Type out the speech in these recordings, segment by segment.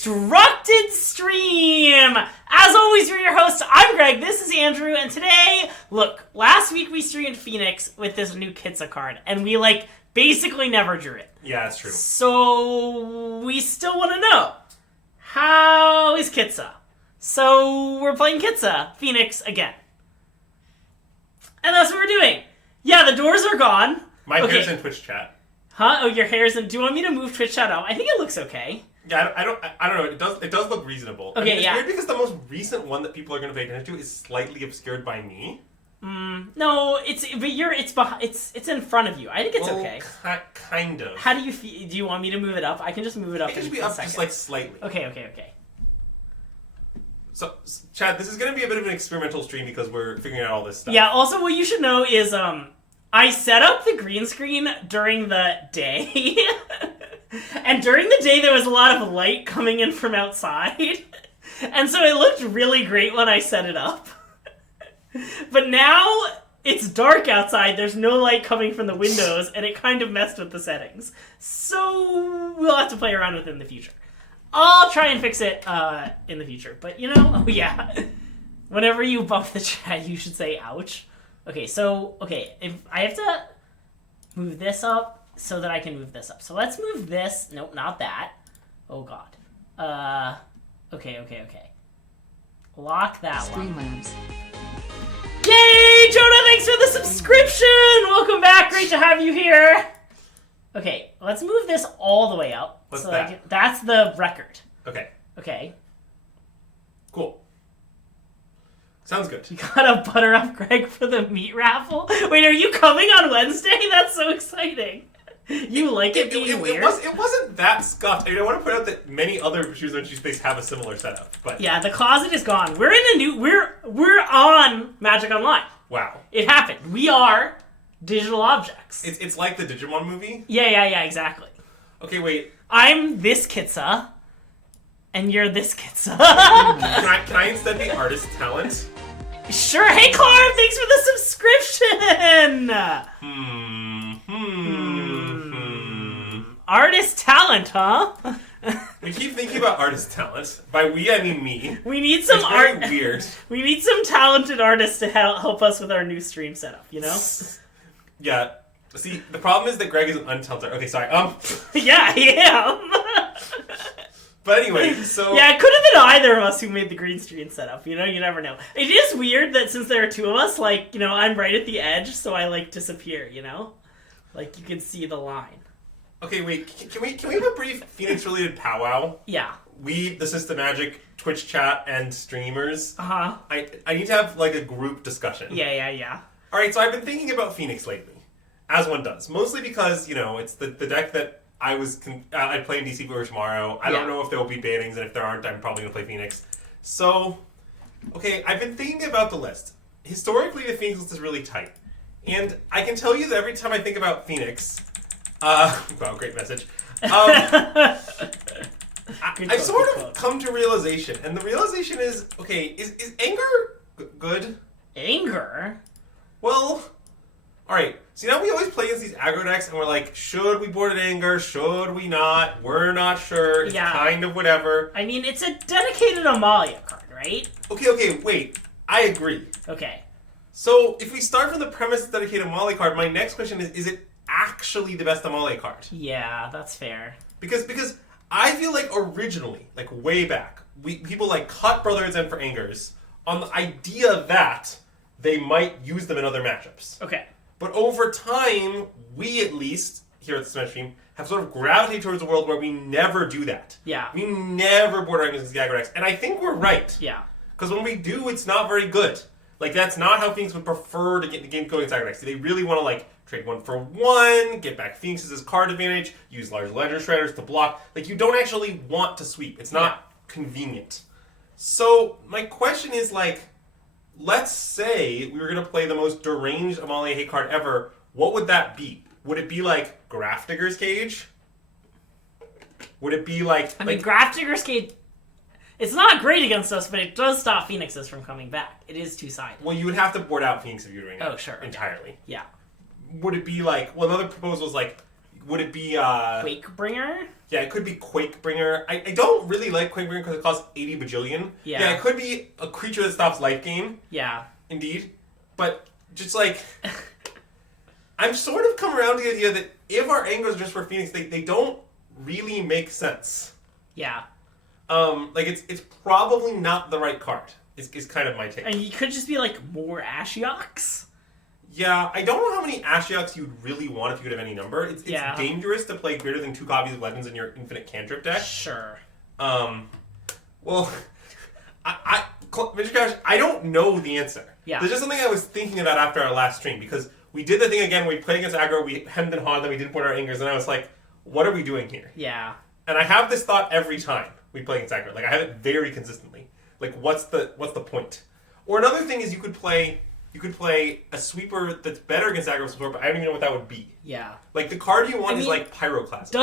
constructed stream. As always, we're your hosts. I'm Greg, this is Andrew, and today, look, last week we streamed Phoenix with this new Kitsa card, and we, basically never drew it. Yeah, that's true. So, we still want to know, how is Kitsa? So, we're playing Kitsa, Phoenix, again. And that's what we're doing. Yeah, the doors are gone. My hair's in Twitch chat. Huh? Oh, your hair's in... Do you want me to move Twitch chat up? I think it looks okay. Yeah, I don't know. It does look reasonable. Okay, it's yeah. weird because the most recent one that people are going to pay attention to is slightly obscured by me. No, it's in front of you. I think it's okay. Kind of. How do you feel? Do you want me to move it up? I can just move it up. It can just be up just slightly. Okay. So, Chad, this is going to be a bit of an experimental stream because we're figuring out all this stuff. Yeah. Also, what you should know is I set up the green screen during the day. And during the day, there was a lot of light coming in from outside. And so it looked really great when I set it up. But now it's dark outside, there's no light coming from the windows, and it kind of messed with the settings. So we'll have to play around with it in the future. I'll try and fix it in the future. But, whenever you bump the chat, you should say, ouch. Okay, if I have to move this up so that I can move this up. So let's move this. Nope, not that. Oh, God. Okay. Lock that one. Streamlabs. Yay, Jonah, thanks for the subscription! Welcome back, great to have you here. Okay, let's move this all the way up. What's that? That's the record. Okay. Cool. Sounds good. You gotta butter up Greg for the meat raffle? Wait, are you coming on Wednesday? That's so exciting. You like it being weird? It wasn't that scuffed. I want to point out that many other Shoes on Shoes Space have a similar setup. But yeah, the closet is gone. We're in a new... We're on Magic Online. Wow. It happened. We are digital objects. It's like the Digimon movie? Yeah, exactly. Okay, wait. I'm this Kitsa, and you're this Kitsa. Can I instead be artist talent? Sure. Hey, Clark, thanks for the subscription. Artist talent, huh? We keep thinking about artist talent. By we, I mean me. We need some art. Weird. We need some talented artists to help us with our new stream setup. Yeah. See, the problem is that Greg is an untalented. Okay, sorry. Yeah, I am. But anyway, so... Yeah, it could have been either of us who made the green screen setup, you never know. It is weird that since there are two of us, I'm right at the edge, so I, disappear, you can see the line. Okay, wait, can we have a brief Phoenix-related powwow? Yeah. We, the SystemMagic, Twitch chat, and streamers. Uh-huh. I need to have, a group discussion. Yeah. Alright, so I've been thinking about Phoenix lately, as one does. Mostly because, it's the deck that I'd play in DC for tomorrow. I don't know if there will be bannings, and if there aren't, I'm probably going to play Phoenix. So, okay, I've been thinking about the list. Historically, the Phoenix list is really tight. And I can tell you that every time I think about Phoenix... wow, great message. I've sort of come to realization, and the realization is, okay, is anger good? Anger? Well... Alright, so we always play against these aggro decks, and we're like, should we board an anger? Should we not? We're not sure. It's kind of whatever. I mean, it's a dedicated Amalia card, right? Okay, wait. I agree. Okay. So, if we start from the premise dedicated Amalia card, my next question is it actually the best Amalia card? Yeah, that's fair. Because I feel like originally, way back, people cut Brotherhood's End for angers on the idea that they might use them in other matchups. Okay. But over time, we at least, here at the Smash Stream, have sort of gravitated towards a world where we never do that. Yeah. We never board against the aggro decks. And I think we're right. Yeah. Because when we do, it's not very good. That's not how Phoenix would prefer to get the game going against aggro decks. They really want to, trade 1-for-1, get back Phoenix's card advantage, use large ledger shredders to block. You don't actually want to sweep. It's not convenient. So, my question is, let's say we were going to play the most deranged Amalia hate card ever. What would that be? Would it be Grafdigger's Cage? Would it be Grafdigger's Cage... It's not great against us, but it does stop Phoenixes from coming back. It is two-sided. Well, you would have to board out Phoenix if you were doing it. Oh, sure. Entirely. Yeah. Would it be another proposal is Would it be Quakebringer? Yeah, it could be Quakebringer. I don't really like Quakebringer because it costs 80 bajillion. Yeah. It could be a creature that stops life gain. Yeah. Indeed. But just like I'm sort of come around to the idea that if our angles are just for Phoenix, they don't really make sense. Yeah. Like it's probably not the right card. Is kind of my take. And you could just be like more Ashioks. Yeah, I don't know how many Ashioks you'd really want if you could have any number. It's dangerous to play greater than 2 copies of Legends in your infinite cantrip deck. Sure. Well, Mr. Cash, I don't know the answer. Yeah. There's just something I was thinking about after our last stream, because we did the thing again, we played against aggro, we hemmed and hawed, then we didn't put our angers, and I was like, what are we doing here? Yeah. And I have this thought every time we play against aggro. Like, I have it very consistently. Like, what's the point? Or another thing is you could play a sweeper that's better against aggro support, but I don't even know what that would be. Yeah. Like, the card you want is like Pyroclasm.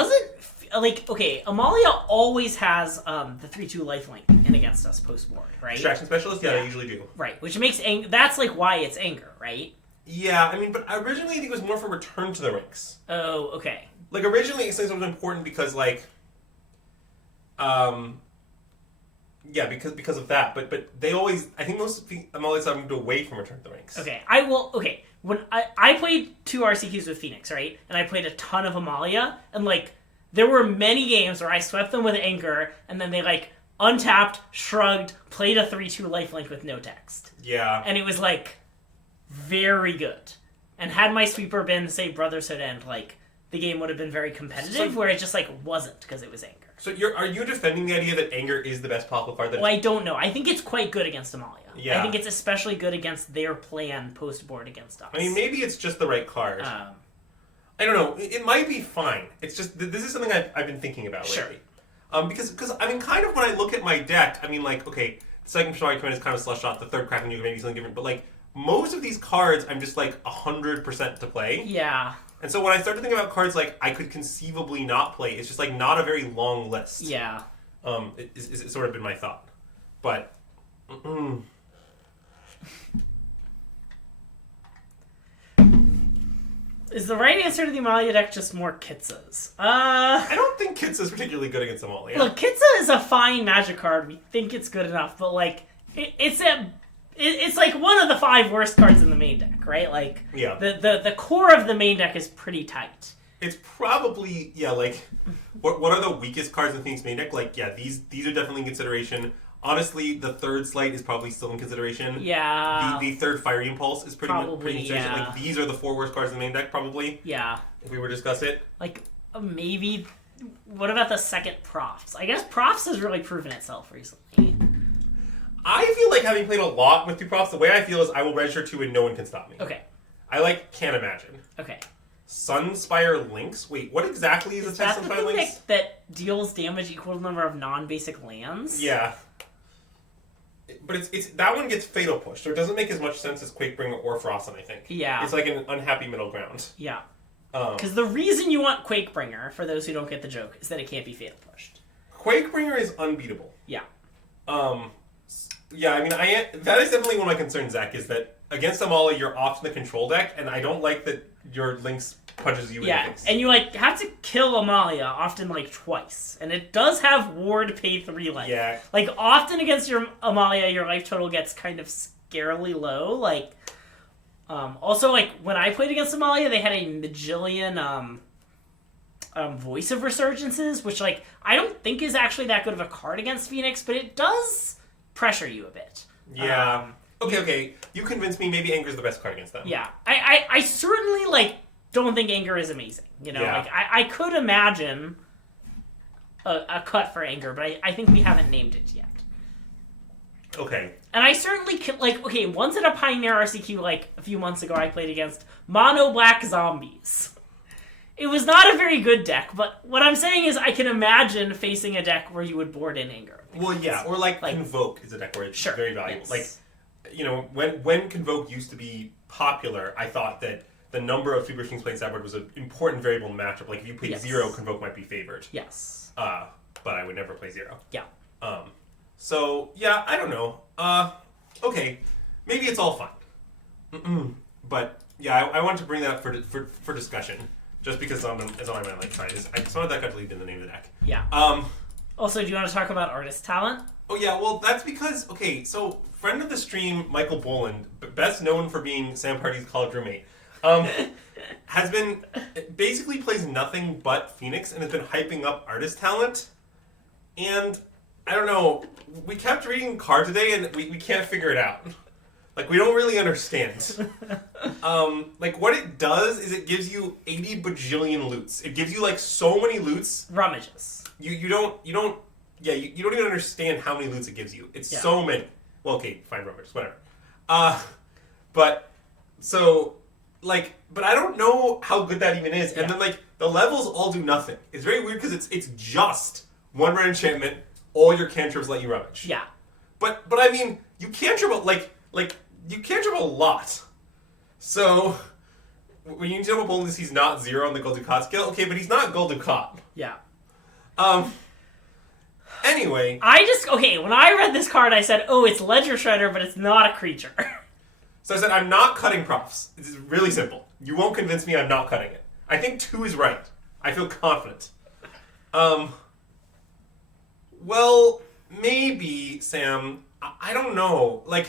Okay, Amalia always has the 3/2 lifelink in against us post-board, right? Distraction Specialist? Yeah, they usually do. Right, which makes that's like why it's anger, right? Yeah, I mean, but originally I think it was more for return to the ranks. Oh, okay. Like, originally it was important because, like, because of that. But they always, I think most of the Amalias have moved away from return to the ranks. Okay, when I played 2 RCQs with Phoenix, right? And I played a ton of Amalia, and, like, there were many games where I swept them with anger, and then they, like, untapped, shrugged, played a 3/2 lifelink with no text. Yeah. And it was, like, very good. And had my sweeper been, say, Brotherhood End, like, the game would have been very competitive, where it just, like, wasn't, because it was anger. So are you defending the idea that anger is the best possible card? Well, I don't know. I think it's quite good against Amalia. Yeah. I think it's especially good against their plan post-board against us. I mean, maybe it's just the right card. I don't know. It might be fine. It's just, this is something I've been thinking about lately. Because I mean, kind of when I look at my deck, I mean, like, okay, the second Pshawari Command is kind of slush shot, the third Kraken Nuke maybe something different, but, like, most of these cards I'm just, like, 100% to play. Yeah. And so when I start to think about cards, like, I could conceivably not play, it's just, like, not a very long list. Yeah. It's sort of been my thought. But, Is the right answer to the Amalia deck just more Kitsas? I don't think Kitsa is particularly good against Amalia. Look, Kitsa is a fine Magic card. We think it's good enough, but, like, it's like one of the 5 worst cards in the main deck, right? Like, yeah. The core of the main deck is pretty tight. It's probably, like, what are the weakest cards in Phoenix main deck? Like, yeah, these are definitely in consideration. Honestly, the third Slight is probably still in consideration. Yeah. The third Fiery Impulse is pretty in consideration. Yeah. Like, these are the 4 worst cards in the main deck, probably. Yeah. If we were to discuss it. Like, maybe... What about the second Profs? I guess Profs has really proven itself recently. I feel like having played a lot with 2 Profs, the way I feel is I will register 2 and no one can stop me. Okay. I, like, can't imagine. Okay. Sunspire Links? Wait, what exactly is a text Sunspire Links? That deals damage equal to the number of non-basic lands? Yeah. But it's that one gets Fatal Push, so it doesn't make as much sense as Quakebringer or Frost, I think. Yeah. It's like an unhappy middle ground. Yeah. Because the reason you want Quakebringer, for those who don't get the joke, is that it can't be Fatal Pushed. Quakebringer is unbeatable. Yeah. Yeah, I mean, that is definitely one of my concerns, Zach, is that against Amalia, you're off to the control deck, and I don't like that your Lynx punches you in the face. And you, like, have to kill Amalia often, like, twice. And it does have Ward pay 3 life. Yeah. Like, often against your Amalia, your life total gets kind of scarily low. Like, also, like, when I played against Amalia, they had a Magillion, Voice of Resurgences, which, like, I don't think is actually that good of a card against Phoenix, but it does pressure you a bit. Yeah. Okay. You convinced me maybe Anger's the best card against them. Yeah. I certainly, like, don't think Anger is amazing. You know, Yeah. like, I could imagine a cut for Anger, but I think we haven't named it yet. Okay. And I certainly could, like, okay, once at a Pioneer RCQ, like, a few months ago, I played against Mono Black Zombies. It was not a very good deck, but what I'm saying is I can imagine facing a deck where you would board in Anger. Well, yeah, or like Convoke is a deck where it's very valuable. Yes. Like, you know, when Convoke used to be popular, I thought that the number of Super Kings playing sideboard was an important variable in the matchup. Like, if you played 0, Convoke might be favored. Yes. But I would never play 0. Yeah. So, yeah, I don't know. Okay, maybe it's all fine. But, yeah, I wanted to bring that up for discussion. just because it's on my like side. I just wanted that guy to lead in the name of the deck. Yeah. Also, do you want to talk about artist talent? Oh yeah, well that's because so friend of the stream Michael Boland, best known for being Sam Party's college roommate, has been basically plays nothing but Phoenix and has been hyping up artist talent. And I don't know, we kept reading card today and we can't figure it out. Like, we don't really understand. Like, what it does is it gives you 80 bajillion loots. It gives you, like, so many loots. Rummages. You don't even understand how many loots it gives you. It's so many. Well, okay, fine, rummages, whatever. But I don't know how good that even is. And then, like, the levels all do nothing. It's very weird because it's just one red enchantment, all your cantrips let you rummage. Yeah. But I mean, you cantrip, you cantrip a lot. So, when you know Boldness, he's not 0 on the Gul Dukat skill. Okay, but he's not Gul Dukat. Yeah. Anyway. When I read this card, I said, oh, it's Ledger Shredder, but it's not a creature. So I said, I'm not cutting Profs. This is really simple. You won't convince me I'm not cutting it. I think 2 is right. I feel confident. Well, maybe, Sam. I don't know. Like,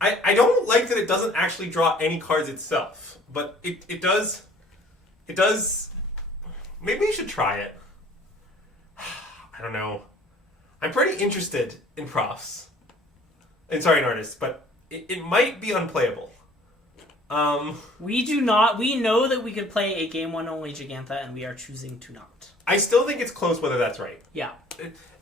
I don't like that it doesn't actually draw any cards itself. But it does... It does... Maybe we should try it. I don't know. I'm pretty interested in Profs. In artists, but it might be unplayable. We know that we could play a game 1 only Gigantha, and we are choosing to not. I still think it's close whether that's right. Yeah.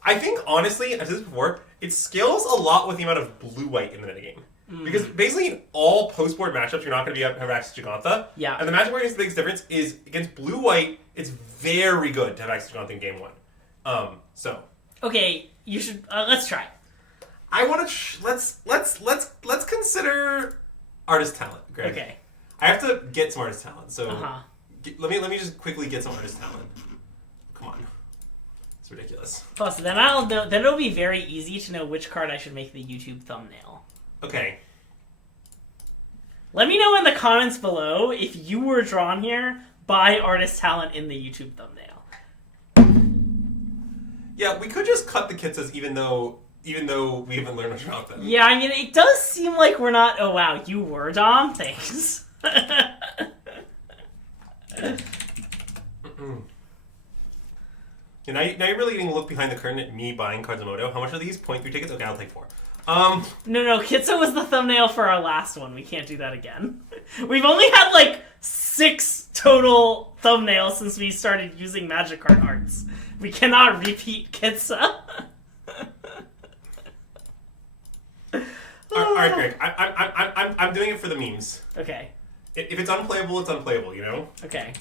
I think, honestly, I've said this before, it scales a lot with the amount of blue-white in the metagame. Because basically in all post-board matchups, you're not going to have access to Gigantha. Yeah. And the matchup where it makes the biggest difference is against blue-white, it's very good to have access to Gigantha in game 1. Okay, you should... let's try. I want to... Let's consider artist talent, Greg. Okay. I have to get some artist talent, so... Uh-huh. Let me just quickly get some artist talent. Come on. It's ridiculous. Plus, then it'll be very easy to know which card I should make the YouTube thumbnail. Okay. Let me know in the comments below if you were drawn here by artist talent in the YouTube thumbnail. Yeah, we could just cut the Kitsas even though we haven't learned much about them. Yeah, I mean, it does seem like we're not... Oh, wow, you were, Dom? Thanks. Now you're really getting a look behind the curtain at me buying cards in Moto. How much are these? 0.3 tickets? Okay, I'll take 4. No, Kitsa was the thumbnail for our last one. We can't do that again. We've only had, like, 6 total thumbnails since we started using Magic Card arts. We cannot repeat Kitsa. Alright, Greg. I'm doing it for the memes. Okay. If it's unplayable, it's unplayable, you know? Okay.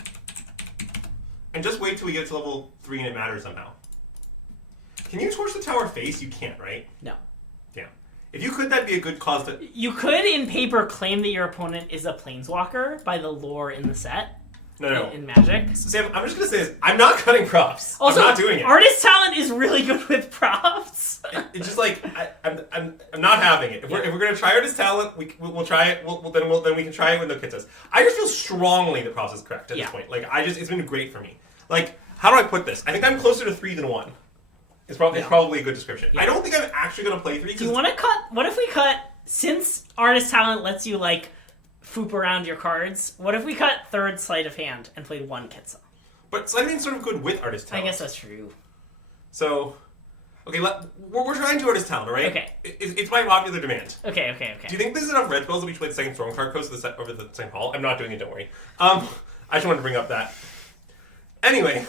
And just wait till we get to level 3 and it matters somehow. Can you torch the tower face? You can't, right? No. Damn. If you could, that'd be a good cause to... You could, in paper, claim that your opponent is a Planeswalker by the lore in the set. No. In Magic. Sam, I'm just going to say this. I'm not cutting props. Also, I'm not doing it. Artist talent is really good with props. It's just like, I'm not having it. If we're going to try artist talent, we'll try it. Then we can try it with no Kitsas. I just feel strongly the props is correct at this point. Like, it's been great for me. Like, how do I put this? I think I'm closer to 3 than 1. It's probably a good description. Yeah. I don't think I'm actually going to play 3. Do you want to cut... What if we cut... Since artist talent lets you, like, foop around your cards, what if we cut 3rd sleight of hand and played 1 Kitsa? But sleight of hand's sort of good with artist talent. I guess that's true. So... Okay, we're trying to artist talent, all right? Okay. It's my popular demand. Okay. Do you think there's enough red spells that we should play the second Storm card coast over the second hall? I'm not doing it, don't worry. I just wanted to bring up that. Anyway...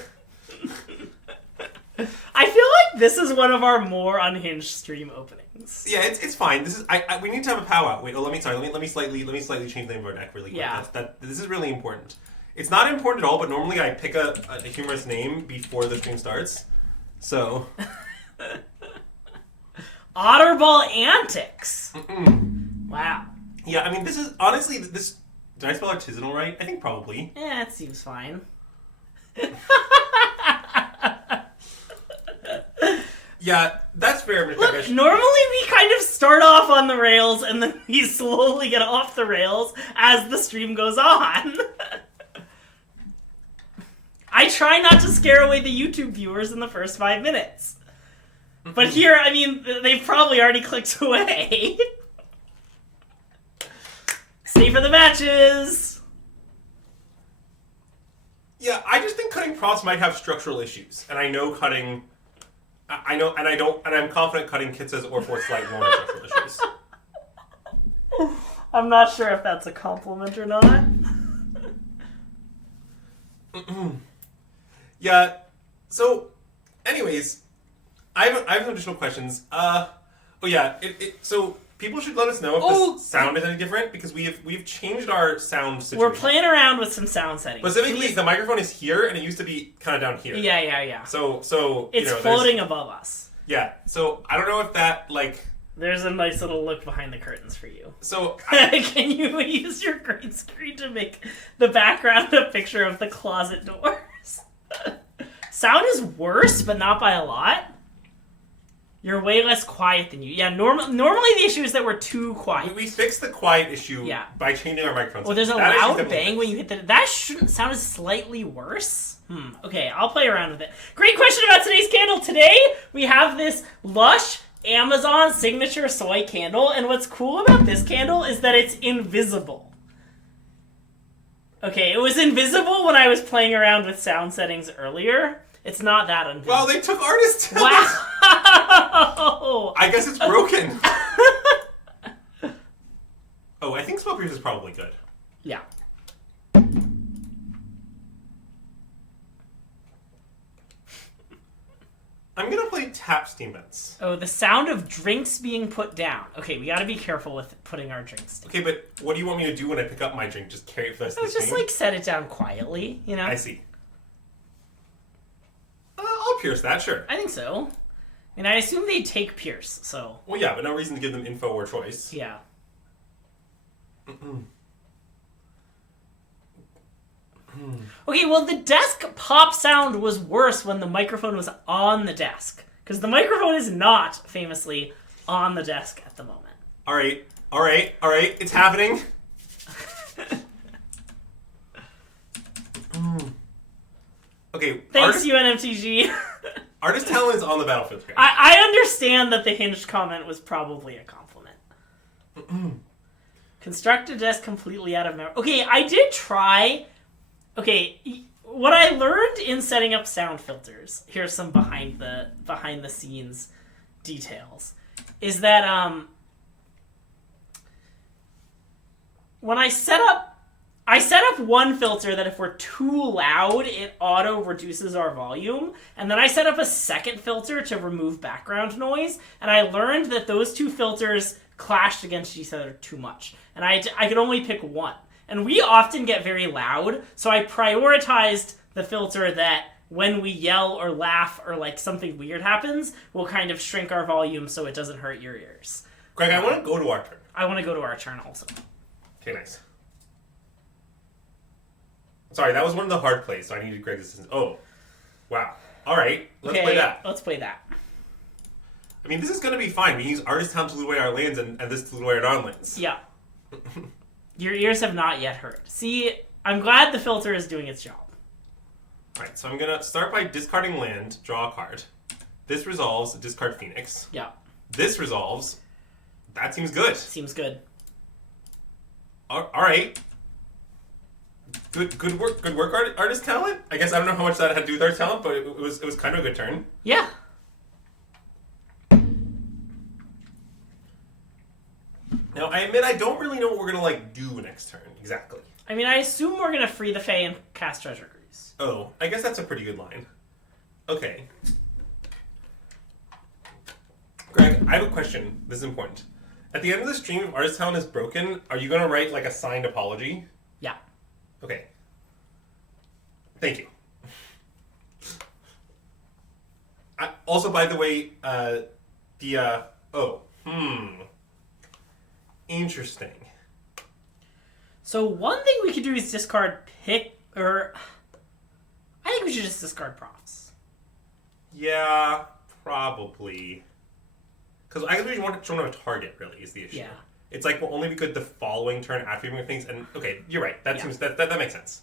I feel like this is one of our more unhinged stream openings. Yeah, it's fine. This is we need to have a powwow. Wait, let me slightly change the name of our deck really quick. Yeah. This is really important. It's not important at all, but normally I pick a humorous name before the stream starts. So Otterball Antics. Wow. Yeah, I mean this is honestly this. Did I spell artisanal right? I think probably. Yeah, it seems fine. Yeah, that's fair. Look, normally we kind of start off on the rails and then we slowly get off the rails as the stream goes on. try not to scare away the YouTube viewers in the first 5 minutes. But here, I mean, they've probably already clicked away. Stay for the matches. Yeah, I just think cutting props might have structural issues, and I know cutting. I know, and I don't, and I'm confident cutting Kitsas or Fourth Flight won't have structural issues. I'm not sure if that's a compliment or not. Yeah. So, anyways, I have some additional questions. Oh yeah. So people should let us know if the sound is any different because we've changed our sound situation. We're playing around with some sound settings. Specifically, the microphone is here, and it used to be kind of down here. Yeah. So it's floating above us. Yeah. So I don't know if that There's a nice little look behind the curtains for you. So can you use your green screen to make the background a picture of the closet doors? Sound is worse, but not by a lot. You're way less quiet than you. Yeah, normally the issue is that we're too quiet. We fixed the quiet issue by changing our microphones. Well, there's a loud bang when you hit the... That shouldn't sound as slightly worse. Okay, I'll play around with it. Great question about today's candle. Today, we have this Lush Amazon signature soy candle, and what's cool about this candle is that it's invisible. Okay, it was invisible when I was playing around with sound settings earlier. It's not that invisible. Well, they took artist talent. Wow! I guess it's broken. Oh, I think Smoke Pierce is probably good. Yeah. I'm gonna play Tap Steam Vents. Oh, the sound of drinks being put down. Okay, we gotta be careful with putting our drinks down. Okay, but what do you want me to do when I pick up my drink? Just carry it for the rest of the Just, set it down quietly, you know? I see. I'll pierce that, sure. I think so. I mean, I assume they'd take Pierce, so... Well, yeah, but no reason to give them info or choice. Yeah. Okay, well, the desk pop sound was worse when the microphone was on the desk. Because the microphone is not, famously, on the desk at the moment. Alright, it's happening. Okay, Thanks, UNMTG. Artist talent is on the battlefield screen. I understand that the hinged comment was probably a compliment. Construct a desk completely out of memory. Okay, I did try... Okay, what I learned in setting up sound filters, here's some behind the scenes details, is that when I set up one filter that if we're too loud, it auto reduces our volume, and then I set up a second filter to remove background noise, and I learned that those two filters clashed against each other too much, and I could only pick one. And we often get very loud, so I prioritized the filter that when we yell or laugh or something weird happens, will kind of shrink our volume so it doesn't hurt your ears. Greg, I want to go to our turn. I want to go to our turn also. Okay, nice. Sorry, that was one of the hard plays, so I needed Greg's assistance. Oh, wow. All right, let's play that. Let's play that. I mean, this is going to be fine. We use artist talent to loot away our lands and this to loot away our non-lands. Yeah. Your ears have not yet heard. See, I'm glad the filter is doing its job. Alright, so I'm going to start by discarding land, draw a card. This resolves, discard Phoenix. Yeah. This resolves. That seems good. Seems good. Alright. Good work, artist talent. I guess I don't know how much that had to do with our talent, but it was kind of a good turn. Yeah. Now, I admit I don't really know what we're going to, do next turn, exactly. I mean, I assume we're going to free the Fae and cast Treasure Cruise. Oh, I guess that's a pretty good line. Okay. Greg, I have a question. This is important. At the end of the stream, if Artist Talent is broken, are you going to write, a signed apology? Yeah. Okay. Thank you. Also, by the way, Interesting. So one thing we could do is discard I think we should just discard profs. Yeah, probably. Because I guess we don't have a target, really, is the issue. Yeah. It's we'll only be good the following turn after you move things, and okay, you're right. That makes sense.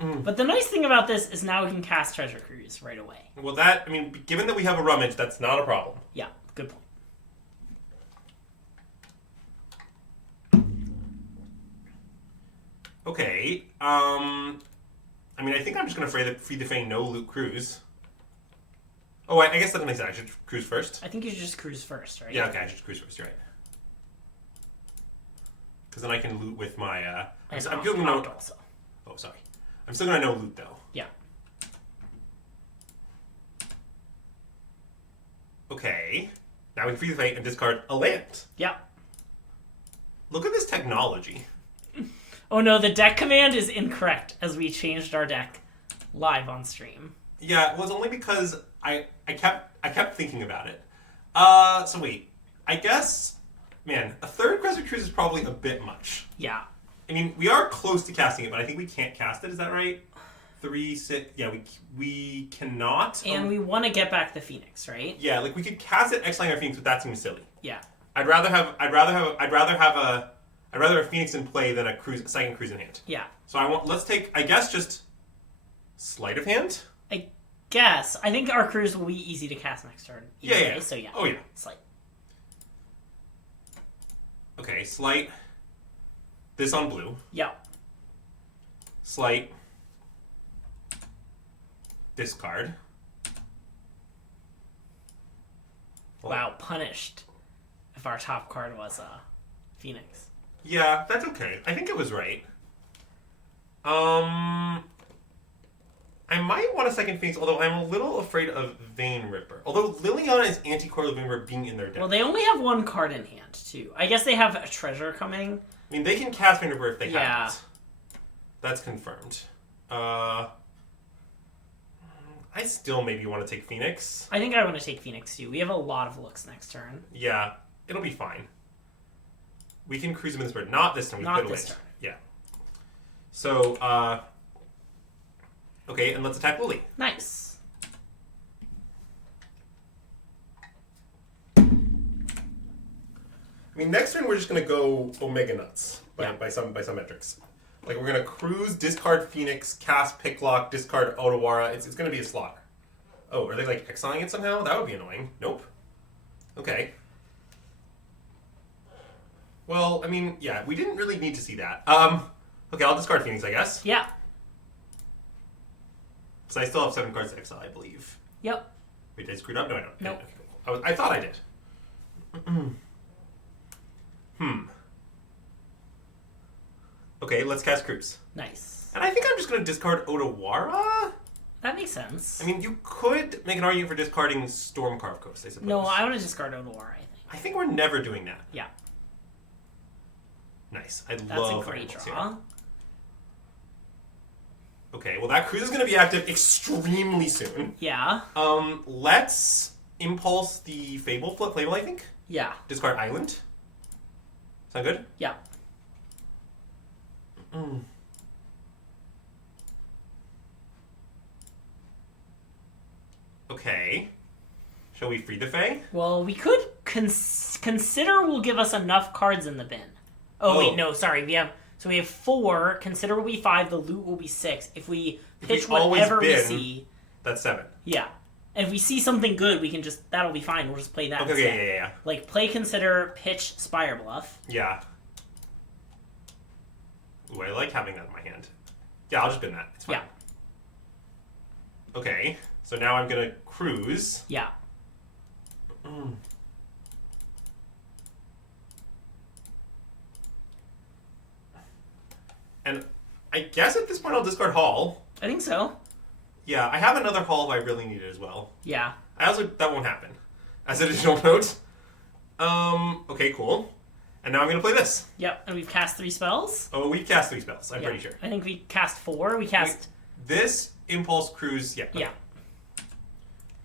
But the nice thing about this is now we can cast Treasure Cruise right away. Well, given that we have a rummage, that's not a problem. Yeah, good point. Okay. I think I'm just going to free the Fae no loot cruise. Oh, I guess that makes sense. I should cruise first? I think you should just cruise first, right? Yeah, okay, I should cruise first, you're right. Because then I can loot with my... I'm still going to... Also. Oh, sorry. I'm still going to no loot, though. Yeah. Okay. Now we can free the Fae and discard a land. Yeah. Look at this technology. Oh no, the deck command is incorrect as we changed our deck live on stream. Yeah, it was only because I kept thinking about it. So wait. I guess, man, a third Crescent Cruise is probably a bit much. Yeah. I mean, we are close to casting it, but I think we can't cast it. Is that right? 3, 6. Yeah, we cannot. And we want to get back the Phoenix, right? Yeah, like we could cast it exiling our Phoenix, but that seems silly. Yeah. I'd rather have a Phoenix in play than a second cruise in hand. Yeah. So let's take, I guess, just Sleight of Hand. I guess. I think our cruise will be easy to cast next turn. Yeah. So yeah. Oh yeah. Slight. Okay, Slight. This on blue. Yeah. Slight. Discard. Wow, punished. If our top card was Phoenix. Yeah, that's okay. I think it was right. I might want a second Phoenix, although I'm a little afraid of Vein Ripper. Although Liliana is anti-Coil Vein Ripper being in their deck. Well, they only have one card in hand, too. I guess they have a treasure coming. I mean, they can cast Vein Ripper if they Yeah. haven't. That's confirmed. I still maybe want to take Phoenix. I think I want to take Phoenix, too. We have a lot of looks next turn. Yeah, it'll be fine. We can cruise them in this turn. Not this turn. We Not put this away. turn. Yeah. So, okay, and let's attack Lily. Nice. I mean, next turn we're just gonna go Omega nuts by some metrics. Like we're gonna cruise, discard Phoenix, cast Picklock, discard Otawara. It's gonna be a slaughter. Oh, are they like exiling it somehow? That would be annoying. Nope. Okay. Well, I mean, yeah, we didn't really need to see that. Okay, I'll discard Phoenix, I guess. Yeah. So I still have 7 cards to exile, I believe. Yep. Wait, did I screw it up? No, I don't. Nope. Okay, I thought I did. Okay, let's cast Cruise. Nice. And I think I'm just going to discard Otawara? That makes sense. I mean, you could make an argument for discarding Stormcarved Coast, I suppose. No, I want to discard Otawara, I think. I think we're never doing that. Yeah. Nice. I That's love a great Firebolts, draw. yeah. Okay, well that cruise is going to be active extremely soon. Yeah. Let's impulse the Fable Fable, I think. Yeah. Discard Island. Sound good? Yeah. Okay. Shall we free the Fae? Well, we could consider will give us enough cards in the bin. Oh, wait, no, sorry. We have 4. Consider will be 5. The loot will be 6. If we pitch whatever we see, that's 7. Yeah. And if we see something good, we can that'll be fine. We'll just play that. Okay, yeah. Like play, consider, pitch, Spire Bluff. Yeah. Ooh, I like having that in my hand. Yeah, I'll just bin that. It's fine. Yeah. Okay, so now I'm gonna cruise. Yeah. And I guess at this point I'll discard Hall. I think so. Yeah, I have another Hall if I really need it as well. Yeah. That won't happen. As an additional note. Okay, cool. And now I'm gonna play this. Yep, and we've cast 3 spells. Oh, we cast 3 spells, I'm pretty sure. I think we cast 4. We cast... This, Impulse, Cruise, yeah. Okay.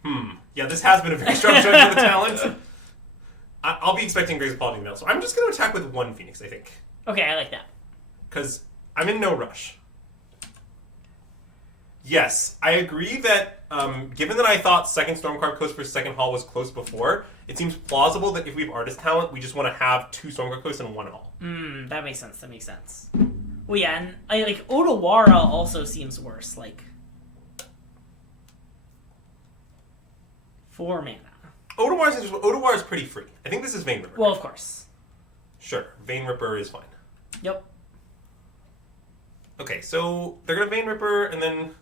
Yeah. Yeah, this has been a very strong showing for the talent. I'll be expecting Grace Quality Mail, so I'm just gonna attack with 1 Phoenix, I think. Okay, I like that. Because I'm in no rush. Yes, I agree that given that I thought second Stormcarved Coast for second Hall was close before, it seems plausible that if we have Artist Talent, we just want to have 2 Stormcarved Coasts and 1 Hall. That makes sense. Well, yeah, and Odawara also seems worse. Like 4 mana. Odawara is pretty free. I think this is Vein Ripper. Well, of course. Sure, Vein Ripper is fine. Yep. Okay, so they're gonna Vein Ripper, and then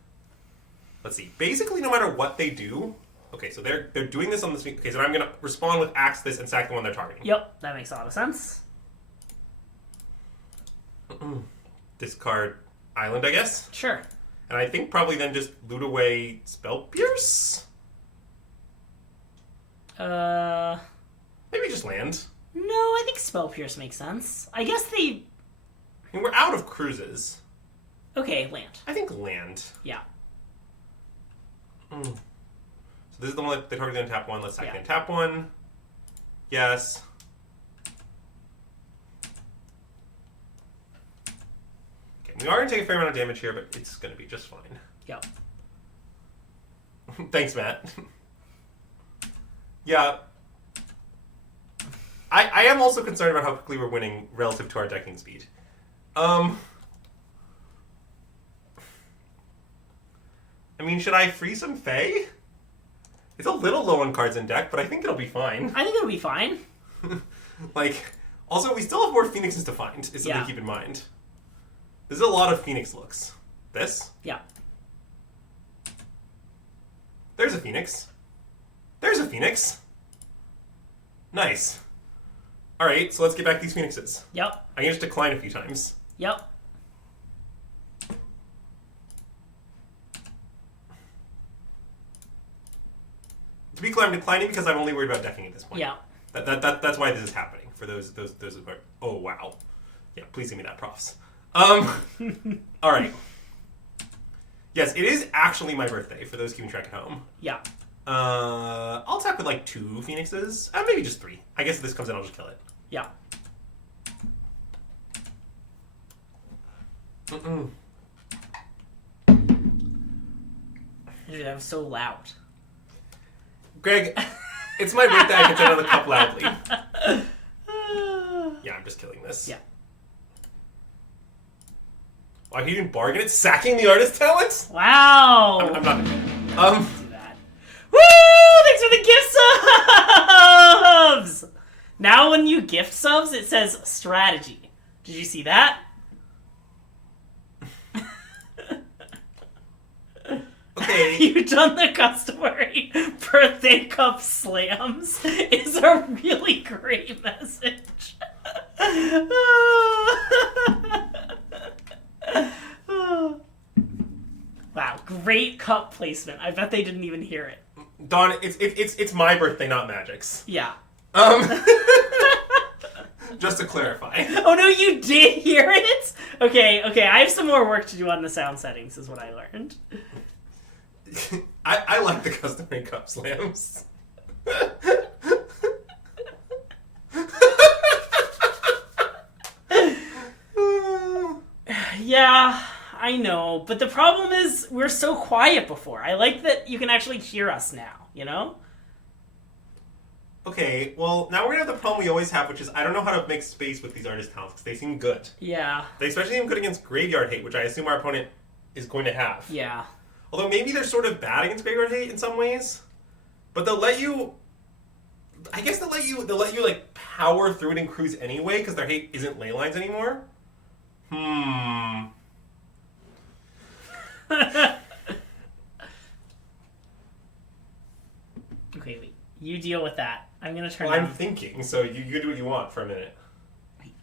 let's see. Basically, no matter what they do, okay, so they're doing this on this. Okay, so I'm gonna respond with axe this and sack the one they're targeting. Yep, that makes a lot of sense. Discard Island, I guess. Sure. And I think probably then just loot away Spell Pierce. Maybe just land. No, I think Spell Pierce makes sense. I guess they. I mean, we're out of cruises. Okay, land. I think land. Yeah. So this is the one that they targeted in tap 1. Let's sack in tap 1. Yes. Okay, we are going to take a fair amount of damage here, but it's going to be just fine. Yep. Thanks, Matt. Yeah. I am also concerned about how quickly we're winning relative to our decking speed. I mean, should I free some Fae? It's a little low on cards in deck, but I think it'll be fine. I think it'll be fine. Also, we still have more Phoenixes to find, is something to keep in mind. There's a lot of Phoenix looks. This? Yeah. There's a Phoenix. There's a Phoenix. Nice. Alright, so let's get back these Phoenixes. Yep. I can just decline a few times. Yep. To be clear, I'm declining because I'm only worried about decking at this point. Yeah. That's why this is happening. For those who are... Oh, wow. Yeah, please give me that profs. Alright. Yes, it is actually my birthday, for those keeping track at home. Yeah. I'll tap with like 2 Phoenixes. Maybe just 3. I guess if this comes in, I'll just kill it. Yeah. Dude, that was so loud. Greg, it's my birthday. I can set on the cup loudly. Yeah, I'm just killing this. Yeah. Why he didn't bargain it? Sacking the artist talent? Wow. I'm not gonna do it. Do that. Woo! Thanks for the gift subs! Now when you gift subs, it says strategy. Did you see that? Okay. You've done the customary birthday cup slams. It's a really great message. Wow, great cup placement. I bet they didn't even hear it. Don, it's my birthday, not Magic's. Yeah. Just to clarify. Oh no, you did hear it? Okay, I have some more work to do on the sound settings, is what I learned. I like the customary cup slams. Yeah, I know, but the problem is we're so quiet before. I like that you can actually hear us now, you know? Okay, well, now we're gonna have the problem we always have, which is I don't know how to make space with these artist talents, because they seem good. Yeah. They especially seem good against Graveyard Hate, which I assume our opponent is going to have. Yeah. Although maybe they're sort of bad against Graveyard Hate in some ways. But they'll let you... I guess they'll let you like, power through it and cruise anyway, because their hate isn't ley lines anymore. Okay, wait. You deal with that. I'm gonna turn Well, down... I'm thinking, so you do what you want for a minute. Wait.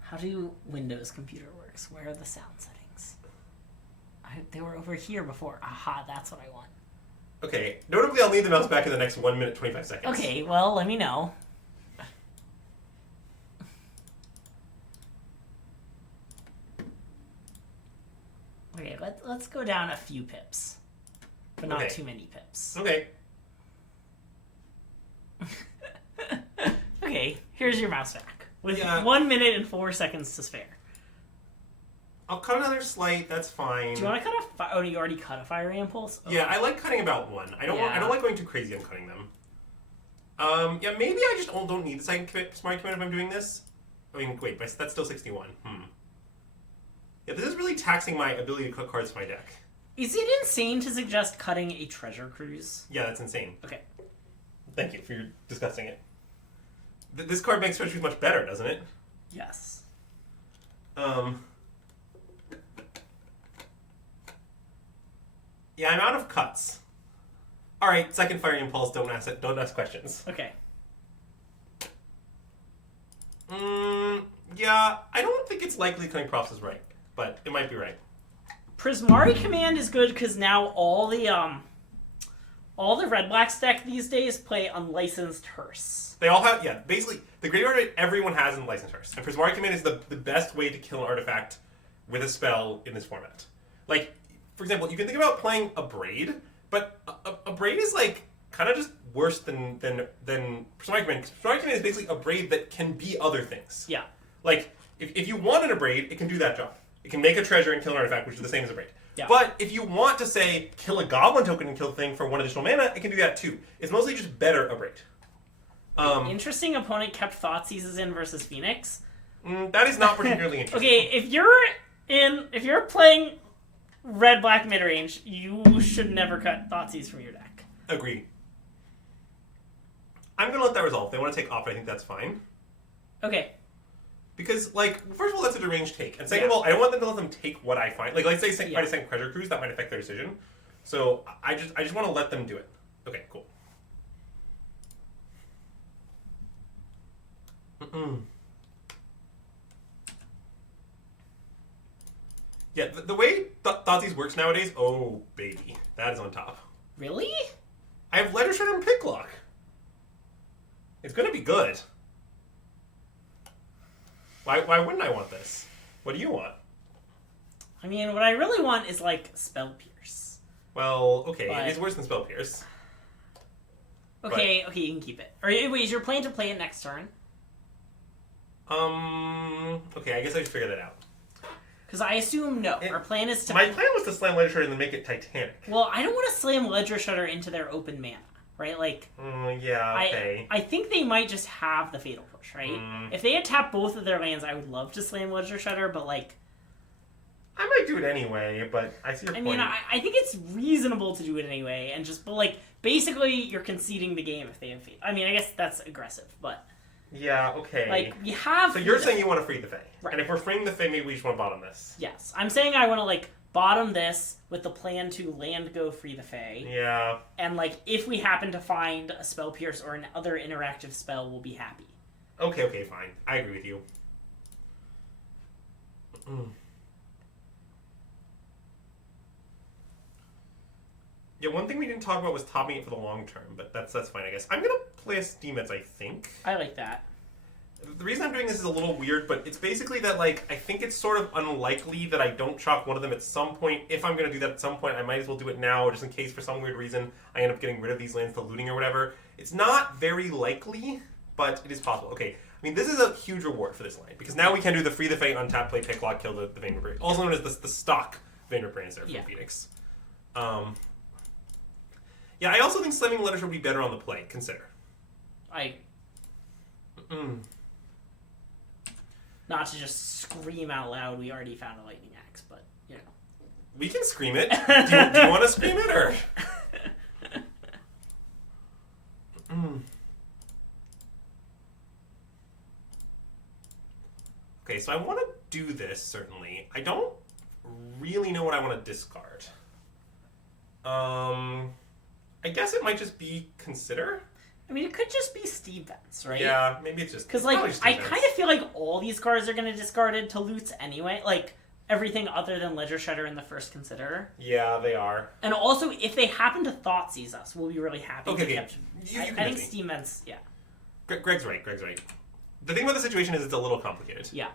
How do Windows computer works? Where are the sound settings? They were over here before. Aha, that's what I want. Okay, notably I'll need the mouse back in the next 1 minute, 25 seconds. Okay, well, let me know. Okay, let's go down a few pips. But not too many pips. Okay. Okay, here's your mouse back. With Yeah. 1 minute and 4 seconds to spare. I'll cut another slight, that's fine. Do you want to cut a... Oh, you already cut a Fiery Impulse? Oh. Yeah, I like cutting about 1. I don't like going too crazy on cutting them. Yeah, maybe I just don't need the second smart command if I'm doing this. I mean, wait, that's still 61. Yeah, this is really taxing my ability to cut cards from my deck. Is it insane to suggest cutting a treasure cruise? Yeah, that's insane. Okay. Thank you for discussing it. This card makes treasure cruise much better, doesn't it? Yes. Yeah, I'm out of cuts. Alright, second Fire Impulse, don't ask questions. Okay. Yeah, I don't think it's likely cutting props is right, but it might be right. Prismari Command is good because now all the red-black deck these days play unlicensed hearse. They all have, yeah, basically, the graveyard everyone has in Licensed Hearse. And Prismari Command is the best way to kill an artifact with a spell in this format. Like, for example, you can think about playing a Braid, but a Braid is, like, kind of just worse than Prismari Command. Prismari Command is basically a Braid that can be other things. Yeah. Like, if you wanted a Braid, it can do that job. It can make a treasure and kill an artifact, which is the same as a Braid. Yeah. But if you want to, say, kill a Goblin token and kill a thing for 1 additional mana, it can do that too. It's mostly just better a Braid. Interesting opponent kept Thoughtseizes in versus Phoenix. That is not particularly interesting. Okay, if you're playing red-black mid-range, you should never cut Thoughtseize from your deck. Agree. I'm going to let that resolve. If they want to take off, I think that's fine. Okay. Because, like, first of all, that's a deranged take. And second of all, I don't want them to let them take what I find. Like, let's say find a second Treasure Cruise, that might affect their decision. So, I just want to let them do it. Okay, cool. Yeah, the way Thoughtseize works nowadays, oh, baby. That is on top. Really? I have Ledger Shredder and Picklock. It's going to be good. Why wouldn't I want this? What do you want? I mean, what I really want is, like, Spell Pierce. Well, okay, But... it is worse than Spell Pierce. Okay, okay, you can keep it. Or wait, is your plan to play it next turn? Okay, I guess I should figure that out. Because I assume no. Our plan is to... My plan was to slam Ledger Shredder and then make it Titanic. Well, I don't want to slam Ledger Shredder into their open mana, right? Like... yeah, okay. I think they might just have the Fatal Push, right? If they had tapped both of their lands, I would love to slam Ledger Shredder, but, like... I might do it anyway, but I see your point. I mean, I think it's reasonable to do it anyway, and just... But, like, basically, you're conceding the game if they have... I mean, I guess that's aggressive, but... Yeah, okay. Like, we have... So you're saying you want to free the Fae. Right. And if we're freeing the Fae, maybe we just want to bottom this. Yes. I'm saying I want to, like, bottom this with the plan to land go free the Fae. Yeah. And, like, if we happen to find a Spell Pierce or another interactive spell, we'll be happy. Okay, fine. I agree with you. Yeah, one thing we didn't talk about was topping it for the long term, but that's fine, I guess. I'm going to play a Steamets, I think. I like that. The reason I'm doing this is a little weird, but it's basically that, like, I think it's sort of unlikely that I don't chalk one of them at some point. If I'm going to do that at some point, I might as well do it now, just in case for some weird reason I end up getting rid of these lands to looting or whatever. It's not very likely, but it is possible. Okay, I mean, this is a huge reward for this line, because now we can do the free the Fate, untap, play Picklock, kill the Vein Reaper. Also known as the stock Vein Reaper answer from Phoenix. Yeah, I also think slamming Letters would be better on the play. Consider. Not to just scream out loud, we already found a lightning axe, but, you know. We can scream it. Do you want to scream it, or? Okay, so I want to do this, certainly. I don't really know what I want to discard. I guess it might just be Consider. I mean, it could just be Steve Vents, right? Yeah, maybe it's just... Because, like, I kind of feel like all these cards are going to discarded to loots anyway. Like, everything other than Ledger Shredder in the first Consider. Yeah, they are. And also, if they happen to Thoughtseize us, we'll be really happy. Okay, I think Steam Vents, yeah. Greg's right. The thing about the situation is it's a little complicated. Yeah.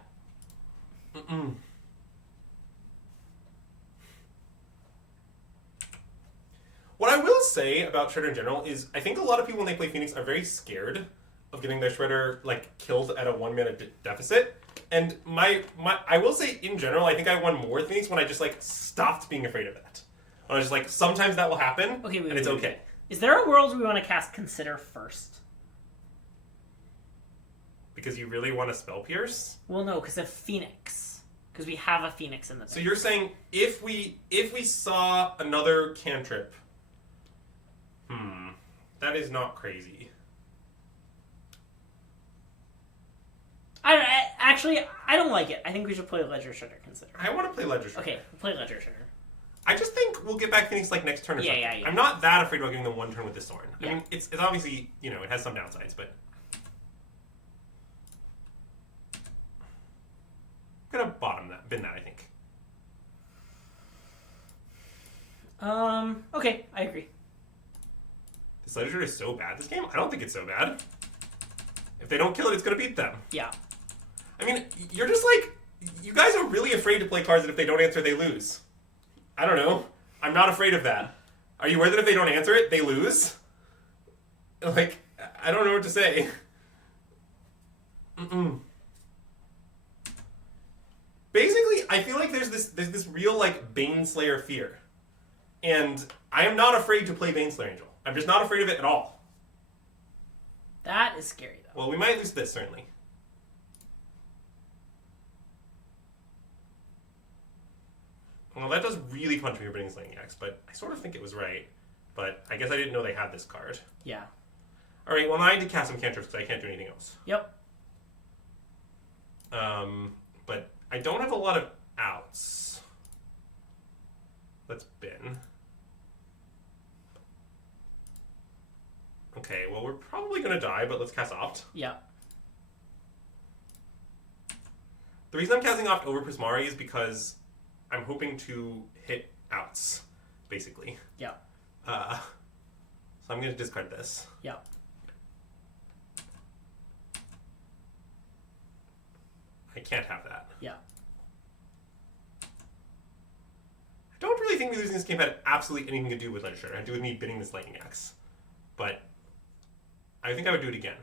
What I will say about Shredder in general is I think a lot of people when they play Phoenix are very scared of getting their Shredder like killed at a 1 mana deficit. And I will say in general, I think I won more with Phoenix when I just like stopped being afraid of that. I was just like, sometimes that will happen, and it's okay. Is there a world we want to cast Consider first? Because you really want to Spell Pierce? Well, no, because of Phoenix. Because we have a Phoenix in the deck. So you're saying if we saw another cantrip, that is not crazy. Actually, I don't like it. I think we should play Ledger Shredder, consider. I want to play Ledger Shredder. Okay, we'll play Ledger Shredder. I just think we'll get back Phoenix like next turn or something. Yeah. I'm not that afraid about giving them one turn with this Thorn. Yeah. I mean, it's obviously, it has some downsides, but... I'm going to bin that, I think. Okay, I agree. This Ledger is so bad, this game? I don't think it's so bad. If they don't kill it, it's going to beat them. Yeah. I mean, you're just like... You guys are really afraid to play cards that if they don't answer, they lose. I don't know. I'm not afraid of that. Are you aware that if they don't answer it, they lose? Like, I don't know what to say. Basically, I feel like there's this real, like, Baneslayer fear. And I am not afraid to play Baneslayer Angel. I'm just not afraid of it at all. That is scary, though. Well, we might lose this, certainly. Well, that does really punch me for Bidding's Lightning Axe, but I sort of think it was right. But I guess I didn't know they had this card. Yeah. Alright, well, now I need to cast some cantrips because I can't do anything else. Yep. But I don't have a lot of outs. Let's bin. Okay, well, we're probably going to die, but let's cast Opt. Yeah. The reason I'm casting Opt over Prismari is because I'm hoping to hit outs, basically. Yeah. So I'm going to discard this. Yeah. I can't have that. Yeah. I don't really think me losing this game had absolutely anything to do with Ledger Shredder. It had to do with me bidding this Lightning Axe. But I think I would do it again.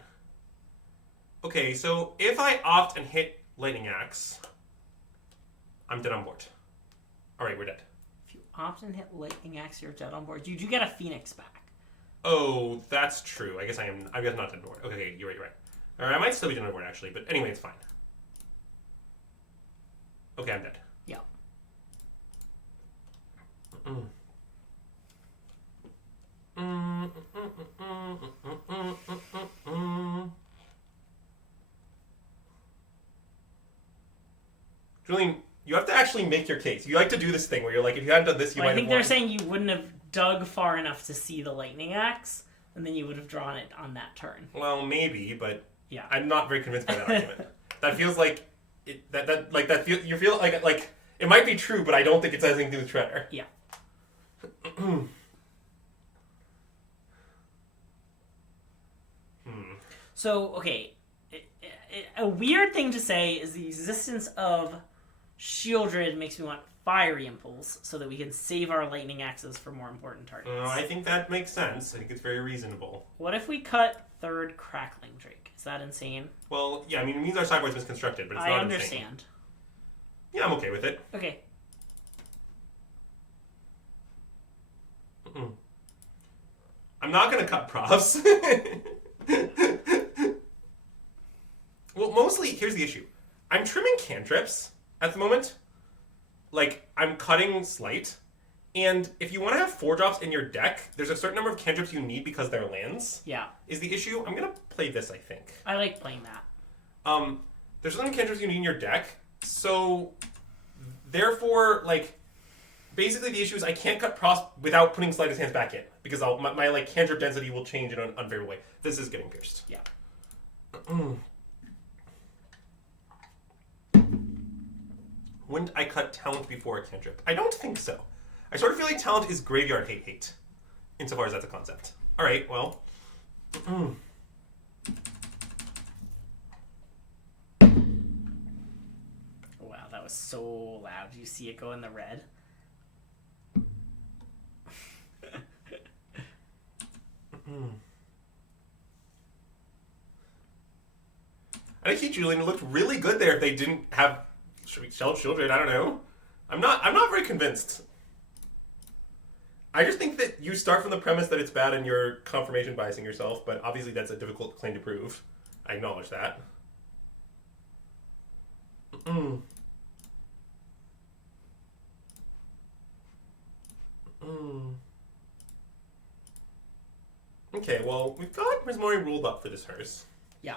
Okay, so if I opt and hit Lightning Axe, I'm dead on board. Alright, we're dead. If you opt and hit Lightning Axe, you're dead on board. You do get a Phoenix back. Oh, that's true. I guess I'm not dead on board. Okay, you're right. Alright, I might still be dead on board, actually. But anyway, it's fine. Okay, I'm dead. Yeah. Julian, you have to actually make your case. You like to do this thing where you're like, if you hadn't done this, you might have I think they're won. saying you wouldn't have dug far enough to see the Lightning Axe, and then you would have drawn it on that turn. Well, maybe, but Yeah. I'm not very convinced by that argument. That feels like you feel like it might be true, but I don't think it has anything to do with Shredder. Yeah. So, okay, a weird thing to say is the existence of Shieldred makes me want Fiery Impulse so that we can save our Lightning Axes for more important targets. I think that makes sense. I think it's very reasonable. What if we cut third Crackling Drake? Is that insane? Well, yeah, I mean, it means our sideboard's misconstructed, but it's not I insane. understand. Yeah, I'm okay with it. Okay. I'm not going to cut profs. Well, mostly, here's the issue. I'm trimming cantrips at the moment. Like, I'm cutting Slight. And if you want to have 4-drops in your deck, there's a certain number of cantrips you need because they're lands. Yeah. Is the issue. I'm going to play this, I think. I like playing that. There's certain cantrips you need in your deck. So, therefore, like, basically the issue is I can't cut profs without putting Slight's hands back in. Because my like, cantrip density will change in an unfavorable way. This is getting pierced. Yeah. Wouldn't I cut talent before a cantrip? I don't think so. I sort of feel like talent is graveyard hate, insofar as that's a concept. Alright, well. Wow, that was so loud. Did you see it go in the red? I think Julian looked really good there if they didn't have Shieldred, I don't know. I'm not very convinced. I just think that you start from the premise that it's bad and you're confirmation biasing yourself, but obviously that's a difficult claim to prove. I acknowledge that. Okay, well, we've got Rismori ruled up for this hearse. Yeah.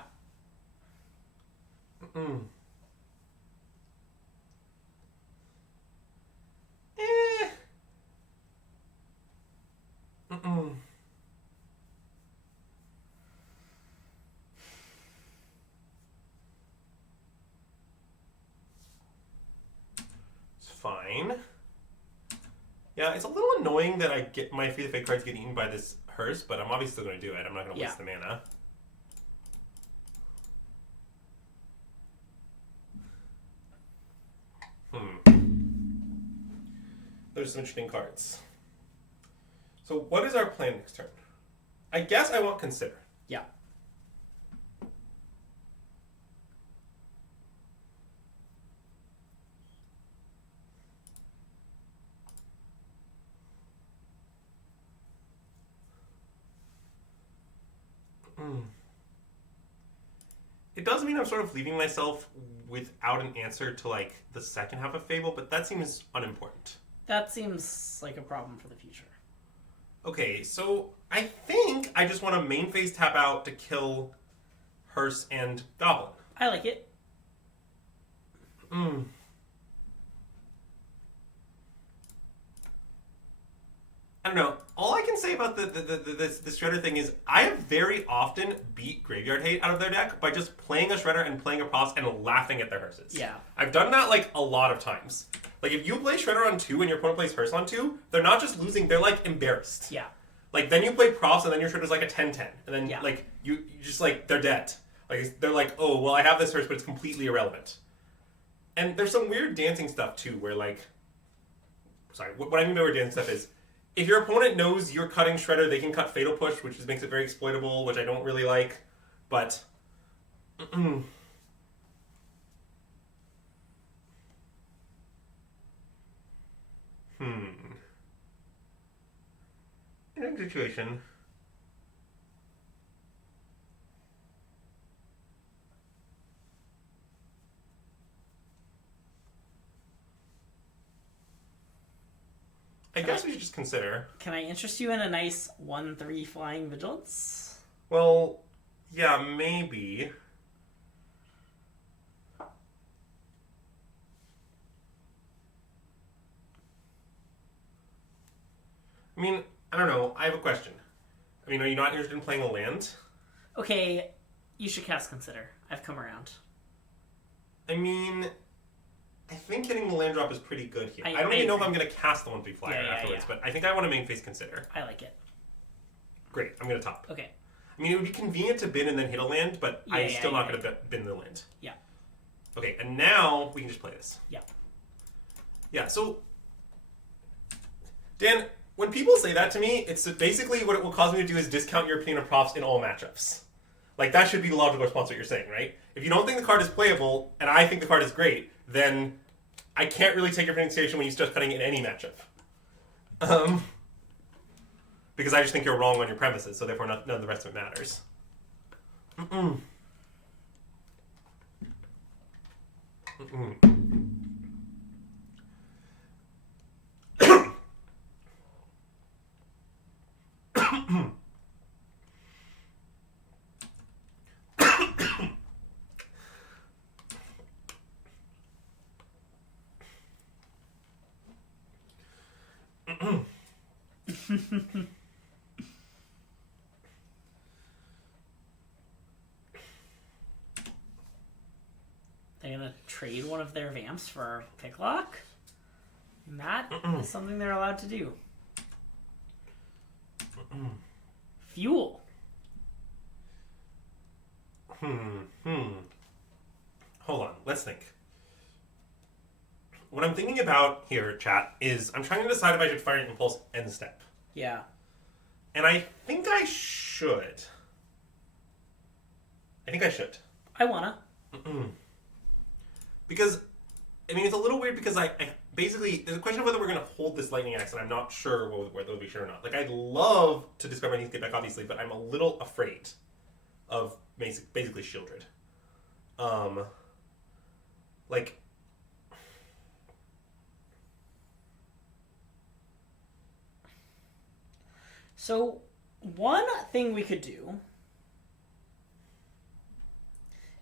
It's fine. Yeah, it's a little annoying that I get my Free the Fake cards get eaten by this hearse, but I'm obviously still going to do it. I'm not going to waste the mana. There's some interesting cards. So what is our plan next turn? I guess I want Consider. Yeah. It does mean I'm sort of leaving myself without an answer to, like, the second half of Fable, but that seems unimportant. That seems like a problem for the future. Okay, so I think I just want to main phase tap out to kill Hearse and Goblin. I like it. I don't know. All I can say about the Shredder thing is I have very often beat Graveyard Hate out of their deck by just playing a Shredder and playing a Pross and laughing at their Hearses. Yeah. I've done that, like, a lot of times. Like, if you play Shredder on 2 and your opponent plays Hearse on 2, they're not just losing, they're, like, embarrassed. Yeah. Like, then you play Pross and then your Shredder's like a 10-10. And then, Yeah. like, you just, like, they're dead. Like, they're like, oh, well, I have this Hearse, but it's completely irrelevant. And there's some weird dancing stuff, too, where, like... Sorry, what I mean by weird dancing stuff is... If your opponent knows you're cutting Shredder, they can cut Fatal Push, which just makes it very exploitable, which I don't really like. But... Interesting situation. I guess we should just consider. Can I interest you in a nice 1/3 flying vigilance? Well, yeah, maybe. I mean, I don't know. I have a question. I mean, are you not interested in playing a land? Okay, you should cast Consider. I've come around. I mean, I think hitting the land drop is pretty good here. I don't even know if agree. I'm going to cast the 1/3 flyer afterwards, but I think I want to main phase Consider. I like it. Great, I'm going to top. Okay. I mean, it would be convenient to bin and then hit a land, but I'm still not going to bin the land. Yeah. Okay, and now we can just play this. Yeah. Yeah, so... Dan, when people say that to me, it's basically what it will cause me to do is discount your opinion of Profs in all matchups. Like, that should be the logical response to what you're saying, right? If you don't think the card is playable, and I think the card is great, then I can't really take your pronunciation when you start cutting it in any matchup. Because I just think you're wrong on your premises, so therefore none of the rest of it matters. They're gonna trade one of their Vamps for Picklock? And that is something they're allowed to do. Fuel. Hold on, let's think. What I'm thinking about here, chat, is I'm trying to decide if I should fire an Impulse end step. Yeah. And I think I should. I wanna. Because, I mean, it's a little weird because I basically, there's a question of whether we're going to hold this Lightning Axe, and I'm not sure whether we should or not. Like, I'd love to discard my Neathgate back, obviously, but I'm a little afraid of basically Shieldred. Like... So, One thing we could do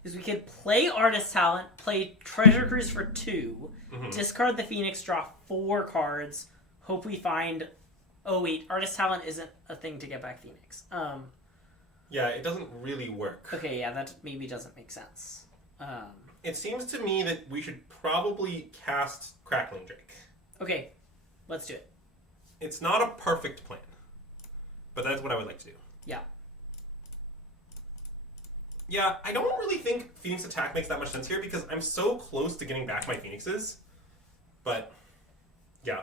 is we could play Artist Talent, play Treasure Cruise for 2, discard the Phoenix, draw 4 cards, hope we find... Oh wait, Artist Talent isn't a thing to get back Phoenix. Yeah, it doesn't really work. Okay, yeah, that maybe doesn't make sense. It seems to me that we should probably cast Crackling Drake. Okay, let's do it. It's not a perfect plan, but that's what I would like to do. Yeah. Yeah, I don't really think Phoenix attack makes that much sense here because I'm so close to getting back my Phoenixes. But, yeah.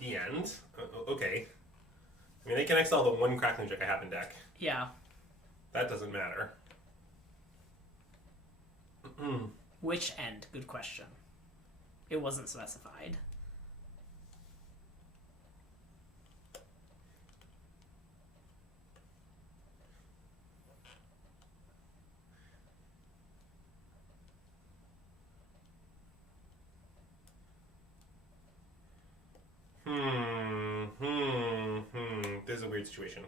The end? Okay. I mean, they can exile the one Crackling Drake I have in deck. Yeah. That doesn't matter. Which end? Good question. It wasn't specified. This is a weird situation.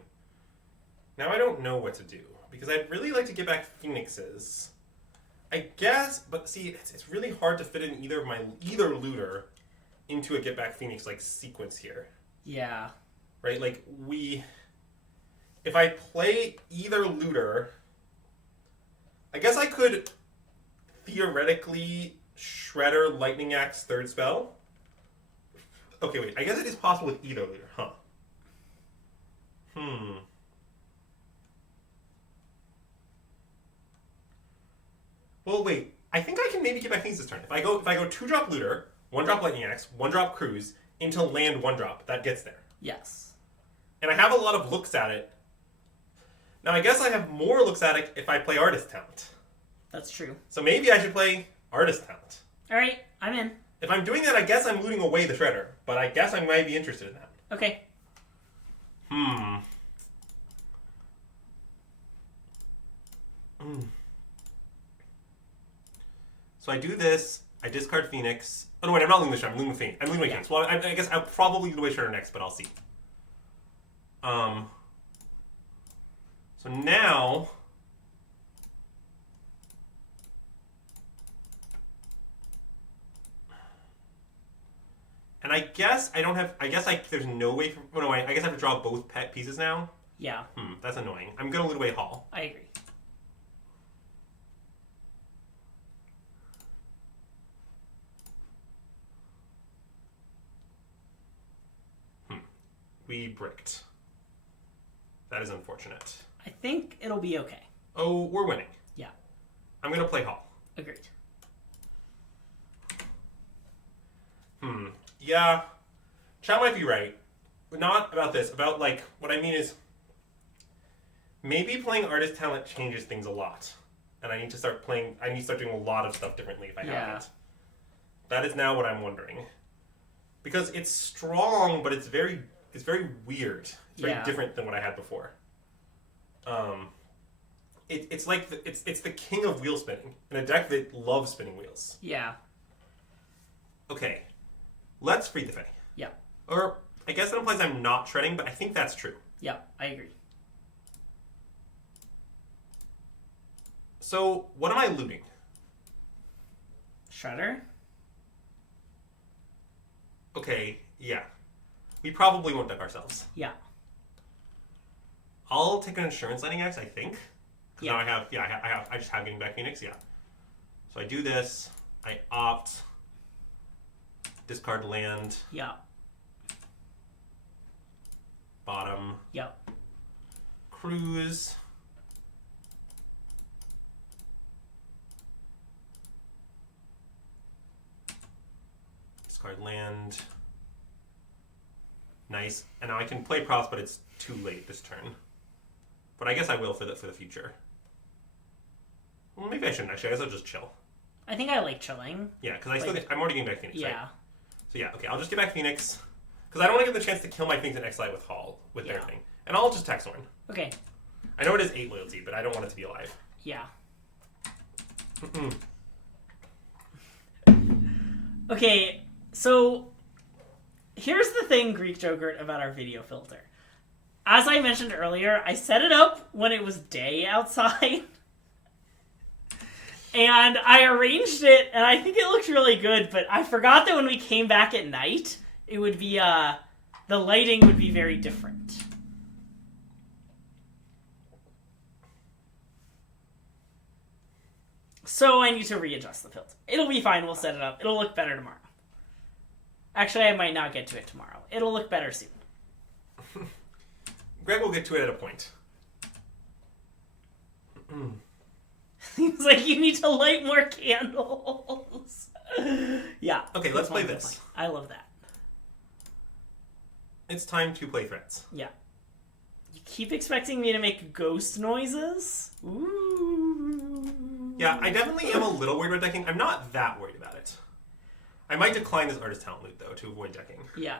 Now I don't know what to do because I'd really like to get back Phoenixes. I guess, but see, it's really hard to fit in either looter into a get back Phoenix like sequence here. Yeah. Right? Like if I play either looter, I guess I could theoretically Shredder Lightning Axe third spell. Okay, wait. I guess it is possible with either looter, huh? Well, wait. I think I can maybe get back things this turn. If I go 2-drop looter, 1-drop Lightning Axe, 1-drop Cruise into land 1-drop, that gets there. Yes. And I have a lot of looks at it. Now I guess I have more looks at it if I play Artist Talent. That's true. So maybe I should play Artist Talent. All right, I'm in. If I'm doing that, I guess I'm looting away the Shredder. But I guess I might be interested in that. Okay. So I do this. I discard Phoenix. Oh no, wait! I'm not looting the Shredder. I'm looting the Phoenix. I'm looting my Phoenix. Well, I guess I'll probably loot away Shredder next, but I'll see. So now. And I guess I don't have. I guess there's no way. Oh no, I guess I have to draw both pet pieces now. Yeah. That's annoying. I'm gonna loot away Hall. I agree. We bricked. That is unfortunate. I think it'll be okay. Oh, we're winning. Yeah. I'm gonna play Hall. Agreed. Yeah. Chow might be right. But not about this. About, like, what I mean is maybe playing Artist Talent changes things a lot. And I need to start doing a lot of stuff differently if I haven't. That is now what I'm wondering. Because it's strong, but it's very weird. It's very different than what I had before. It's like it's the king of wheel spinning in a deck that loves spinning wheels. Yeah. Okay, let's free the Fae. Yeah. Or I guess that implies I'm not shredding, but I think that's true. Yeah, I agree. So what am I looting? Shredder. Okay, yeah. We probably won't deck ourselves. Yeah. I'll take an Insurance Lightning Axe, I think. Yeah. Now I just have getting back Phoenix, yeah. So I do this. I opt. Discard land. Yeah. Bottom. Yeah. Cruise. Discard land. Nice. And now I can play Props, but it's too late this turn. But I guess I will for the future. Well, maybe I shouldn't actually. I guess I'll just chill. I think I like chilling. Yeah, because I'm already getting back Phoenix, Yeah. right? So yeah, okay, I'll just get back Phoenix. Because I don't want to get the chance to kill my Phoenix and Exile with Hall, with their thing. And I'll just tax Zorn. Okay. I know it is 8 loyalty, but I don't want it to be alive. Yeah. Okay, so here's the thing, Greek Jogurt, about our video filter. As I mentioned earlier, I set it up when it was day outside. And I arranged it, and I think it looked really good, but I forgot that when we came back at night, it would be, the lighting would be very different. So I need to readjust the filter. It'll be fine, we'll set it up. It'll look better tomorrow. Actually, I might not get to it tomorrow. It'll look better soon. Greg will get to it at a point. Seems like you need to light more candles. Yeah. Okay, let's play this. I love that. It's time to play threats. Yeah. You keep expecting me to make ghost noises? Ooh. Yeah, I definitely am a little worried about decking. I'm not that worried about it. I might decline this Artist Talent loot, though, to avoid decking. Yeah.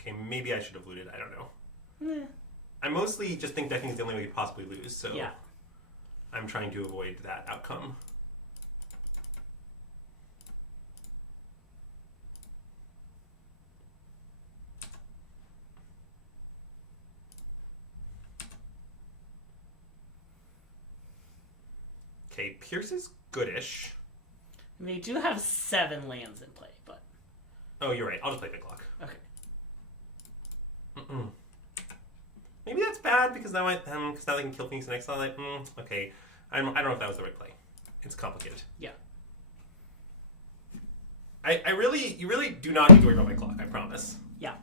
Okay, maybe I should have looted. I don't know. Yeah. I mostly just think decking is the only way we possibly lose, so yeah. I'm trying to avoid that outcome. Okay, Pierce is goodish. They do have 7 lands in play, but... Oh, you're right. I'll just play Big Clock. Okay. Maybe that's bad because now because now they can kill Phoenix and Exile. Like, okay, I don't know if that was the right play. It's complicated. Yeah. You really do not need to worry about my clock. I promise. Yeah.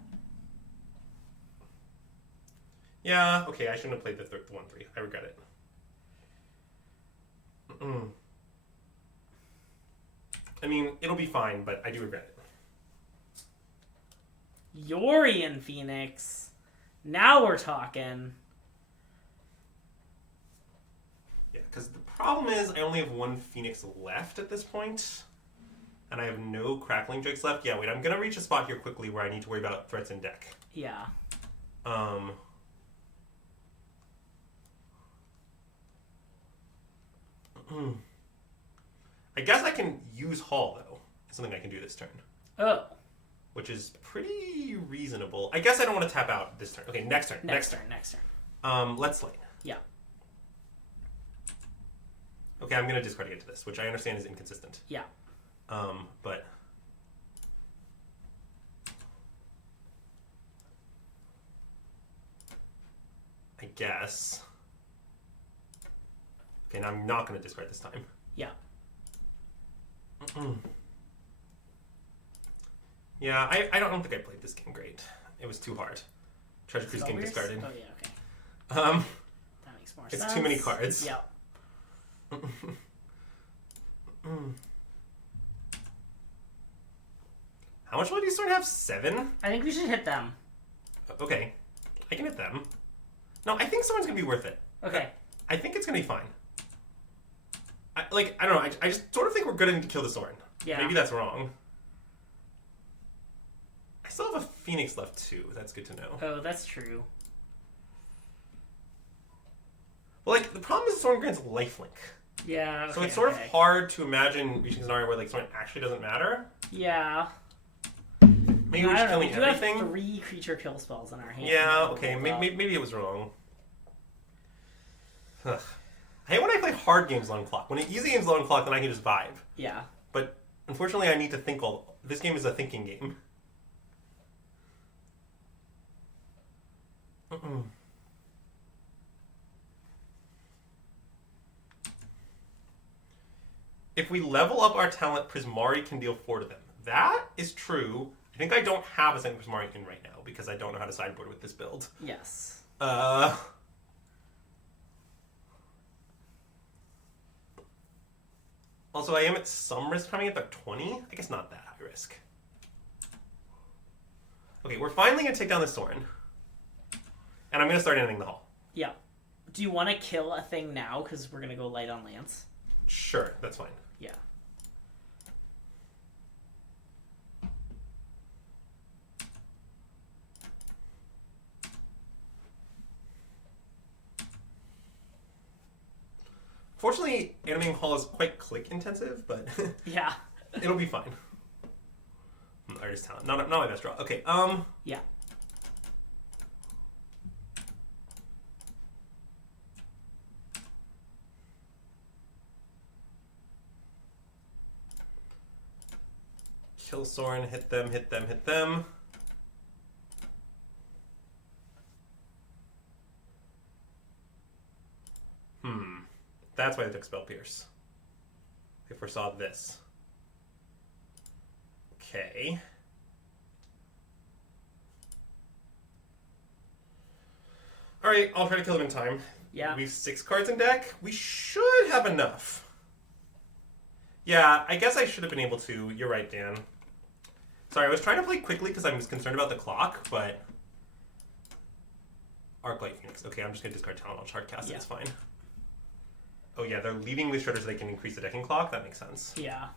Yeah. Okay, I shouldn't have played the 1/3. I regret it. I mean, it'll be fine, but I do regret it. Yorian Phoenix. Now we're talking. Yeah, because the problem is I only have 1 Phoenix left at this point, and I have no Crackling Drakes left. Yeah, wait, I'm going to reach a spot here quickly where I need to worry about threats in deck. Yeah. I guess I can use Hall, though. It's something I can do this turn. Oh. Which is pretty reasonable. I guess I don't want to tap out this turn. Okay, next turn. Next turn. Let's slate. Yeah. Okay, I'm going to discard to get to this, which I understand is inconsistent. Yeah. But... I guess... Okay, now I'm not going to discard this time. Yeah. Yeah, I don't think I played this game great. It was too hard. Treasure Cruise game discarded. Oh, yeah, okay. That makes more sense. It's too many cards. Yeah. How much will these sort of have? 7? I think we should hit them. Okay. I can hit them. No, I think someone's going to be worth it. Okay. I think it's going to be fine. I don't know. I just sort of think we're good to kill the Sorin. Yeah. Maybe that's wrong. I still have a Phoenix left, too. That's good to know. Oh, that's true. Well, the problem is Sorin grants lifelink. Yeah, okay, so it's sort of hard to imagine reaching a scenario where, Sorin actually doesn't matter. Yeah. Maybe we're just killing everything. We have 3 creature kill spells in our hand. Yeah, okay. Maybe it was wrong. Ugh. I hate when I play hard games low on clock. When easy games low on clock, then I can just vibe. Yeah. But unfortunately, I need to think this game is a thinking game. If we level up our talent, Prismari can deal 4 to them. That is true. I think I don't have a second Prismari in right now because I don't know how to sideboard with this build. Yes. Also, I am at some risk coming at 20. I guess not that high risk. Okay, we're finally going to take down this Sorin. And I'm going to start ending the hall. Yeah. Do you want to kill a thing now? Because we're going to go light on Lance. Sure, that's fine. Yeah. Fortunately, animating hall is quite click intensive, but yeah, it'll be fine. Artist talent, not my best draw. Okay, yeah. Kill Sorin, hit them, hit them, hit them. That's why they took Spell Pierce. They foresaw this. Okay. Alright, I'll try to kill them in time. Yeah. We have 6 cards in deck. We should have enough. Yeah, I guess I should have been able to. You're right, Dan. Sorry, I was trying to play quickly because I was concerned about the clock, but... Arclight Phoenix. Okay, I'm just going to discard Talent. I'll shard cast it. It's fine. Oh yeah, they're leaving with Shredder so they can increase the decking clock. That makes sense. Yeah.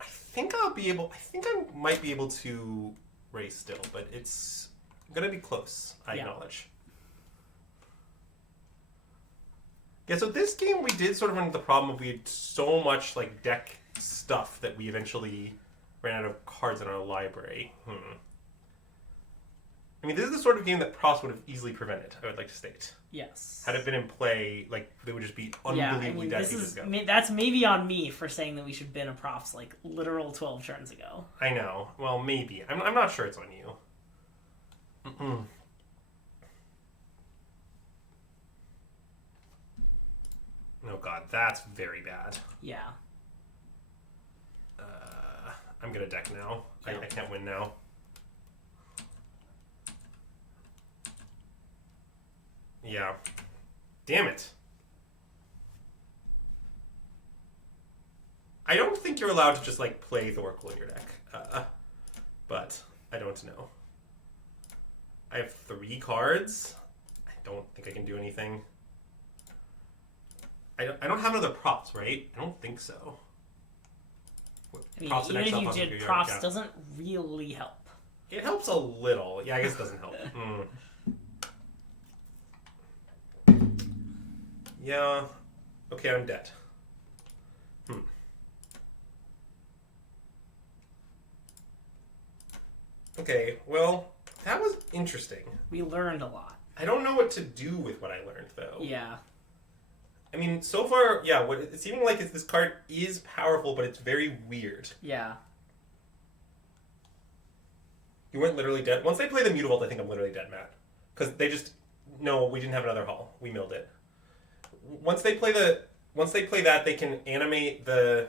I think I might be able to race still, but it's gonna be close. I acknowledge. Yeah, so this game we did sort of run into the problem of we had so much like deck stuff that we eventually ran out of cards in our library. I mean, this is the sort of game that Prost would have easily prevented, I would like to state. Yes. Had it been in play, like, they would just be unbelievably dead ages ago. That's maybe on me for saying that we should bin a Profs, like, literal 12 turns ago. I know. Well, maybe. I'm not sure it's on you. Oh, God. That's very bad. Yeah. I'm going to deck now. Yep. I can't win now. Yeah. Damn it. I don't think you're allowed to just, like, play Thoracle in your deck. But I don't know. I have 3 cards. I don't think I can do anything. I don't have another props, right? I don't think so. I mean, even if you did, props doesn't really help. It helps a little. Yeah, I guess it doesn't help. Yeah. Okay, I'm dead. Okay, well, that was interesting. We learned a lot. I don't know what to do with what I learned, though. Yeah. I mean, so far, yeah, what it's seeming like is this card is powerful, but it's very weird. Yeah. You weren't literally dead. Once they play the Mutavault, I think I'm literally dead, Matt. Because they just... No, we didn't have another Hall. We milled it. Once they play that, they can animate the...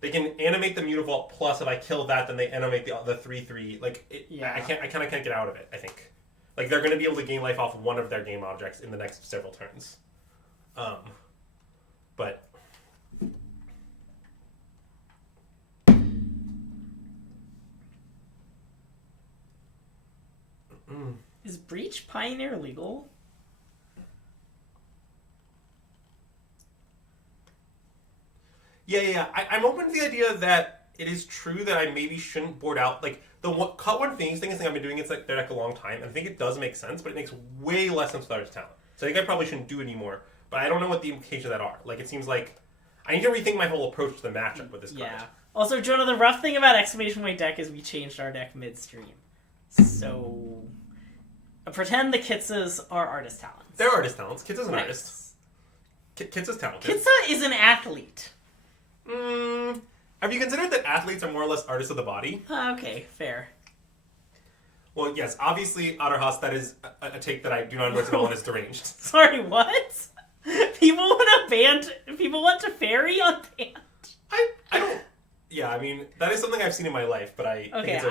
They can animate the Mutavault, plus if I kill that, then they animate the 3/3. Like, I kind of can't get out of it, I think. Like, they're going to be able to gain life off one of their game objects in the next several turns. But... Is Breach Pioneer legal? Yeah. I'm open to the idea that it is true that I maybe shouldn't board out. Like, cut one Phoenix thing is something I've been doing inside their deck a long time, and I think it does make sense, but it makes way less sense without its talent. So I think I probably shouldn't do it anymore, but I don't know what the implications of that are. Like, it seems like I need to rethink my whole approach to the matchup with this card. Yeah. Also, Jonah, the rough thing about Exclamation Point deck is we changed our deck midstream. So... pretend the Kitses are artist talents. They're artist talents. Kitsa's an artist. Kitsa's talented. Kitsa is an athlete. Have you considered that athletes are more or less artists of the body? Okay, fair. Well, yes, obviously, Otterhaus, that is a take that I do not endorse at all and is deranged. Sorry, what? People want to fairy on band. I don't... Yeah, I mean, that is something I've seen in my life, but I think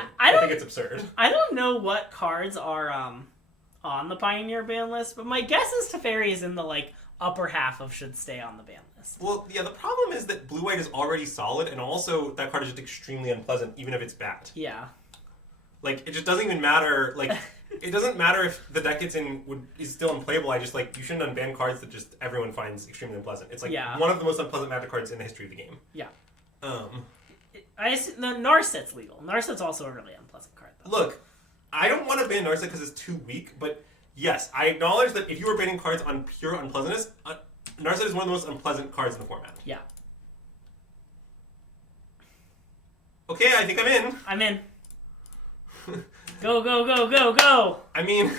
it's absurd. I don't know what cards are on the Pioneer ban list, but my guess is Teferi is in the, like, upper half of should stay on the ban list. Well, yeah, the problem is that blue-white is already solid, and also that card is just extremely unpleasant, even if it's bad. Yeah. Like, it just doesn't even matter. Like, it doesn't matter if the deck it's in is still unplayable. I just, like, you shouldn't unban cards that just everyone finds extremely unpleasant. It's, like, one of the most unpleasant Magic cards in the history of the game. Yeah. The Narset's legal. Narset's also a really unpleasant card, though. Look, I don't want to ban Narset because it's too weak, but yes, I acknowledge that if you were banning cards on pure unpleasantness, Narset is one of the most unpleasant cards in the format. Yeah. Okay, I think I'm in. I'm in. Go, go, go, go, go! I mean,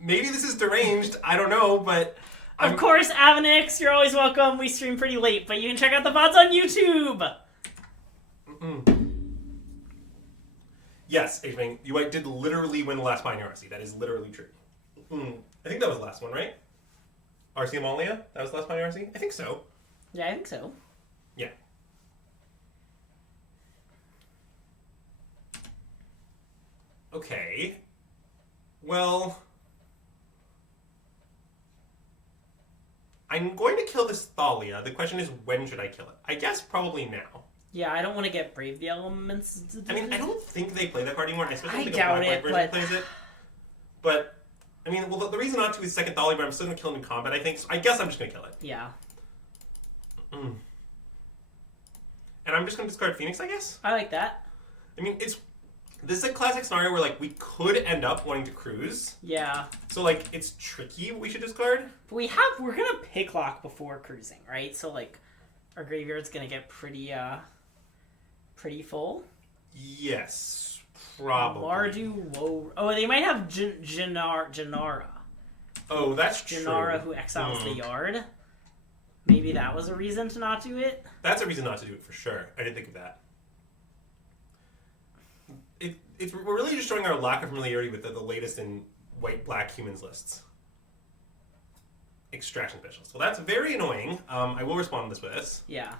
maybe this is deranged. I don't know, but... Of course, Avenix, you're always welcome. We stream pretty late, but you can check out the VODs on YouTube! Yes, H-Bang, you did literally win the last Pioneer RC. That is literally true. I think that was the last one, right? RC Amalia? That was the last Pioneer RC? I think so. Yeah, I think so. Yeah. Okay. Well... I'm going to kill this Thalia. The question is, when should I kill it? I guess probably now. Yeah, I don't want to get Brave the Elements. I mean, I don't think they play that card anymore. I especially think doubt a black-white version but... plays it. But, I mean, well, the reason not to is second Thalia, but I'm still going to kill it in combat, I think. So I guess I'm just going to kill it. Yeah. And I'm just going to discard Phoenix, I guess? I like that. I mean, this is a classic scenario where, like, we could end up wanting to cruise. Yeah. So, like, it's tricky what we should discard. But we're going to pick lock before cruising, right? So, like, our graveyard's going to get pretty full. Yes, probably. Mardu, whoa. Oh, they might have Janara. Oh, that's true. Janara who exiles the yard. Maybe that was a reason to not do it. That's a reason not to do it for sure. I didn't think of that. We're really just showing our lack of familiarity with the latest in white-black humans lists. Extraction specialist. Well, that's very annoying. I will respond to this with this. Yeah.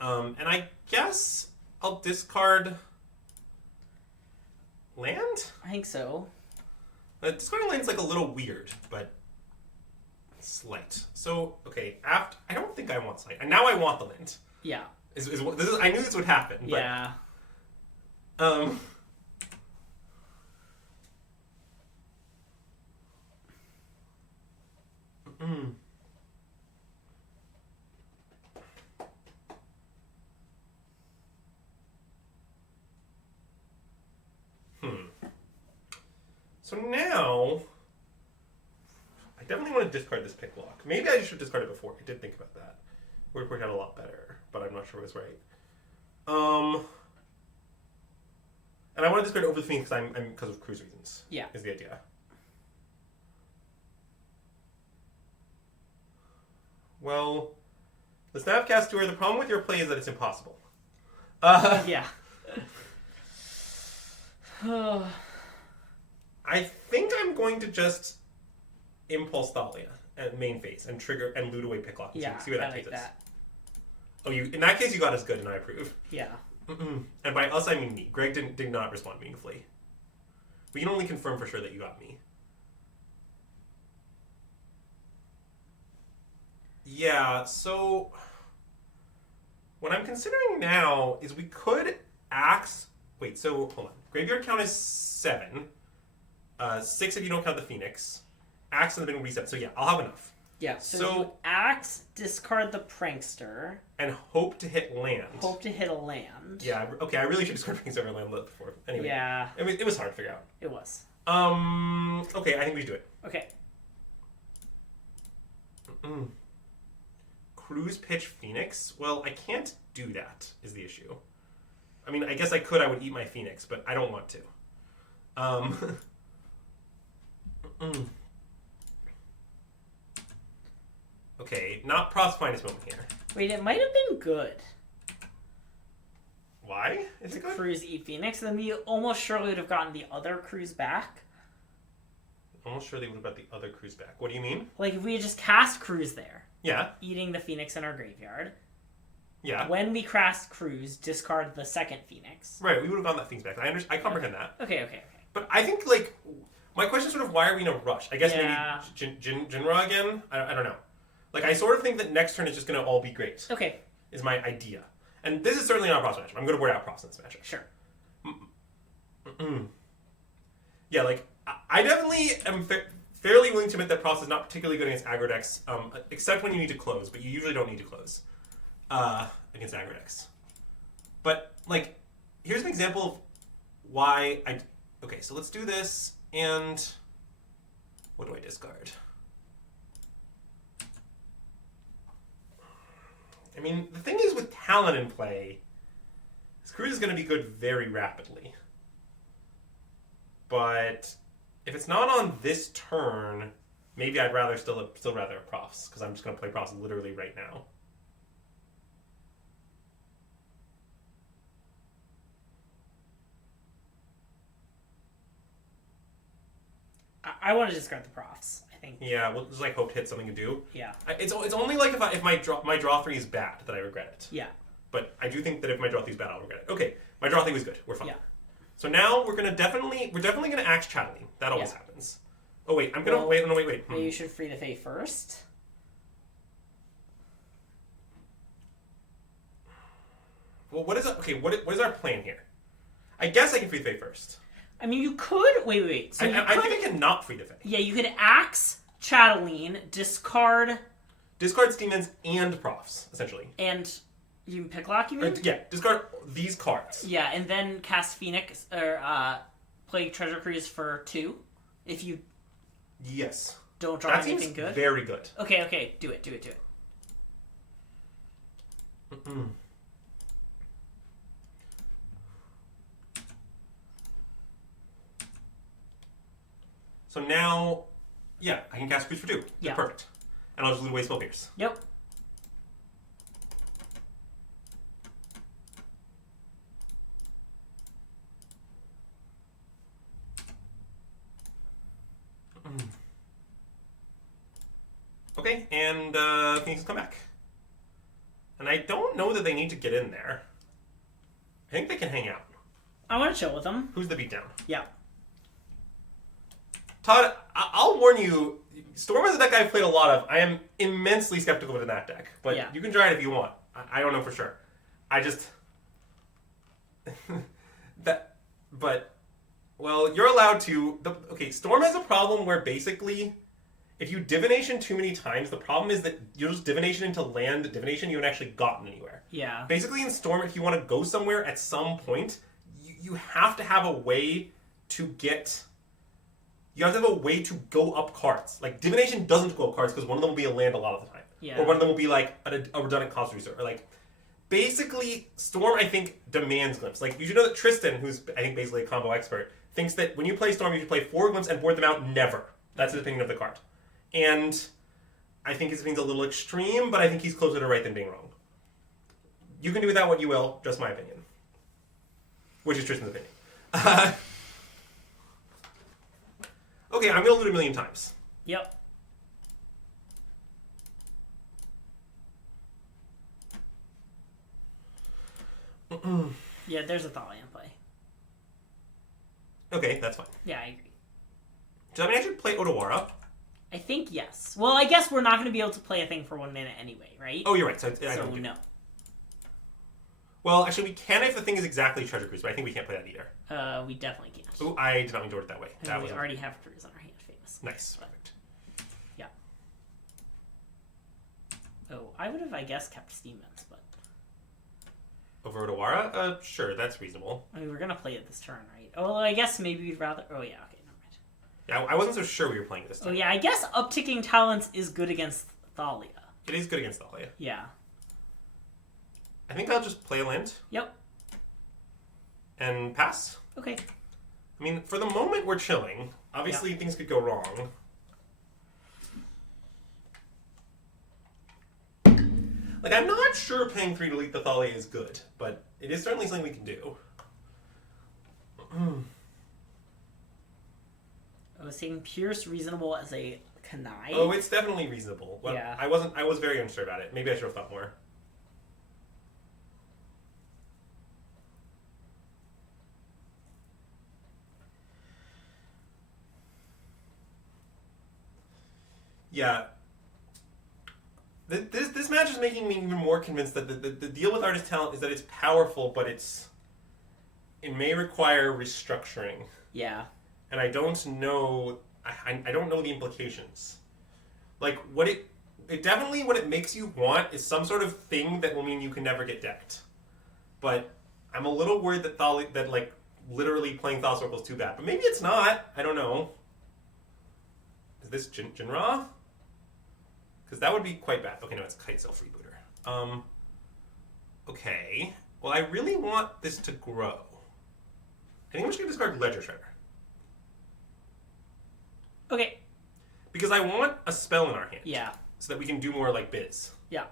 And I guess I'll discard land? I think so. Discarding land's like a little weird, but slight. So, okay, I don't think I want slight. And now I want the land. Yeah. I knew this would happen. But, yeah. So now, I definitely want to discard this pick lock. Maybe I should discard it before. I did think about that. Would have worked out a lot better, but I'm not sure it was right. And I want to discard over the Phoenix because of cruise reasons. Yeah. Is the idea. Well, the Snapcast Tour, the problem with your play is that it's impossible. Yeah. I think I'm going to just Impulse Thalia at main phase and trigger and loot away Picklock. Yeah, see where that I takes like us. that. Oh, in that case, you got us good, and I approve. Yeah. And by us, I mean me. Greg did not respond meaningfully. We can only confirm for sure that you got me. Yeah, so what I'm considering now is we could axe... Wait, so hold on. Graveyard count is 7. 6 if you don't count the Phoenix. Axe has been reset, so yeah, I'll have enough. Yeah, so you axe, discard the Prankster. And hope to hit land. Hope to hit a land. Yeah, okay, I really should discard Prankster over land before. Anyway. Yeah. It was hard to figure out. It was. Okay, I think we should do it. Okay. Cruise pitch Phoenix? Well, I can't do that, is the issue. I mean, I guess I could, I would eat my Phoenix, but I don't want to. Okay, not Prop's finest moment here. Wait, it might have been good. Why? Is it good? Cruise eat Phoenix, then we almost surely would have gotten the other cruise back. Almost sure they would have got the other cruise back. What do you mean? Like, if we had just cast cruise there. Yeah. Eating the Phoenix in our graveyard. Yeah. When we cast cruise, discard the second Phoenix. Right, we would have gotten that Phoenix back. I comprehend that. Okay. But I think, like, My question is sort of why are we in a rush? I guess Yeah. maybe Jinra again? I don't know. Like, I sort of think that next turn is just going to all be great. Okay. Is my idea. And this is certainly not a Pross matchup. I'm going to board out Pross in this matchup. Sure. Yeah, like, I definitely am fairly willing to admit that Pross is not particularly good against aggro decks, except when you need to close, but you usually don't need to close against aggro decks. But, like, here's an example of why I... Okay, so let's do this, and... What do I discard? I mean, the thing is with Talon in play, this cruise is going to be good very rapidly. But if it's not on this turn, maybe I'd rather still rather a Pross, because I'm just going to play Pross literally right now. I want to discard the Profs, I think. Yeah, we'll just like hope to hit something to do. Yeah. It's only like if my draw 3 is bad that I regret it. Yeah. But I do think that if my draw 3 is bad, I'll regret it. Okay, my draw 3 was good. We're fine. Yeah. So now we're definitely gonna axe Chatteling. That always happens. Oh wait, I'm gonna wait. Maybe you should free the Fae first. Well, what is our plan here? I guess I can free the Fae first. I mean, you could... Wait. So I think I cannot free the Fae. Yeah, you could axe Chatteling, discard... Discard Steamens and Profs, essentially. And you can picklock, you mean? Yeah, discard these cards. Yeah, and then cast Phoenix, or play Treasure Cruise for 2, if you Yes. don't draw anything good. Very good. Okay, do it. So now, yeah, I can cast Cruise for 2. Yeah. Perfect. And I'll just loot away Spell Pierce. Yep. Okay, and Phoenix come back. And I don't know that they need to get in there. I think they can hang out. I want to chill with them. Who's the beatdown? Yeah. Todd, I'll warn you, Storm is a deck I've played a lot of. I am immensely skeptical of that deck. But you can try it if you want. I don't know for sure. I just... Well, you're allowed to... Okay, Storm has a problem where basically... If you divination too many times, the problem is that you'll just divination into land divination, you haven't actually gotten anywhere. Yeah. Basically in Storm, if you want to go somewhere at some point, you have to have a way to get... You have to have a way to go up cards. Like, divination doesn't go up cards because one of them will be a land a lot of the time. Yeah. Or one of them will be, like, a redundant cost reducer. Or, like, basically, Storm, I think, demands Glimpse. Like, you should know that Tristan, who's, I think, basically a combo expert, thinks that when you play Storm, you should play 4 Glimpse and board them out never. That's his opinion of the card. And I think his opinion's a little extreme, but I think he's closer to right than being wrong. You can do with that what you will, just my opinion. Which is Tristan's opinion. Okay, I'm going to loot 1,000,000 times. Yep. Yeah, there's a Thalia in play. Okay, that's fine. Yeah, I agree. Does that mean I should play Odawara? I think yes. Well, I guess we're not going to be able to play a thing for 1 minute anyway, right? Oh, you're right. So no. Well, actually, we can if the thing is exactly Treasure Cruise, but I think we can't play that either. We definitely can't. Ooh, I did not mean to word it that way. And we already have Cruise on our hand, famous. Nice. Perfect. Yeah. Oh, I would have, I guess, kept Steamens, but... Over Odawara? Sure, that's reasonable. I mean, we're going to play it this turn, right? Oh, I guess maybe we'd rather... Oh, yeah, okay, never mind. Yeah, I wasn't so sure we were playing this turn. Oh, yeah, I guess upticking talents is good against Thalia. It is good against Thalia. Yeah. I think I'll just play a land. Yep. And pass. Okay. I mean, for the moment, we're chilling. Obviously, things could go wrong. Like, I'm not sure paying 3 to leak the Thalia is good, but it is certainly something we can do. I was saying Pierce reasonable as a Kanai. Oh, it's definitely reasonable. Well, yeah. I was very unsure about it. Maybe I should have thought more. Yeah. This match is making me even more convinced that the deal with Artist Talent is that it's powerful, but it may require restructuring. Yeah. And I don't know. I don't know the implications. Like what it definitely what it makes you want is some sort of thing that will mean you can never get decked. But I'm a little worried that like literally playing Thal Circle is too bad. But maybe it's not. I don't know. Is this Jinra? Because that would be quite bad. Okay, no, it's Kitesail Freebooter. Okay. Well, I really want this to grow. I think I'm just going to discard Ledger Shredder. Okay. Because I want a spell in our hand. Yeah. So that we can do more like Biz. Yeah.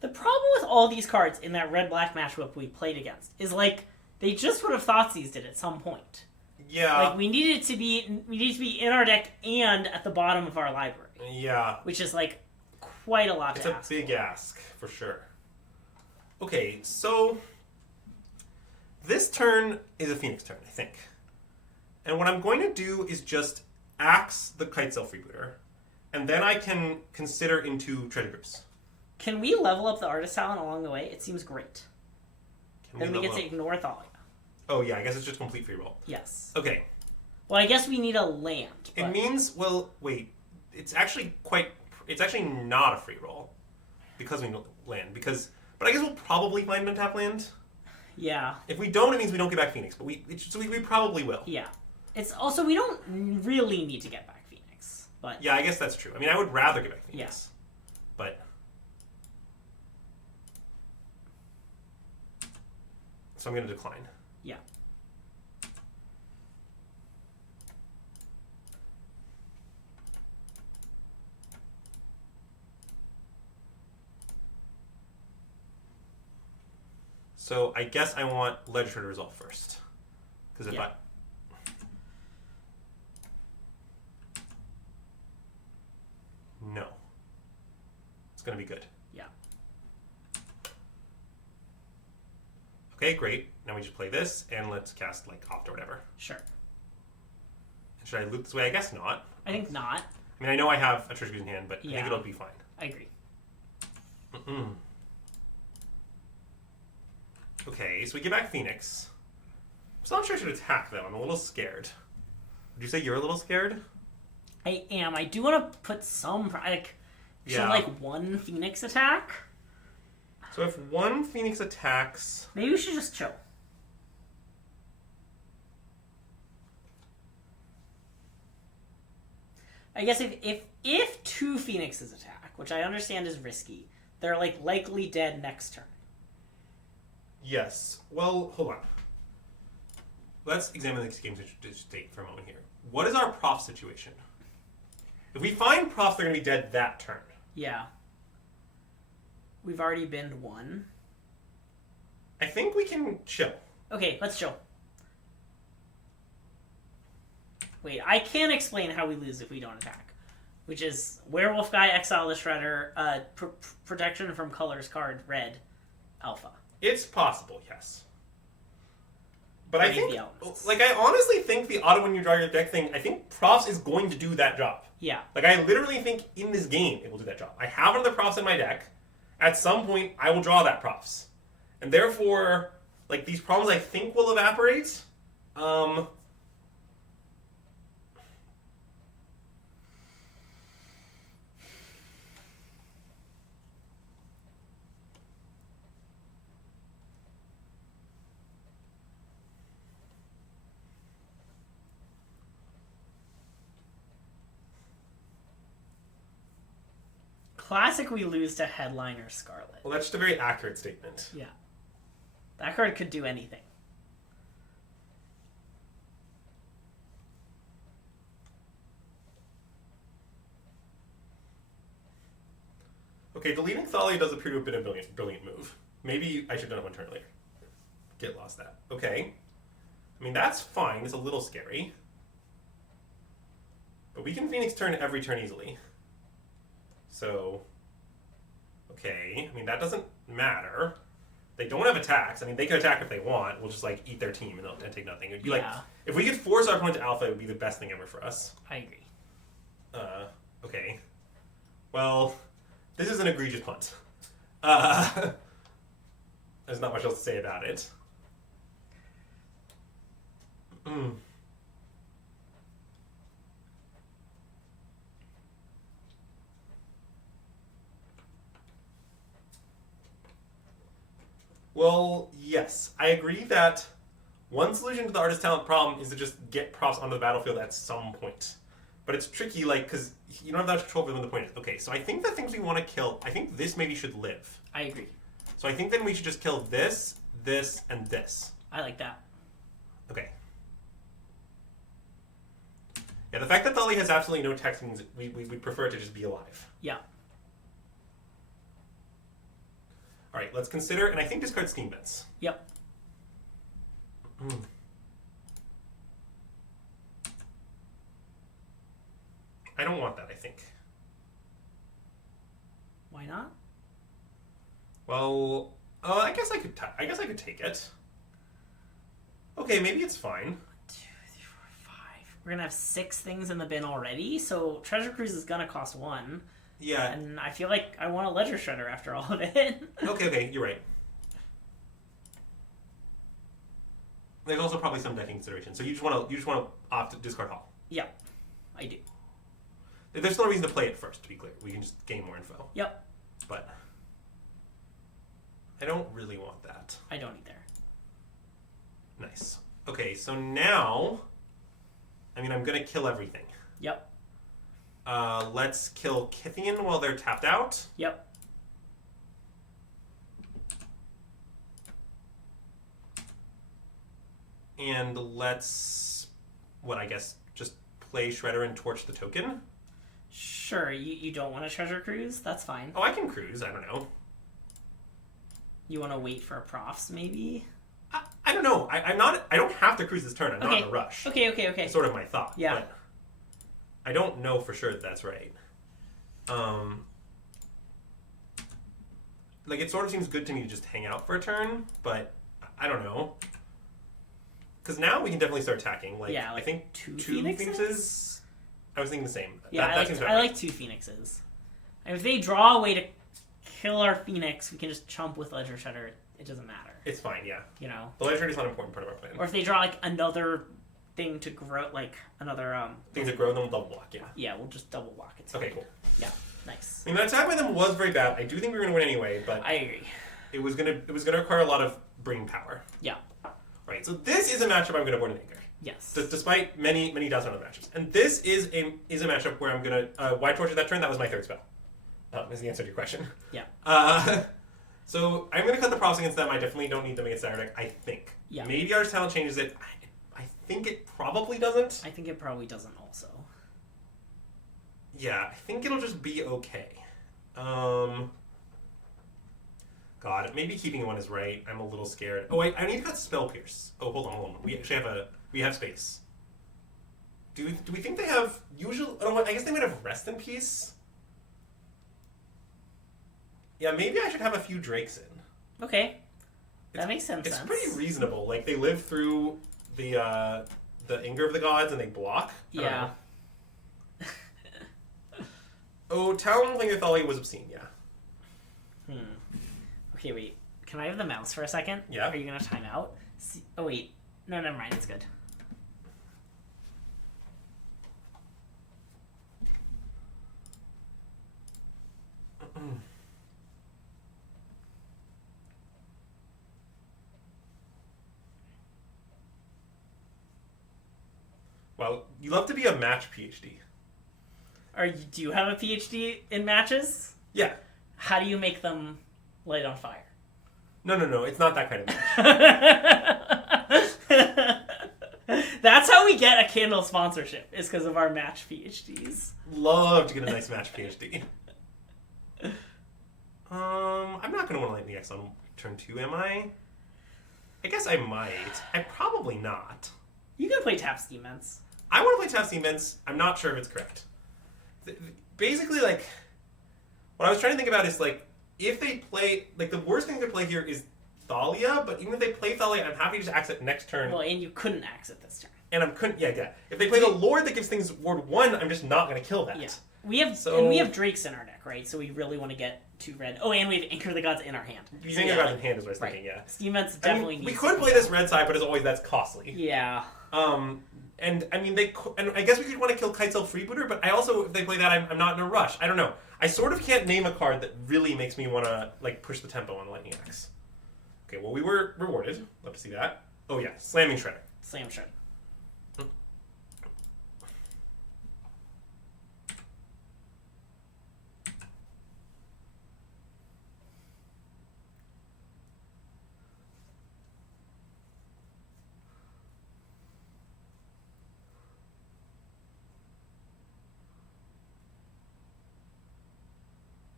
The problem with all these cards in that red-black matchup we played against is, like, they just would have Thoughtseized it at some point. Yeah. Like, we needed to be in our deck and at the bottom of our library. Yeah. Which is, like, quite a lot to ask. It's a big ask, for sure. Okay, so this turn is a Phoenix turn, I think. And what I'm going to do is just axe the Kitesail Freebooter, and then I can consider into Treasure Groups. Can we level up the Artist Talent along the way? It seems great. Then we get to ignore Thalia. Oh yeah, I guess it's just complete free roll. Yes. Okay. Well, I guess we need a land. But... It means, well, wait. It's actually not a free roll. Because we land. But I guess we'll probably find an untap land. Yeah. If we don't, it means we don't get back Phoenix. But we probably will. Yeah. It's also, we don't really need to get back Phoenix. But yeah, I guess that's true. I mean, I would rather get back Phoenix. Yes. But... So I'm going to decline. Yeah. So I guess I want Ledger to resolve first. Because if I... No. It's going to be good. Yeah. Okay, great. Now we just play this, and let's cast, like, Opt or whatever. Sure. Should I loop this way? I guess not. I think not. I mean, I know I have a Treasure Group in hand, but I think it'll be fine. I agree. Okay, so we get back Phoenix. I'm still not sure I should attack, though. I'm a little scared. Would you say you're a little scared? I am. I do want to put some... Should, one Phoenix attack? So if one Phoenix attacks... Maybe we should just chill. I guess if two Phoenixes attack, which I understand is risky, they're, likely dead next turn. Yes. Well, hold on. Let's examine the game state for a moment here. What is our prof situation? If we find profs, they're going to be dead that turn. Yeah. We've already binned one. I think we can chill. Okay, let's chill. Wait, I can explain how we lose if we don't attack. Which is Werewolf Guy, exile the Shredder, protection from colors card, red, alpha. It's possible, yes. But I think, elements. I honestly think the auto when you draw your deck thing, I think profs is going to do that job. Yeah. I literally think in this game it will do that job. I have another profs in my deck. At some point, I will draw that profs. And therefore, these problems I think will evaporate. Classic, we lose to Headliner Scarlet. Well, that's just a very accurate statement. Yeah. That card could do anything. Okay, deleting Thalia does appear to have been a brilliant move. Maybe I should have done it one turn earlier. Get lost that. Okay. I mean, that's fine. It's a little scary. But we can Phoenix turn every turn easily. So, okay. I mean, that doesn't matter. They don't have attacks. I mean, they can attack if they want. We'll just like eat their team and take nothing. It'd be like if we could force our opponent to alpha, it would be the best thing ever for us. I agree. Okay. Well, this is an egregious punt. There's not much else to say about it. Well, yes. I agree that one solution to the artist talent problem is to just get props onto the battlefield at some point. But it's tricky, like, because you don't have that control over when the point is. Okay, so I think the things we want to kill, I think this maybe should live. I agree. So I think then we should just kill this, this, and this. I like that. Okay. Yeah, the fact that Thali has absolutely no text means we prefer it to just be alive. Yeah. All right, let's consider, and I think discard Steam Vents. Yep. I don't want that, I think. Why not? Well, I guess I could take it. Okay, maybe it's fine. 1, 2, 3, 4, 5. We're gonna have 6 things in the bin already, so Treasure Cruise is gonna cost 1. Yeah. And I feel like I want a Ledger Shredder after all of it. Okay, you're right. There's also probably some decking consideration. So you just want to opt to discard Hall. Yeah, I do. There's no reason to play it first, to be clear. We can just gain more info. Yep. But I don't really want that. I don't either. Nice. Okay, so now, I mean, I'm going to kill everything. Yep. Let's kill Kithian while they're tapped out. Yep. And let's, I guess, just play Shredder and torch the token. Sure, you don't want a Treasure Cruise? That's fine. Oh, I can cruise, I don't know. You want to wait for a profs, maybe? I don't know. I don't have to cruise this turn. I'm not in a rush. Okay. That's sort of my thought. Yeah. But I don't know for sure that's right. Like, it sort of seems good to me to just hang out for a turn, but I don't know. Because now we can definitely start attacking. Like, yeah, like I think two Phoenixes? I was thinking the same. Yeah, I like 2 Phoenixes. And if they draw a way to kill our Phoenix, we can just chump with Ledger Shredder. It doesn't matter. It's fine, yeah. You know? The Ledger Shredder is not an important part of our plan. Or if they draw, like, another thing to grow, like, another, things that grow, then we'll double block, yeah. Yeah, we'll just double block it. Okay, cool. Yeah, nice. I mean, the attack by them was very bad. I do think we were going to win anyway, but I agree. It was gonna require a lot of brain power. Yeah. Right, so this is a matchup I'm going to board an Anger. Yes. Despite many doubts on other matches. And this is a matchup where I'm going to White Torture that turn. That was my 3rd spell. Is the answer to your question. Yeah. So I'm going to cut the props against them. I definitely don't need them against Saturday, I think. Yeah. Maybe our talent changes it. I think it probably doesn't. I think it probably doesn't also. Yeah, I think it'll just be okay. God, maybe keeping 1 is right. I'm a little scared. Oh, wait, I need to cut Spell Pierce. Oh, hold on. We actually have space. Do we think they have usual? Oh, I guess they might have Rest in Peace. Yeah, maybe I should have a few Drakes in. Okay, that makes sense. It's pretty reasonable. Like, they live through the Anger of the Gods and they block. Yeah. Oh, Talon of Thali was obscene. Yeah. Okay, wait. Can I have the mouse for a second? Yeah. Are you gonna time out? Oh wait. No, never mind. It's good. Well, you love to be a match PhD. Do you have a PhD in matches? Yeah. How do you make them light on fire? No. It's not that kind of match. That's how we get a Kindle sponsorship, is because of our match PhDs. Love to get a nice match PhD. I'm not going to want to light the X on turn 2, am I? I guess I might. I'm probably not. You can play Tap Steam Vents. I want to play Tap Steam Vents. I'm not sure if it's correct. Basically, like, what I was trying to think about is, like, if they play, like, the worst thing to play here is Thalia, but even if they play Thalia, I'm happy to just axe it next turn. Well, and you couldn't axe it this turn. And I'm couldn't. Yeah. If they play the Lord that gives things ward 1, I'm just not going to kill that. Yeah. We have Drakes in our deck, right? So we really want to get 2 red. Oh, and we have Anchor the Gods in our hand. Using Anchor the Gods in hand is what I was thinking, yeah. Steam Vents definitely we could play this red side, but as always, that's costly. Yeah. And I mean, and I guess we could want to kill Kitesail Freebooter, but I also, if they play that, I'm not in a rush. I don't know. I sort of can't name a card that really makes me want to like push the tempo on Lightning Axe. Okay, well, we were rewarded. Love to see that. Oh yeah, Slamming Shredder. Slam Shredder.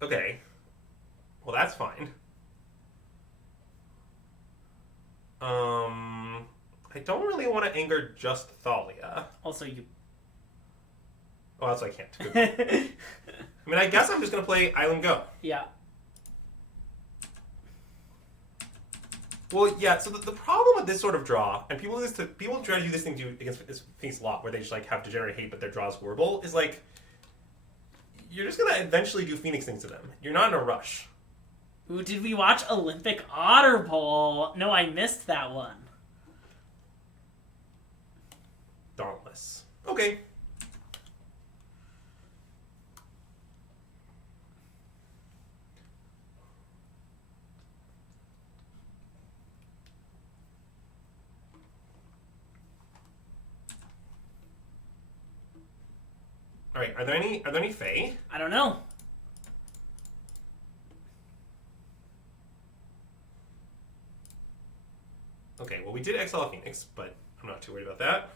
Okay. Well, that's fine. I don't really want to anger just Thalia. Also, you... Oh, that's why I can't. I mean, I guess I'm just going to play Island Go. Yeah. Well, yeah, so the problem with this sort of draw, and people try to do this thing against things a lot, where they just like have degenerate hate, but their draw is horrible, is like, you're just going to eventually do Phoenix things to them. You're not in a rush. Ooh, did we watch Olympic Otter Bowl? No, I missed that one. Dauntless. Okay. All right. Are there any Fae? I don't know. Okay. Well, we did exile a Phoenix, but I'm not too worried about that.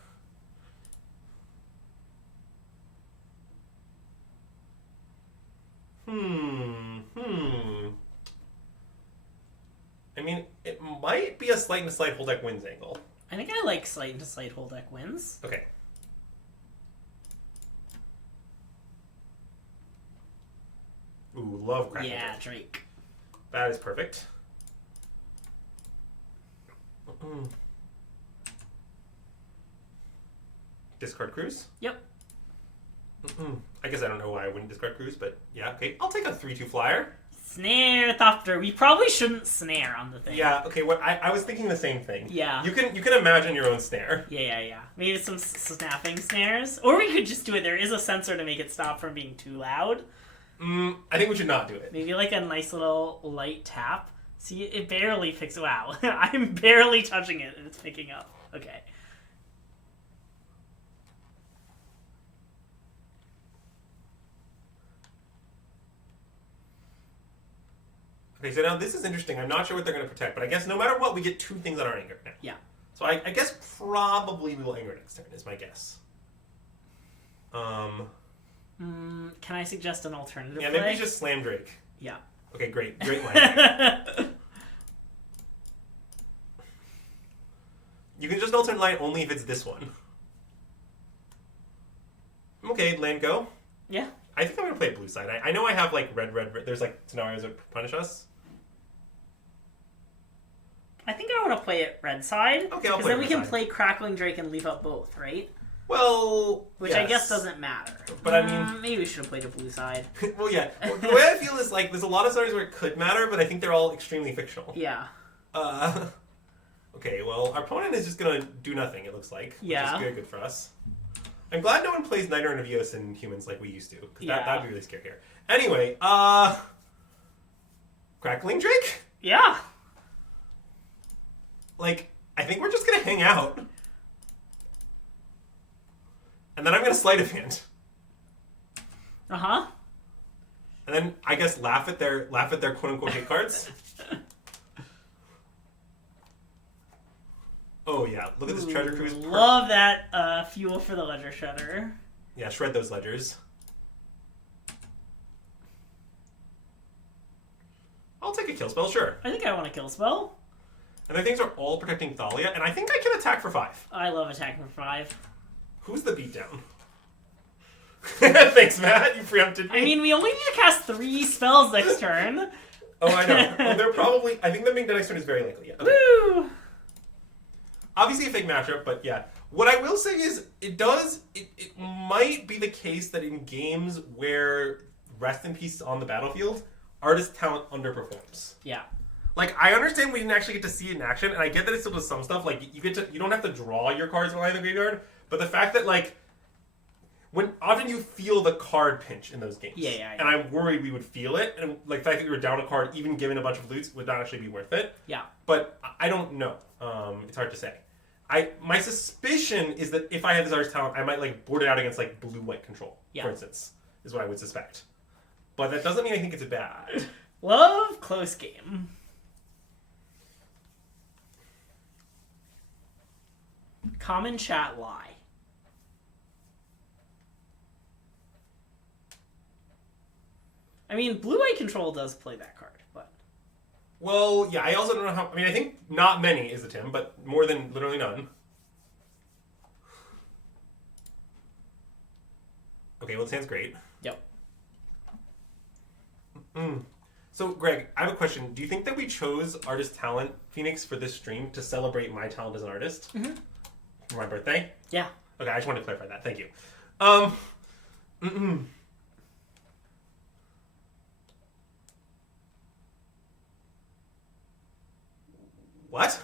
I mean, it might be a Slight and a Slight whole deck wins angle. I think I like Slight into Slight whole deck wins. Okay. Ooh, love Crackle. Yeah, Drake. That is perfect. Discard Cruise? Yep. I guess I don't know why I wouldn't discard Cruise, but yeah, okay. I'll take a 3/2 flyer. Snare Thopter. We probably shouldn't snare on the thing. Yeah, okay, what I was thinking the same thing. Yeah. You can imagine your own snare. Yeah. Maybe some snapping snares. Or we could just do it. There is a sensor to make it stop from being too loud. I think we should not do it. Maybe like a nice little light tap. See, it barely picks... Wow. I'm barely touching it and it's picking up. Okay. Okay, so now this is interesting. I'm not sure what they're going to protect, but I guess no matter what, we get 2 things on our anger now. Yeah. So I guess probably we will anger next turn, is my guess. Can I suggest an alternative Yeah, play? maybe just Slam Drake. Yeah. Okay, great line. You can just alternate line only if it's this one. Okay, land go. Yeah. I think I'm going to play blue side. I know I have like red. There's like scenarios that punish us. I think I want to play it red side. Okay, I'll play Because then we red can side. play Crackling Drake and leave out both, right? Well, Which I guess doesn't matter. But I mean... Maybe we should have played a blue side. Well, yeah. The way I feel is like there's a lot of scenarios where it could matter, but I think they're all extremely fictional. Yeah. Okay, well, our opponent is just going to do nothing, it looks like. Yeah. Which is good for us. I'm glad no one plays Nightmare and Avios in humans like we used to, because that'd be really scary here. Anyway, Crackling Drake? Yeah. Like, I think we're just going to hang out. And then I'm going to Sleight of Hand. Uh-huh. And then, I guess, laugh at their quote-unquote hit cards. Oh, yeah. Look at this Treasure Cruise. Love that fuel for the Ledger Shredder. Yeah, shred those ledgers. I'll take a kill spell, sure. I think I want to kill spell. And their things are all protecting Thalia, and I think I can attack for 5. I love attacking for 5. Who's the beatdown? Thanks, Matt. You preempted me. I mean, we only need to cast 3 spells next turn. Oh, I know. Oh, they're probably... I think them being dead next turn is very likely, yeah. Okay. Woo! Obviously a fake matchup, but yeah. What I will say is, it might be the case that in games where Rest in Peace is on the battlefield, artist talent underperforms. Yeah. Like, I understand we didn't actually get to see it in action, and I get that it still does some stuff. Like, you don't have to draw your cards while in the graveyard, but the fact that, like, when often you feel the card pinch in those games. Yeah. And I'm worried we would feel it, and like the fact that you were down a card, even given a bunch of loots, would not actually be worth it. Yeah. But I don't know. It's hard to say. My suspicion is that if I had this artist talent, I might like board it out against like blue-white control, for instance, is what I would suspect. But that doesn't mean I think it's bad. Love close game. Common chat lie. I mean, blue-white control does play that card, but... Well, yeah, I also don't know how... I mean, I think not many is the Tim, but more than literally none. Okay, well, it sounds great. Yep. So, Greg, I have a question. Do you think that we chose Artist Talent Phoenix for this stream to celebrate my talent as an artist? Mm-hmm. For my birthday? Yeah. Okay, I just wanted to clarify that. Thank you. What?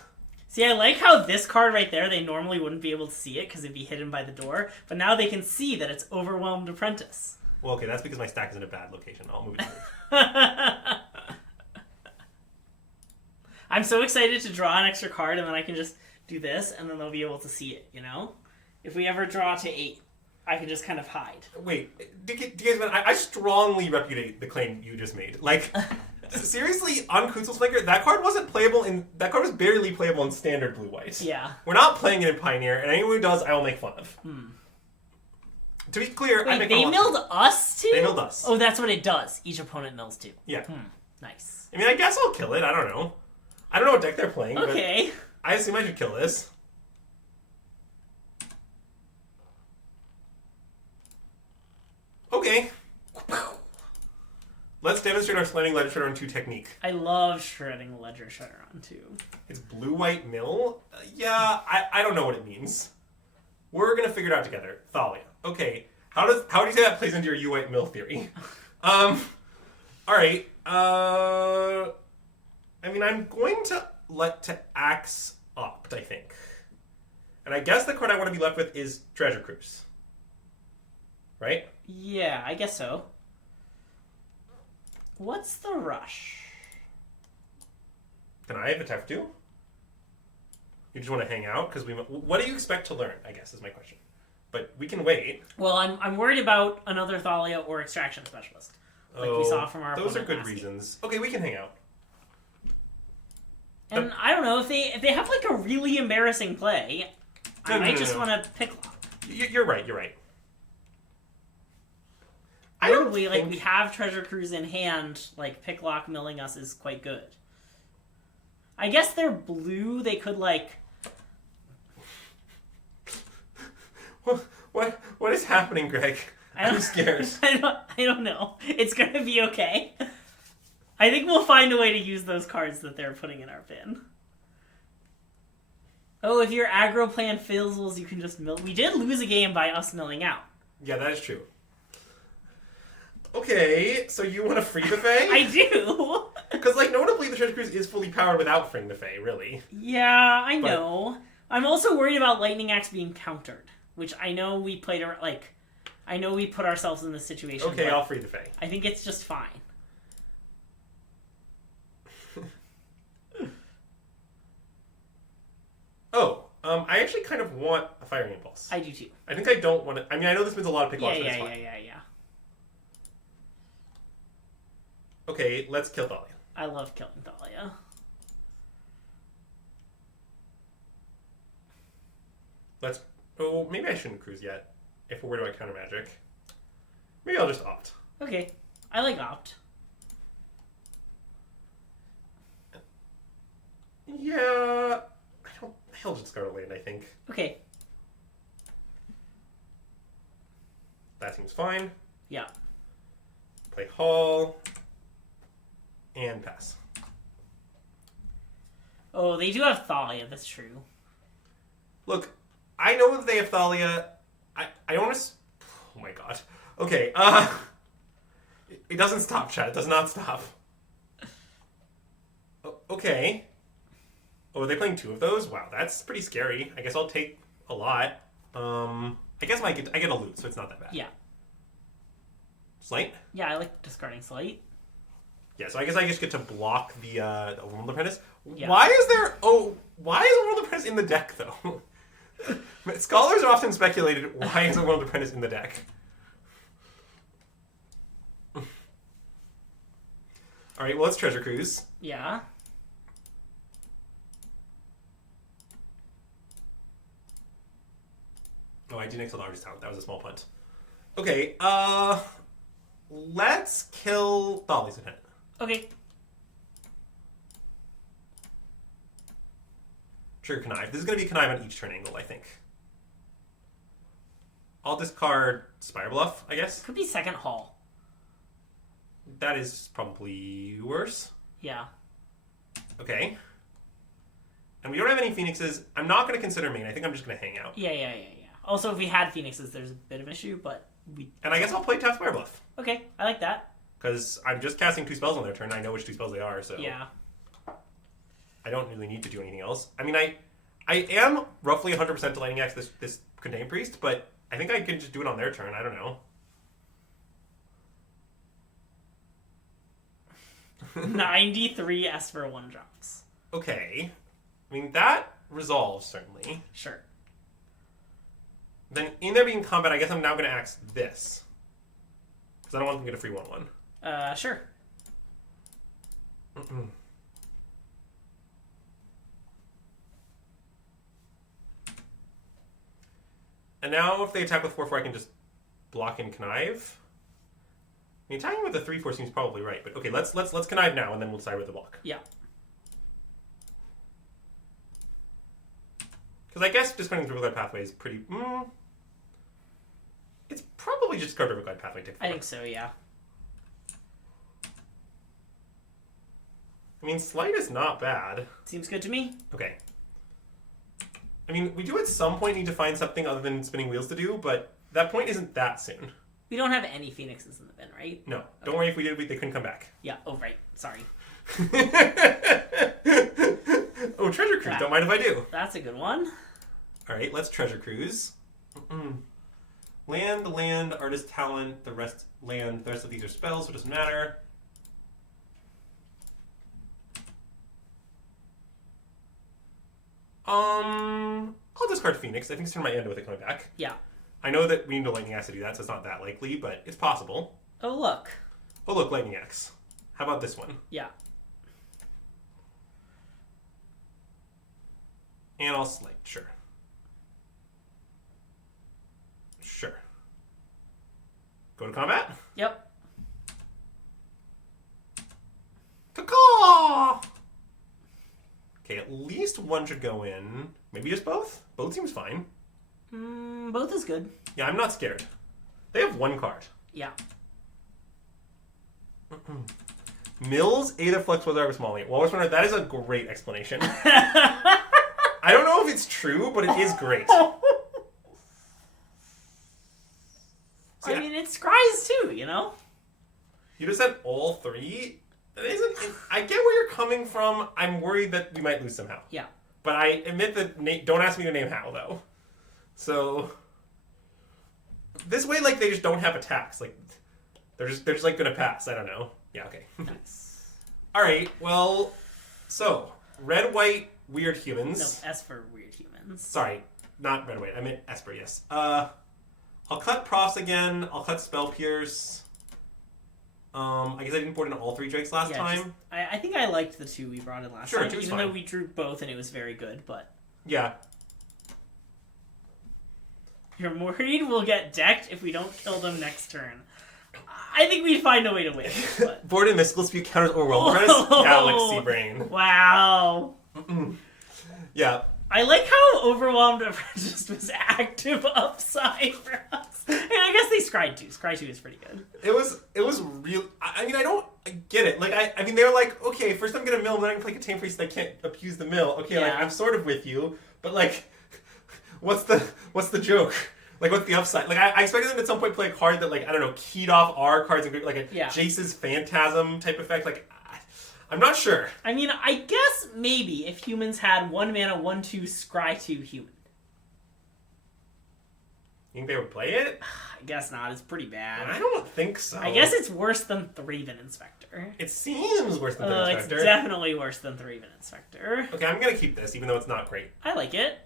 See, I like how this card right there, they normally wouldn't be able to see it because it'd be hidden by the door, but now they can see that it's Overwhelmed Apprentice. Well, okay, that's because my stack is in a bad location. I'll move it to I'm so excited to draw an extra card, and then I can just do this, and then they'll be able to see it, you know? If we ever draw to 8, I can just kind of hide. Wait, do you guys... I strongly repudiate the claim you just made. Like... Seriously, on Kunzel's-Maker, that card wasn't playable in... That card was barely playable in standard blue-white. Yeah. We're not playing it in Pioneer, and anyone who does, I will make fun of. To be clear, wait, I make they milled us too? They milled us. Oh, that's what it does. Each opponent mills too. Yeah. Nice. I mean, I guess I'll kill it. I don't know. I don't know what deck they're playing, okay. but I assume I should kill this. Okay. Let's demonstrate our slamming Ledger Shredder on 2 technique. I love shredding Ledger Shredder on 2. It's blue-white mill? Yeah, I don't know what it means. We're going to figure it out together. Thalia. Okay, how do you say that plays into your U-white mill theory? Alright. I mean, I'm going to Axe Opt, I think. And I guess the card I want to be left with is Treasure Cruise. Right? Yeah, I guess so. What's the rush? Can I have attack 2? You just want to hang out? Because what do you expect to learn, I guess, is my question. But we can wait. Well, I'm worried about another Thalia or Extraction Specialist. Like we saw from our those are good last reasons. Okay, we can hang out. And I don't know, if they have like a really embarrassing play, I might just want to pick lock. You're right. Probably, like, we have Treasure Cruise in hand, like, picklock milling us is quite good. I guess they're blue, they could, like... What is happening, Greg? I'm scared. I don't know. It's gonna be okay. I think we'll find a way to use those cards that they're putting in our bin. Oh, if your aggro plan fizzles, you can just mill... We did lose a game by us milling out. Yeah, that is true. Okay, so you want to free the Fae? I do! Because, like, notably, the Treasure Cruise is fully powered without freeing the Fae, really. Yeah, I know. I'm also worried about Lightning Axe being countered, which I know we played, like... I know we put ourselves in this situation. Okay, I'll free the Fae. I think it's just fine. I actually kind of want a Firing Impulse. I do too. I think I don't want to... I mean, I know this means a lot of pick locks, but it's fine. Yeah. Okay, let's kill Thalia. I love killing Thalia. Let's... Oh, maybe I shouldn't cruise yet. If we're worried about counter magic. Maybe I'll just opt. Okay. I like opt. Yeah... I'll just discard a land, I think. Okay. That seems fine. Yeah. Play Hall. And pass. Oh, they do have Thalia, that's true. Look, I know that they have Thalia. I don't want to... Oh my god. Okay, it doesn't stop, chat. It does not stop. Okay. Oh, are they playing 2 of those? Wow, that's pretty scary. I guess I'll take a lot. I guess I get a loot, so it's not that bad. Yeah. Slight? Yeah, I like discarding Slight. Yeah, so I guess I just get to block the Overworld Apprentice. Yeah. Why is Overworld Apprentice in the deck, though? Scholars have often speculated, why is Overworld Apprentice in the deck? Alright, well, let's Treasure Cruise. Yeah. Oh, I didn't exile Artist Talent. That was a small punt. Okay, let's kill Thalia's Intent. Okay. Trigger Connive. This is going to be Connive on each turn angle, I think. I'll discard Spire Bluff, I guess. Could be second Hall. That is probably worse. Yeah. Okay. And we don't have any Phoenixes. I'm not going to consider main. I think I'm just going to hang out. Yeah. Also, if we had Phoenixes, there's a bit of an issue, but we... And I guess I'll play tap Spire Bluff. Okay, I like that. Because I'm just casting 2 spells on their turn. I know which 2 spells they are, so... Yeah. I don't really need to do anything else. I mean, I am roughly 100% to Lightning Axe this Contain Priest, but I think I can just do it on their turn. I don't know. 93 Esper 1-drops. Okay. I mean, that resolves, certainly. Sure. Then, in there being combat, I guess I'm now going to axe this. Because I don't want them to get a free 1/1. Sure. And now, if they attack with 4/4, I can just block and connive. I mean, attacking with the 3/4 seems probably right, but okay, let's connive now, and then we'll decide with the block. Yeah. Because I guess discarding the Riverglide Pathway is pretty... It's probably just discard Riverglide Pathway, take 4. I think so, yeah. I mean, Slight is not bad. Seems good to me. Okay. I mean, we do at some point need to find something other than spinning wheels to do, but that point isn't that soon. We don't have any Phoenixes in the bin, right? No. Don't worry, if we did, they couldn't come back. Yeah, oh, right. Sorry. Oh, Treasure Cruise. Don't mind if I do. That's a good one. All right, let's Treasure Cruise. Land, Artist Talent, the rest land. The rest of these are spells, so it doesn't matter. I'll discard Phoenix. I think it's turn might end with it coming back. Yeah. I know that we need a Lightning Axe to do that, so it's not that likely, but it's possible. Oh, look. Oh, look, Lightning Axe. How about this one? Yeah. And I'll Slight, sure. Sure. Go to combat? Yep. Caw! Okay, at least one should go in. Maybe just both? Both seems fine. Both is good. Yeah, I'm not scared. They have 1 card. Yeah. Mills, Aetherflux, Weather Harvest, Molly. Walrus Runner, that is a great explanation. I don't know if it's true, but it is great. I mean, it scries too, you know? You just said all 3? That isn't... I get where you're coming from. I'm worried that we might lose somehow. Yeah. But I admit that... Don't ask me to name how, though. So... This way, like, they just don't have attacks. Like, they're just like, gonna pass. I don't know. Yeah, okay. Nice. Alright, well... So, red, white, weird humans. No, Esper weird humans. Sorry, not red, white. I meant Esper, yes. I'll cut Profs again. I'll cut Spell Pierce. I guess I didn't board in all 3 drakes last time. I think I liked the 2 we brought in last time, even though we drew both and it was very good, but... Yeah. You're worried we'll get decked if we don't kill them next turn. I think we'd find a way to win, but... Board in Mystical Speed counters Overwhelm Apprentice. Galaxy Brain. Wow. Yeah. I like how Overwhelmed Apprentice was active upside for us. And I guess they Scry 2. Scry 2 is pretty good. It was real. I mean, I get it. Like, I mean, they were like, okay, first I'm gonna mill, then I can play Contain Priest, I can't abuse the mill. Okay, like, I'm sort of with you, but like, what's the joke? Like, what's the upside? Like, I expected them at some point to play a card that, like, I don't know, keyed off our cards, and like a Jace's Phantasm type effect. Like, I'm not sure. I mean, I guess maybe if humans had 1 mana, 1/2 Scry 2 human. You think they would play it? I guess not. It's pretty bad. I don't think so. I guess it's worse than Thraven Inspector. It seems worse than Thraven Inspector. It's definitely worse than Thraven Inspector. Okay, I'm gonna keep this, even though it's not great. I like it.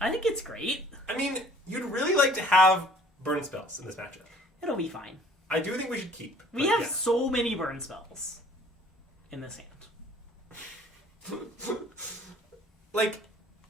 I think it's great. I mean, you'd really like to have burn spells in this matchup. It'll be fine. I do think we should keep. We have so many burn spells in this hand. Like,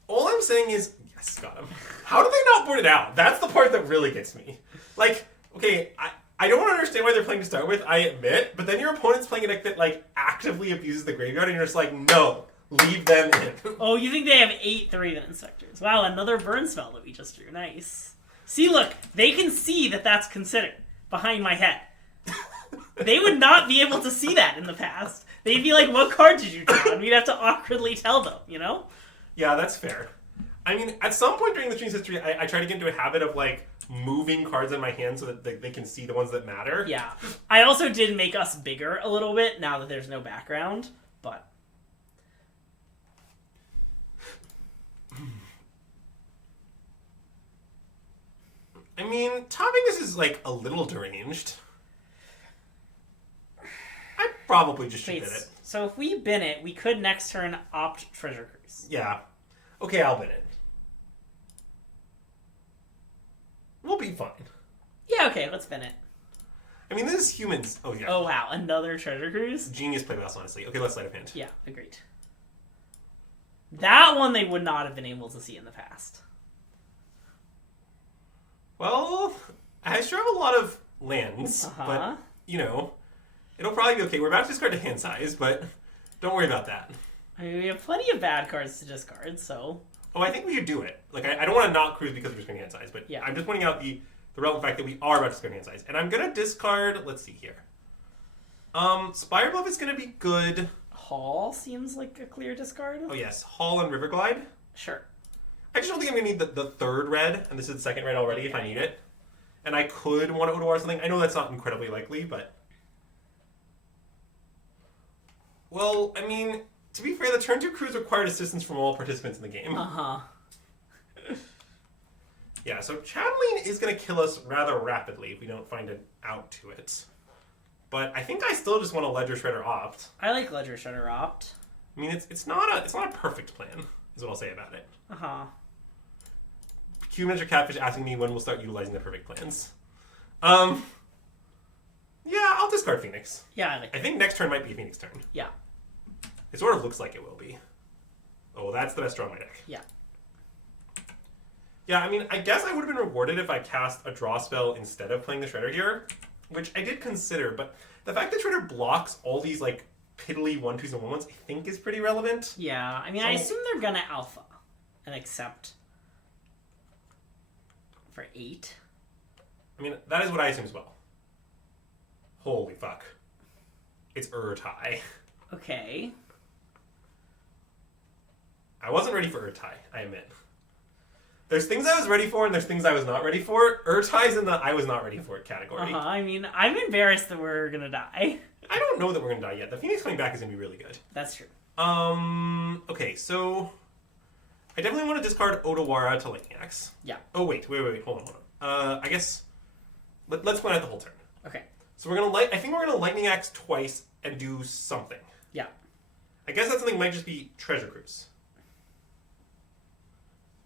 all I'm saying is, yes, got him. How did they not board it out? That's the part that really gets me. Like, okay, I don't understand why they're playing to start with, I admit, but then your opponent's playing a deck that, like, actively abuses the graveyard, and you're just like, no, leave them in. Oh, you think they have 8 Thraven Inspectors. Wow, another burn spell that we just drew. Nice. See, look, they can see that that's considered behind my head. They would not be able to see that in the past. They'd be like, what card did you draw? And we'd have to awkwardly tell them, you know? Yeah, that's fair. I mean, at some point during the stream's history, I try to get into a habit of, like, moving cards in my hand so that they can see the ones that matter. Yeah. I also did make us bigger a little bit now that there's no background, but... I mean, topping this is, like, a little deranged. I probably just should bin it. So if we bin it, we could next turn opt Treasure Cruise. Yeah. Okay, I'll bin it. We'll be fine. Yeah, okay, let's bin it. I mean, this is humans. Oh, yeah. Oh, wow, another Treasure Cruise? Genius playhouse, honestly. Okay, let's sleight of hand. Yeah, agreed. That one they would not have been able to see in the past. Well, I sure have a lot of lands, but, you know, it'll probably be okay. We're about to discard to hand size, but don't worry about that. I mean, we have plenty of bad cards to discard, so... Oh, I think we should do it. Like, I don't want to not cruise because we're discarding hand size, but I'm just pointing out the relevant fact that we are about to discard hand size. And I'm going to discard... Let's see here. Spire Bluff is going to be good. Hall seems like a clear discard. Oh, yes. Hall and Riverglide. Sure. I just don't think I'm going to need the third red, and this is the second red already if I need it. And I could want to Odawara something. I know that's not incredibly likely, but... Well, I mean, to be fair, the turn 2 cruise required assistance from all participants in the game. Yeah, so Chatelaine is going to kill us rather rapidly if we don't find an out to it. But I think I still just want to Ledger Shredder opt. I like Ledger Shredder opt. I mean, it's not a perfect plan, is what I'll say about it. Q-Manager Catfish asking me when we'll start utilizing the perfect plans. Yeah, I'll discard Phoenix. Yeah, I think next turn might be a Phoenix turn. Yeah. It sort of looks like it will be. Oh, that's the best draw in my deck. Yeah. Yeah, I mean, I guess I would have been rewarded if I cast a draw spell instead of playing the Shredder here, which I did consider, but the fact that Shredder blocks all these, like, piddly 1/2s and 1/1s, I think is pretty relevant. Yeah, I mean, I assume they're gonna alpha and accept for 8. I mean, that is what I assume as well. Holy fuck. It's Urtai. Okay. I wasn't ready for Urtai, I admit. There's things I was ready for, and there's things I was not ready for. Urtai's in the I was not ready for it category. I mean, I'm embarrassed that we're gonna die. I don't know that we're gonna die yet. The Phoenix coming back is gonna be really good. That's true. Okay, so... I definitely want to discard Odawara to Lightning Axe. Yeah. Oh, wait. Hold on. I guess... Let's plan out the whole turn. Okay. So we're gonna I think we're gonna Lightning Axe twice and do something. Yeah. I guess that something might just be Treasure Cruise.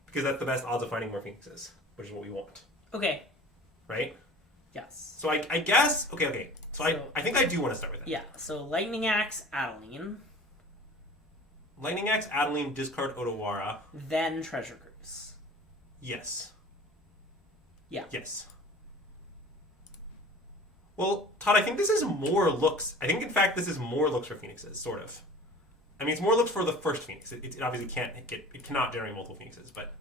Because that's the best odds of finding more Phoenixes, which is what we want. Okay. Right? Yes. So I guess... Okay. So I think I do want to start with that. Yeah, so Lightning Axe, Adeline. Lightning Axe, Adeline, discard Odawara. Then Treasure Cruise. Yes. Yeah. Yes. Well, Todd, I think this is more looks. I think, in fact, this is more looks for Phoenixes, sort of. I mean, it's more looks for the first Phoenix. It obviously it cannot generate multiple Phoenixes, but.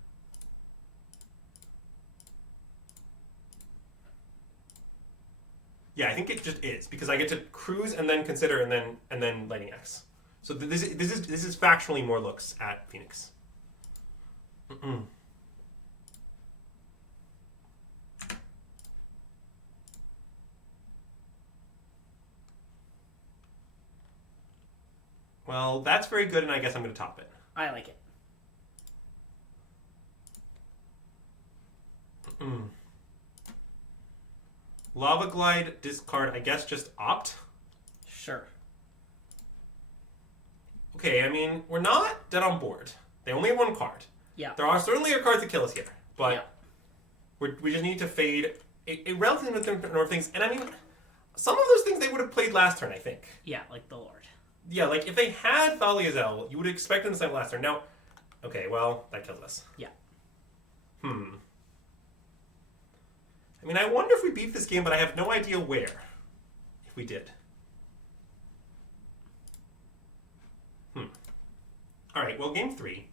Yeah, I think it just is because I get to cruise and then consider and then Lightning X. So this is factually more looks at Phoenix. Mm-mm. Well, that's very good, and I guess I'm going to top it. I like it. Mm-mm. Lava Glide, discard, I guess just opt? Sure. Okay, I mean, we're not dead on board. They only have one card. Yeah. There are certainly cards that kill us here, but yeah. we just need to fade a relatively limited number of things. And I mean, some of those things they would have played last turn, I think. Yeah, like the Lord. Yeah, like if they had Thaliazel, you would expect them to slam last turn. Now, okay, well, that kills us. Yeah. I mean, I wonder if we beat this game, but I have no idea where. If we did. All right, well, game 3.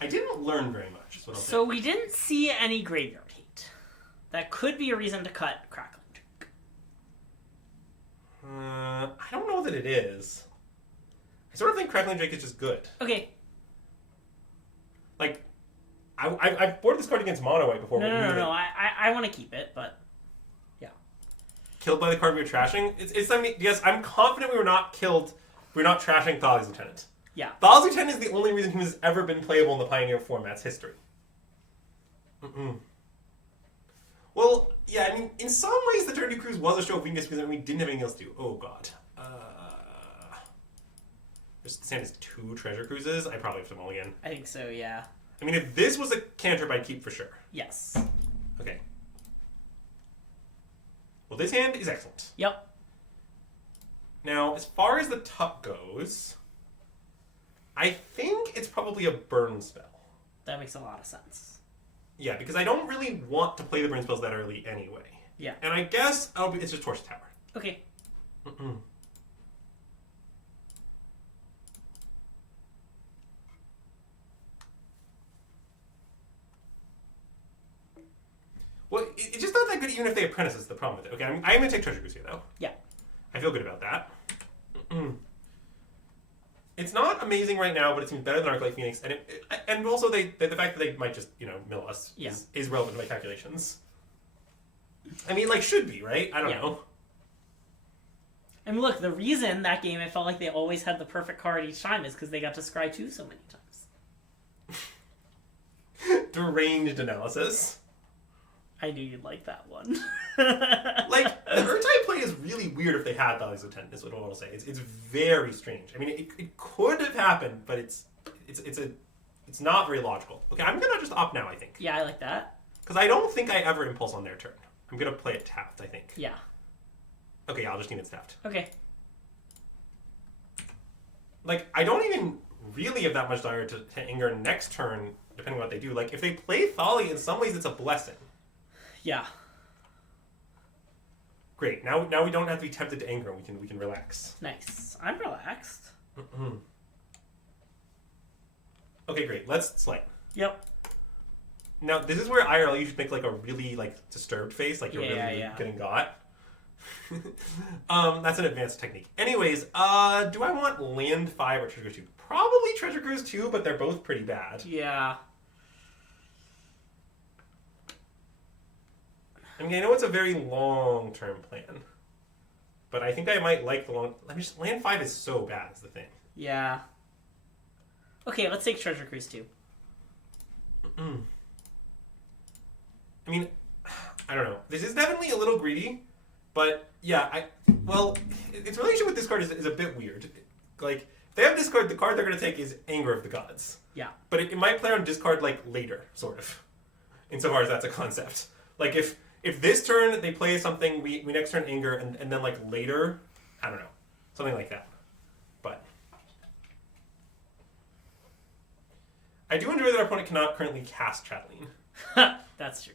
I didn't learn very much, is what I'll say. So we didn't see any graveyard heat. That could be a reason to cut Crackling Drake. I don't know that it is. I sort of think Crackling Drake is just good. Okay. Like, I boarded this card against Mono White before. No. I want to keep it, but yeah. Killed by the card we were trashing? I mean, yes, I'm confident we were not killed. We're not trashing Thalia's Lieutenant. Yeah. Thalia's Lieutenant is the only reason he has ever been playable in the Pioneer format's history. Well, yeah, I mean, in some ways, the turn 2 cruise was a show of weakness because we didn't have anything else to do. Oh, God. This hand is 2 treasure cruises. I probably have to mulligan. I think so, yeah. I mean, if this was a cantrip, I'd keep for sure. Yes. Okay. Well, this hand is excellent. Yep. Now, as far as the top goes, I think it's probably a burn spell. That makes a lot of sense. Yeah, because I don't really want to play the burn spells that early anyway. Yeah. And I guess it's just Torch Tower. Okay. Well, it's just not that good even if they apprentice is the problem with it. Okay, I'm going to take Treasure Cruise here, though. Yeah. I feel good about that. It's not amazing right now, but it seems better than Arclight Phoenix. And also the fact that they might just, mill us is relevant to my calculations. I mean, like, should be, right? I don't know. I mean, look, the reason that game it felt like they always had the perfect card each time is because they got to scry 2 so many times. Deranged analysis. I knew you'd like that one. Like, the Urtai play is really weird if they had Thalia's Lieutenant, is what I want to say. It's very strange. I mean, it could have happened, but it's not very logical. Okay, I'm going to just opt now, I think. Yeah, I like that. Because I don't think I ever impulse on their turn. I'm going to play it tapped, I think. Yeah. Okay, I'll just need it tapped. Okay. Like, I don't even really have that much desire to anger next turn, depending on what they do. Like, if they play Thalia, in some ways it's a blessing. Yeah. Great. Now we don't have to be tempted to anger. We can relax. Nice. I'm relaxed. Okay, great. Let's slay. Yep. Now this is where IRL you should make like a really disturbed face, like you're really getting got. That's an advanced technique. Anyways, do I want land 5 or Treasure Cruise 2? Probably Treasure Cruise 2, but they're both pretty bad. Yeah. I mean, I know it's a very long-term plan, but I think I might like the long. Land 5 is so bad. Is the thing. Yeah. Okay, let's take Treasure Cruise 2. I mean, I don't know. This is definitely a little greedy, but yeah, its relationship with this card is a bit weird. Like, if they have discard, the card they're going to take is Anger of the Gods. Yeah. But it might play on discard later, sort of, insofar as that's a concept. Like if this turn they play something, we next turn Anger, and then later, I don't know, something like that. But I do enjoy that our opponent cannot currently cast Chatelaine. That's true.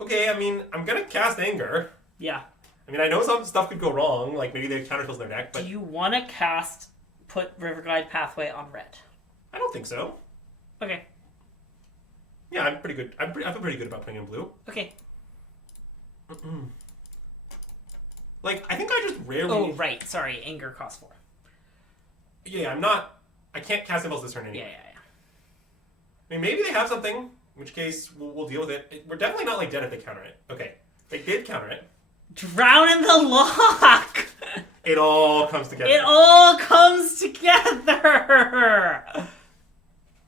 Okay, I mean, I'm gonna cast Anger. Yeah. I I mean, I know some stuff could go wrong, like maybe they have counterspells in their deck, but Do you want to put Riverglide Pathway on red? I don't think so. Okay. Yeah, I'm pretty good. I feel pretty good about putting in blue. Okay. Like, I think I just rarely... Oh, right. Sorry. Anger costs 4. Yeah, I'm not... I can't cast spells this turn anyway. Yeah. I mean, maybe they have something, in which case we'll deal with it. We're definitely not, like, dead if they counter it. Okay. They did counter it. Drown in the Lock! It all comes together. It all comes together!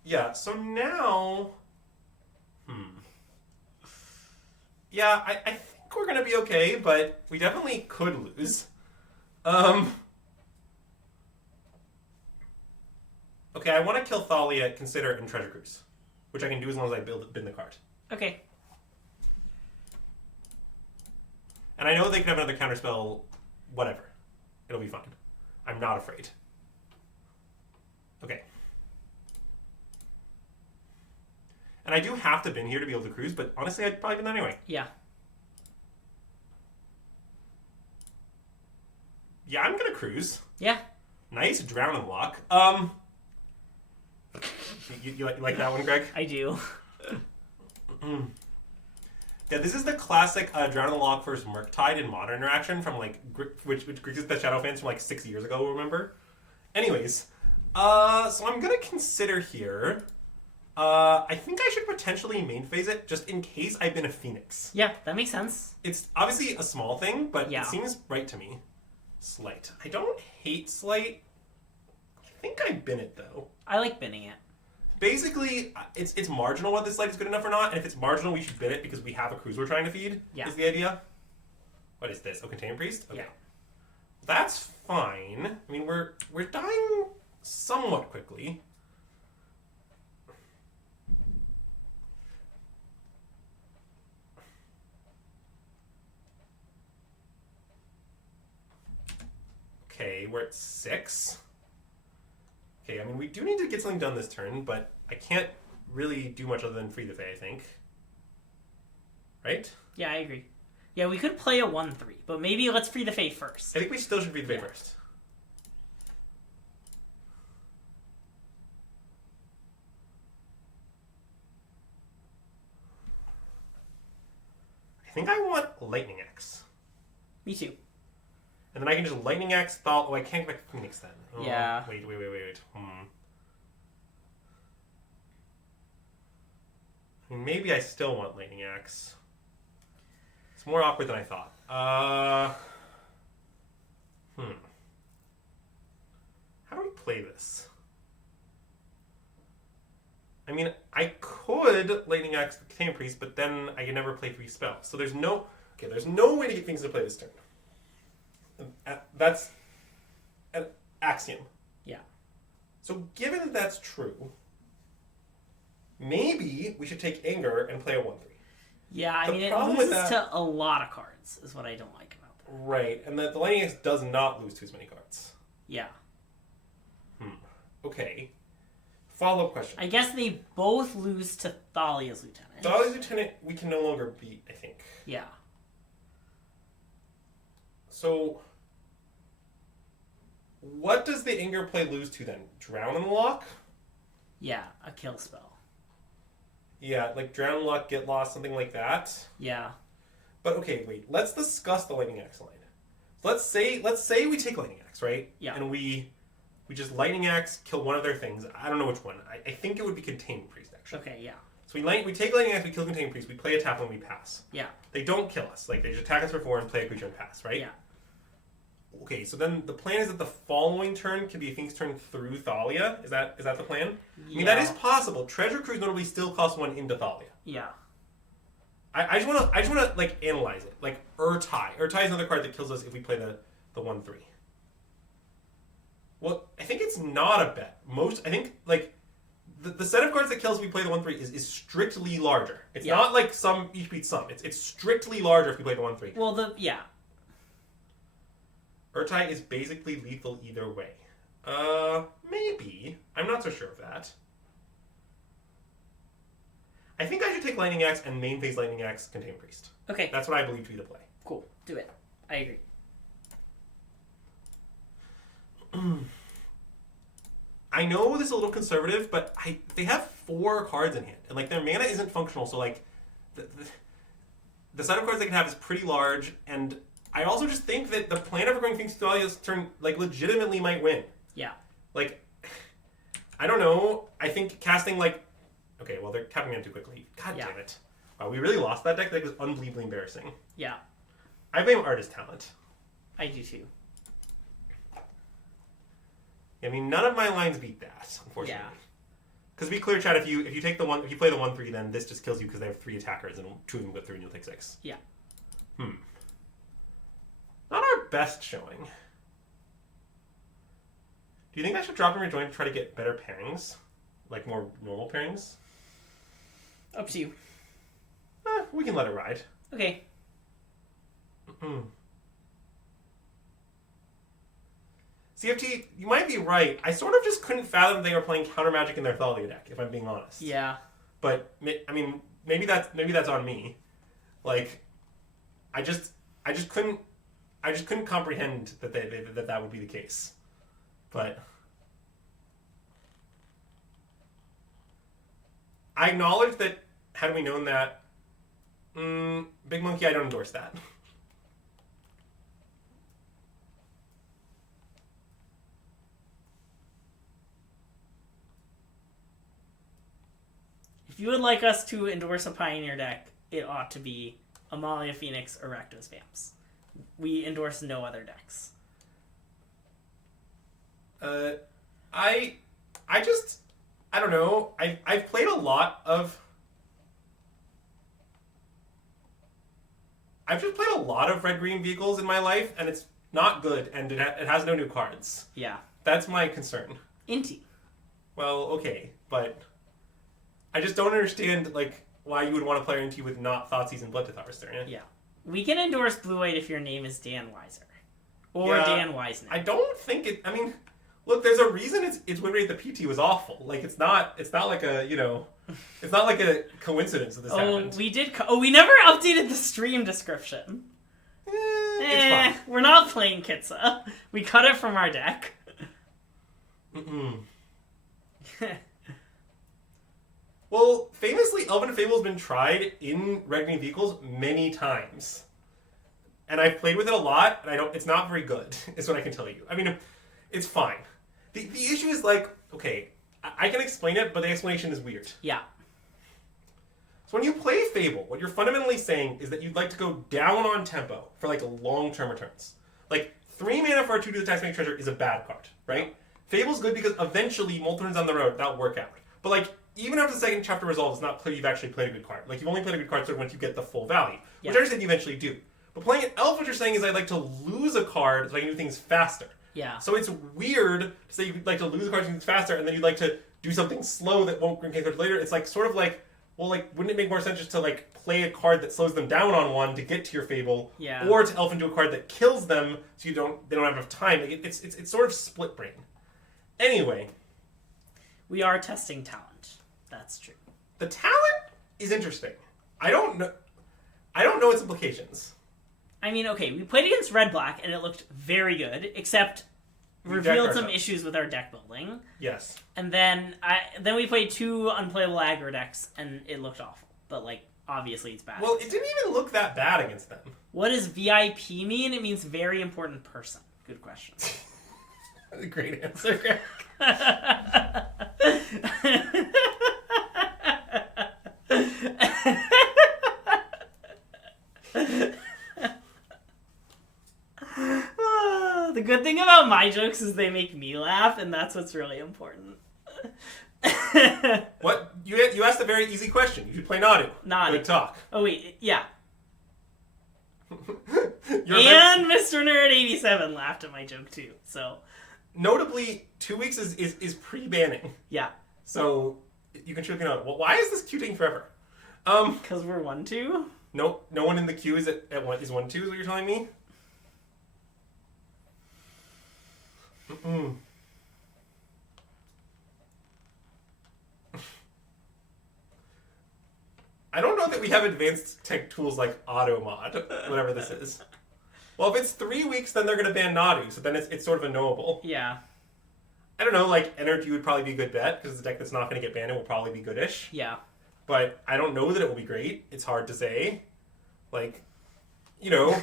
Yeah, so now... Yeah, I think we're going to be okay, but we definitely could lose. Okay, I want to kill Thalia, Consider, and Treasure Cruise, which I can do as long as I bin the card. Okay. And I know they could have another counterspell, whatever. It'll be fine. I'm not afraid. Okay. And I do have to bin here to be able to cruise, but honestly, I'd probably bin that anyway. Yeah. Yeah, I'm going to cruise. Yeah. Nice Drown and Lock. You like that one, Greg? I do. Yeah, this is the classic Drown and Lock versus Murktide in Modern interaction from like which is the Shadow fans from like 6 years ago. Remember? Anyways, so I'm gonna consider here. I think I should potentially main phase it just in case I've been a Phoenix. Yeah, that makes sense. It's obviously a small thing, but yeah. It seems right to me. Slight. I don't hate Slight. I think I bin it though. I like binning it. Basically, it's marginal whether this Slight is good enough or not, and if it's marginal, we should bin it because we have a cruise we're trying to feed. Yeah. Is the idea? What is this? Oh, Container Priest? Okay. Yeah. That's fine. I mean, we're dying somewhat quickly. Okay, we're at 6. Okay, I mean, we do need to get something done this turn, but I can't really do much other than free the Fae, I think. Right? Yeah, I agree. Yeah, we could play a 1-3, but maybe let's free the Fae first. I think we still should free the Fae first. I think I want Lightning Axe. Me too. And then I can just Lightning Axe, Thal... Oh, I can't make Phoenix then. Oh, yeah. Wait. I mean, maybe I still want Lightning Axe. It's more awkward than I thought. How do we play this? I mean, I could Lightning Axe the Container Priest, but then I can never play 3 spells. So there's no... Okay, there's no way to get things to play this turn. That's an axiom. Yeah. So given that that's true, maybe we should take Anger and play a 1-3. Yeah, I mean, it loses to a lot of cards, is what I don't like about that. Right, and the Lightning Axe does not lose to as many cards. Yeah. Okay. Follow-up question. I guess they both lose to Thalia's Lieutenant. Thalia's Lieutenant we can no longer beat, I think. Yeah. So, what does the Anger play lose to then? Drown and Lock? Yeah, a kill spell. Yeah, like Drown and Lock, Get Lost, something like that. Yeah. But okay, wait. Let's discuss the Lightning Axe line. Let's say we take Lightning Axe, right? Yeah. And we just Lightning Axe, kill one of their things. I don't know which one. I think it would be Contained Priest, actually. Okay, yeah. So we take Lightning Axe, we kill Contained Priest, we play a tap and we pass. Yeah. They don't kill us. Like, they just attack us for 4 and play a creature and pass, right? Yeah. Okay, so then the plan is that the following turn can be a Phoenix turn through Thalia. Is that the plan? Yeah. I mean, that is possible. Treasure Cruise notably still costs 1 into Thalia. Yeah. I just wanna like analyze it. Like Urtai. Urtai is another card that kills us if we play the 1-3. Well, I think it's not a bet. I think like the set of cards that kills if we play the 1-3 is strictly larger. It's not like some each beats some. It's strictly larger if we play the 1-3. Well, Urtai is basically lethal either way. Maybe. I'm not so sure of that. I think I should take Lightning Axe and main phase Lightning Axe Contain Priest. Okay. That's what I believe to be the play. Cool. Do it. I agree. I know this is a little conservative, but they have 4 cards in hand, and like their mana isn't functional, so like the set of cards they can have is pretty large, and I also just think that the plan of Recurring Phoenix Thalia's turn like legitimately might win. Yeah. Like, I don't know. I think casting like, okay, well they're capping in too quickly. God damn it! Wow, we really lost that deck. That was unbelievably embarrassing. Yeah. I blame artist talent. I do too. I mean, none of my lines beat that, unfortunately. Yeah. Because be clear, Chad, if you play the 1/3, then this just kills you because they have 3 attackers and 2 of them get 3 and you'll take 6. Yeah. Not our best showing. Do you think I should drop and rejoin to try to get better pairings? Like more normal pairings? Up to you. We can let it ride. Okay. CFT, you might be right. I sort of just couldn't fathom they were playing counter magic in their Thalia deck, if I'm being honest. Yeah. But I mean, maybe that's on me. Like, I just couldn't comprehend that would be the case. But I acknowledge that had we known that, Big Monkey, I don't endorse that. If you would like us to endorse a Pioneer deck, it ought to be Amalia Phoenix or Rakdos Vamps. We endorse no other decks. I don't know. I've played a lot of. I've just played a lot of red-green vehicles in my life, and it's not good, and it has no new cards. Yeah. That's my concern. Inti. Well, okay, but I just don't understand like why you would want to play Inti with not Thoughtseize and Blood Harvester. Yeah. We can endorse Blue-White if your name is Dan Weiser. Or Dan Wisner. I don't think it... I mean, look, there's a reason its win rate at the PT was awful. Like, it's not like a, you know... It's not like a coincidence that this happened. We never updated the stream description. It's fine. We're not playing Kitsa. We cut it from our deck. Well, famously, Elven Fable has been tried in red green vehicles many times, and I've played with it a lot, and it's not very good. Is what I can tell you. I mean, it's fine. The issue is like, okay, I can explain it, but the explanation is weird. Yeah. So when you play Fable, what you're fundamentally saying is that you'd like to go down on tempo for like long-term returns. Like 3 mana for a 2/2 attack make treasure is a bad card, right? Fable's good because eventually, multiple turns down the road, that'll work out. But like, even after the second chapter resolves, it's not clear you've actually played a good card. Like, you've only played a good card sort of once you get the full value, which I understand you eventually do. But playing an Elf, what you're saying is I'd like to lose a card so I can do things faster. Yeah. So it's weird to say you'd like to lose a card so you can do things faster, and then you'd like to do something slow that won't bring cards later. It's like sort of like, well, like, wouldn't it make more sense just to like play a card that slows them down on one to get to your Fable, or to Elf into a card that kills them so they don't have enough time? Like, it's sort of split brain. Anyway, we are testing talent. That's true. The talent is interesting. I don't know its implications. I mean, okay, we played against Red-Black, and it looked very good, except revealed some issues with our deck building. Yes. And then we played 2 unplayable aggro decks, and it looked awful. But, like, obviously it's bad. Well, it didn't even look that bad against them. What does VIP mean? It means very important person. Good question. Great answer, Greg. The good thing about my jokes is they make me laugh, and that's what's really important. What? You asked a very easy question. You should play Nadu. Good talk. Oh, wait. Yeah. And Mr. Nerd 87 laughed at my joke, too. So, notably, 2 weeks is pre-banning. Yeah. So, you can check it out. Well, why is this queue taking forever? Because we're 1-2? No one in the queue is at 1-2 is what you're telling me? I don't know that we have advanced tech tools like auto mod, whatever this is. Well, if it's 3 weeks, then they're going to ban Nadu, so then it's sort of unknowable. Yeah. I don't know, like, Energy would probably be a good bet, because the deck that's not going to get banned will probably be goodish. Yeah. But I don't know that it will be great. It's hard to say. Like, you know...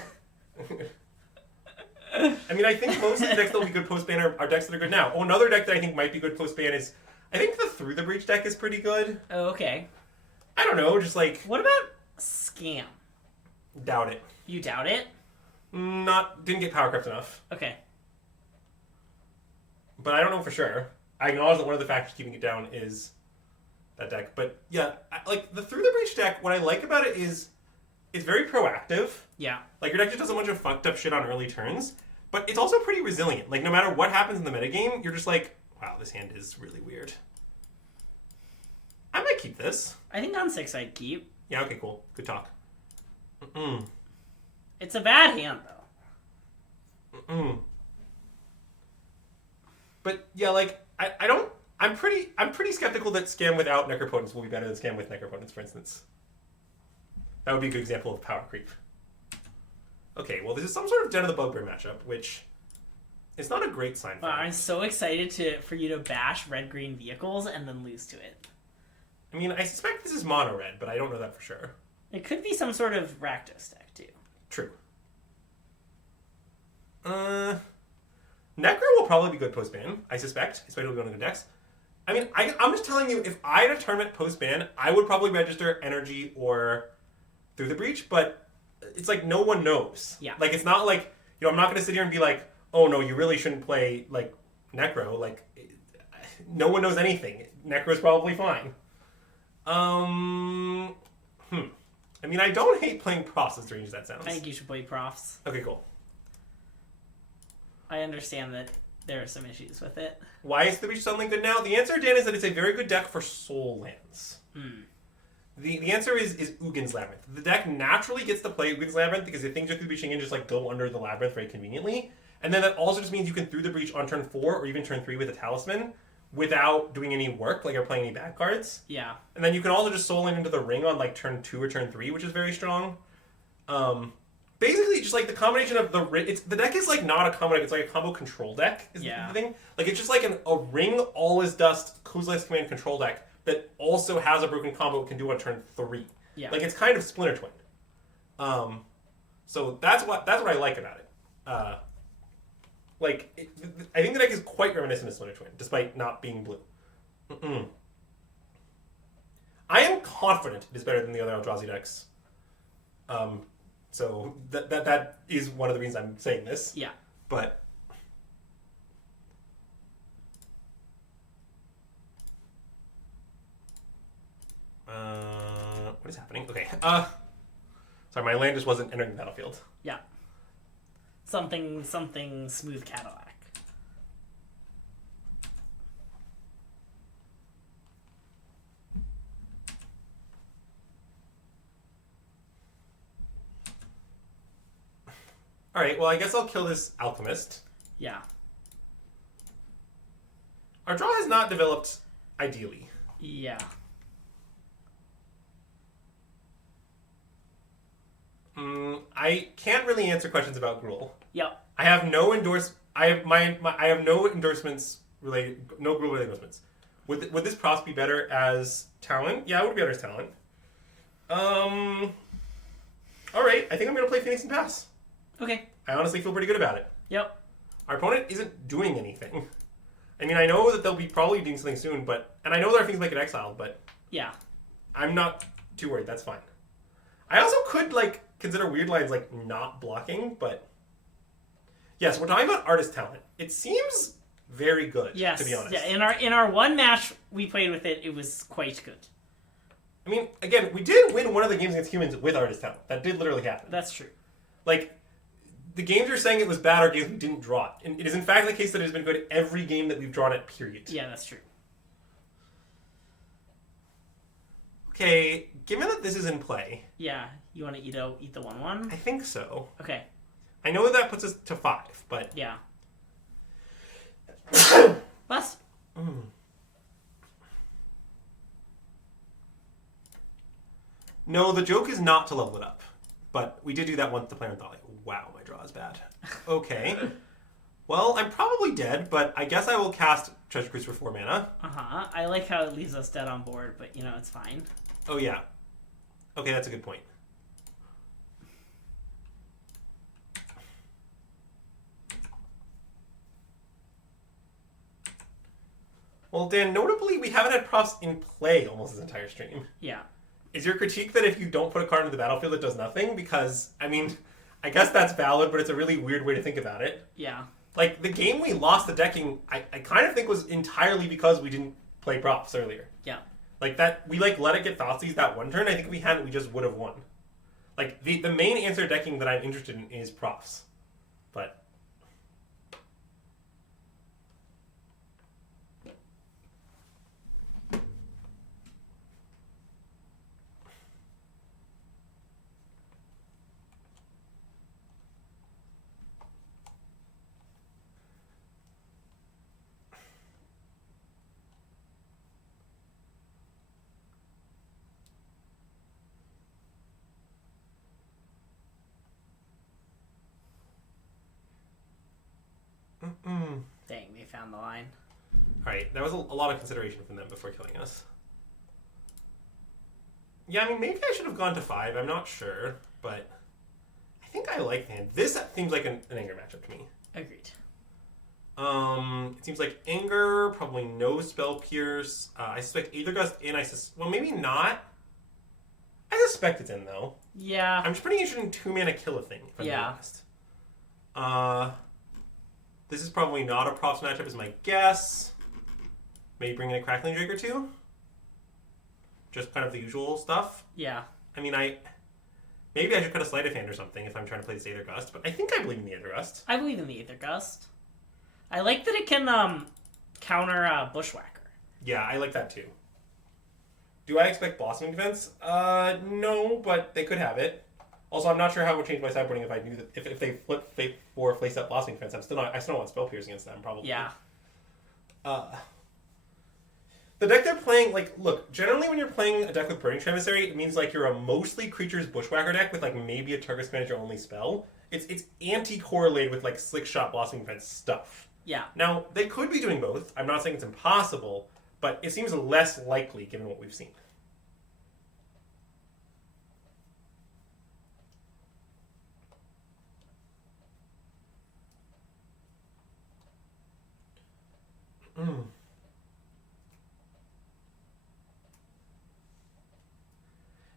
I mean, I think most of the decks that will be good post-ban are decks that are good now. Oh, another deck that I think might be good post-ban is... I think the Through the Breach deck is pretty good. Oh, okay. I don't know, just like... What about Scam? Doubt it. You doubt it? Didn't get Powercraft enough. Okay. But I don't know for sure. I acknowledge that one of the factors keeping it down is that deck. But yeah, like the Through the Breach deck, what I like about it is it's very proactive. Yeah. Like your deck just does a bunch of fucked up shit on early turns, but it's also pretty resilient. Like no matter what happens in the metagame, you're just like, wow, this hand is really weird. I might keep this. I think on 6 I'd keep. Yeah, okay, cool. Good talk. Mm-mm. It's a bad hand, though. Mm-mm. But yeah, like I don't. I'm pretty skeptical that Scam without Necropotence will be better than Scam with Necropotence, for instance. That would be a good example of power creep. Okay, well, this is some sort of Den of the Bugbear matchup, which is not a great sign for Wow, me. I'm so excited for you to bash red-green vehicles and then lose to it. I mean, I suspect this is mono red, but I don't know that for sure. It could be some sort of Rakdos deck, too. True. Necro will probably be good post-ban, I suspect, especially if we go into decks. I mean, I'm just telling you, if I had a tournament post-ban, I would probably register Energy or Through the Breach, but it's like no one knows. Yeah. Like, it's not like, you know, I'm not going to sit here and be like, oh, no, you really shouldn't play, like, Necro. Like, no one knows anything. Necro's probably fine. I mean, I don't hate playing Profs, as strange as that sounds. I think you should play Profs. Okay, cool. I understand that there are some issues with it. Why is the Breach suddenly good now? The answer, Dan, is that it's a very good deck for soul lands. The answer is Ugin's Labyrinth. The deck naturally gets to play Ugin's Labyrinth because it thinks you're through the breaching and just like go under the Labyrinth very conveniently. And then that also just means you can through the breach on turn 4 or even turn 3 with a Talisman without doing any work, like you're playing any bad cards. Yeah. And then you can also just soul in into the ring on like turn 2 or turn 3, which is very strong. Basically, just like the combination of the deck is like not a combo deck, it's like a combo control deck is the thing. Like it's just like a ring, all is dust, Kuzle's Command control deck that also has a broken combo it can do on turn 3. Yeah. Like it's kind of Splinter Twin. So that's what I like about it. I think the deck is quite reminiscent of Splinter Twin, despite not being blue. I am confident it is better than the other Eldrazi decks. So that is one of the reasons I'm saying this. Yeah. But what is happening? Okay. Sorry, my land just wasn't entering the battlefield. Yeah. Something smooth Cadillac. Alright, well, I guess I'll kill this Alchemist. Yeah. Our draw has not developed ideally. Yeah. I can't really answer questions about Gruul. Yep. I have no endorsements related, no Gruul related endorsements. Would this Pross be better as Talon? Yeah, it would be better as Talon. All right, I think I'm gonna play Phoenix and pass. Okay. I honestly feel pretty good about it. Yep. Our opponent isn't doing anything. I mean, I know that they'll be probably doing something soon, and I know there are things like get exiled, but yeah, I'm not too worried. That's fine. I also could consider weird lines like not blocking, but yes, we're talking about artist talent. It seems very good. Yes. To be honest. Yeah. In our one match we played with it, it was quite good. I mean, again, we did win one of the games against humans with artist talent. That did literally happen. That's true. Like, the games you're saying it was bad are games we didn't draw it. And it is in fact the case that it has been good every game that we've drawn it, period. Yeah, that's true. Okay, given that this is in play... Yeah, you want to eat the 1/1? I think so. Okay. I know that puts us to 5, but... Yeah. Bust. No, the joke is not to level it up. But we did do that once to play and thought, like, wow, my draw is bad. Okay. Well, I'm probably dead, but I guess I will cast Treasure Cruise for 4 mana. Uh-huh. I like how it leaves us dead on board, but, you know, it's fine. Oh, yeah. Okay, that's a good point. Well, Dan, notably, we haven't had props in play almost this entire stream. Yeah. Is your critique that if you don't put a card into the battlefield, it does nothing? Because, I mean, I guess that's valid, but it's a really weird way to think about it. Yeah. Like, the game we lost the decking, I kind of think was entirely because we didn't play props earlier. Yeah. Like, that, we, like, let it get Thoughtseize that one turn. I think if we hadn't, we just would have won. Like, the main answer decking that I'm interested in is props. But... Dang, they found the line. Alright, that was a lot of consideration from them before killing us. Yeah, I mean, maybe I should have gone to 5. I'm not sure, but I think I like the hand. This seems like an anger matchup to me. Agreed. It seems like anger, probably no spell pierce. I suspect Aether Gust in. Well, maybe not. I suspect it's in though. Yeah. I'm just pretty interested in 2 mana kill a thing. If I'm being honest. This is probably not a props matchup, is my guess. Maybe bring in a Crackling Drake or 2. Just kind of the usual stuff. Yeah. I mean, maybe I should cut a Sleight of Hand or something if I'm trying to play this Aether Gust, but I think I believe in the Aether Gust. I believe in the Aether Gust. I like that it can counter Bushwhacker. Yeah, I like that too. Do I expect Blossoming Defense? No, but they could have it. Also, I'm not sure how it would change my sideboarding if I knew that if they flip Fate 4 face up Blossoming Defense. I still don't want Spell Pierce against them, probably. Yeah. The deck they're playing, like, look, generally when you're playing a deck with Burning Emissary, it means, like, you're a mostly creatures Bushwhacker deck with, like, maybe a target manager only spell. It's anti-correlated with, like, Slick Shot, Blossoming Defense stuff. Yeah. Now, they could be doing both. I'm not saying it's impossible, but it seems less likely given what we've seen.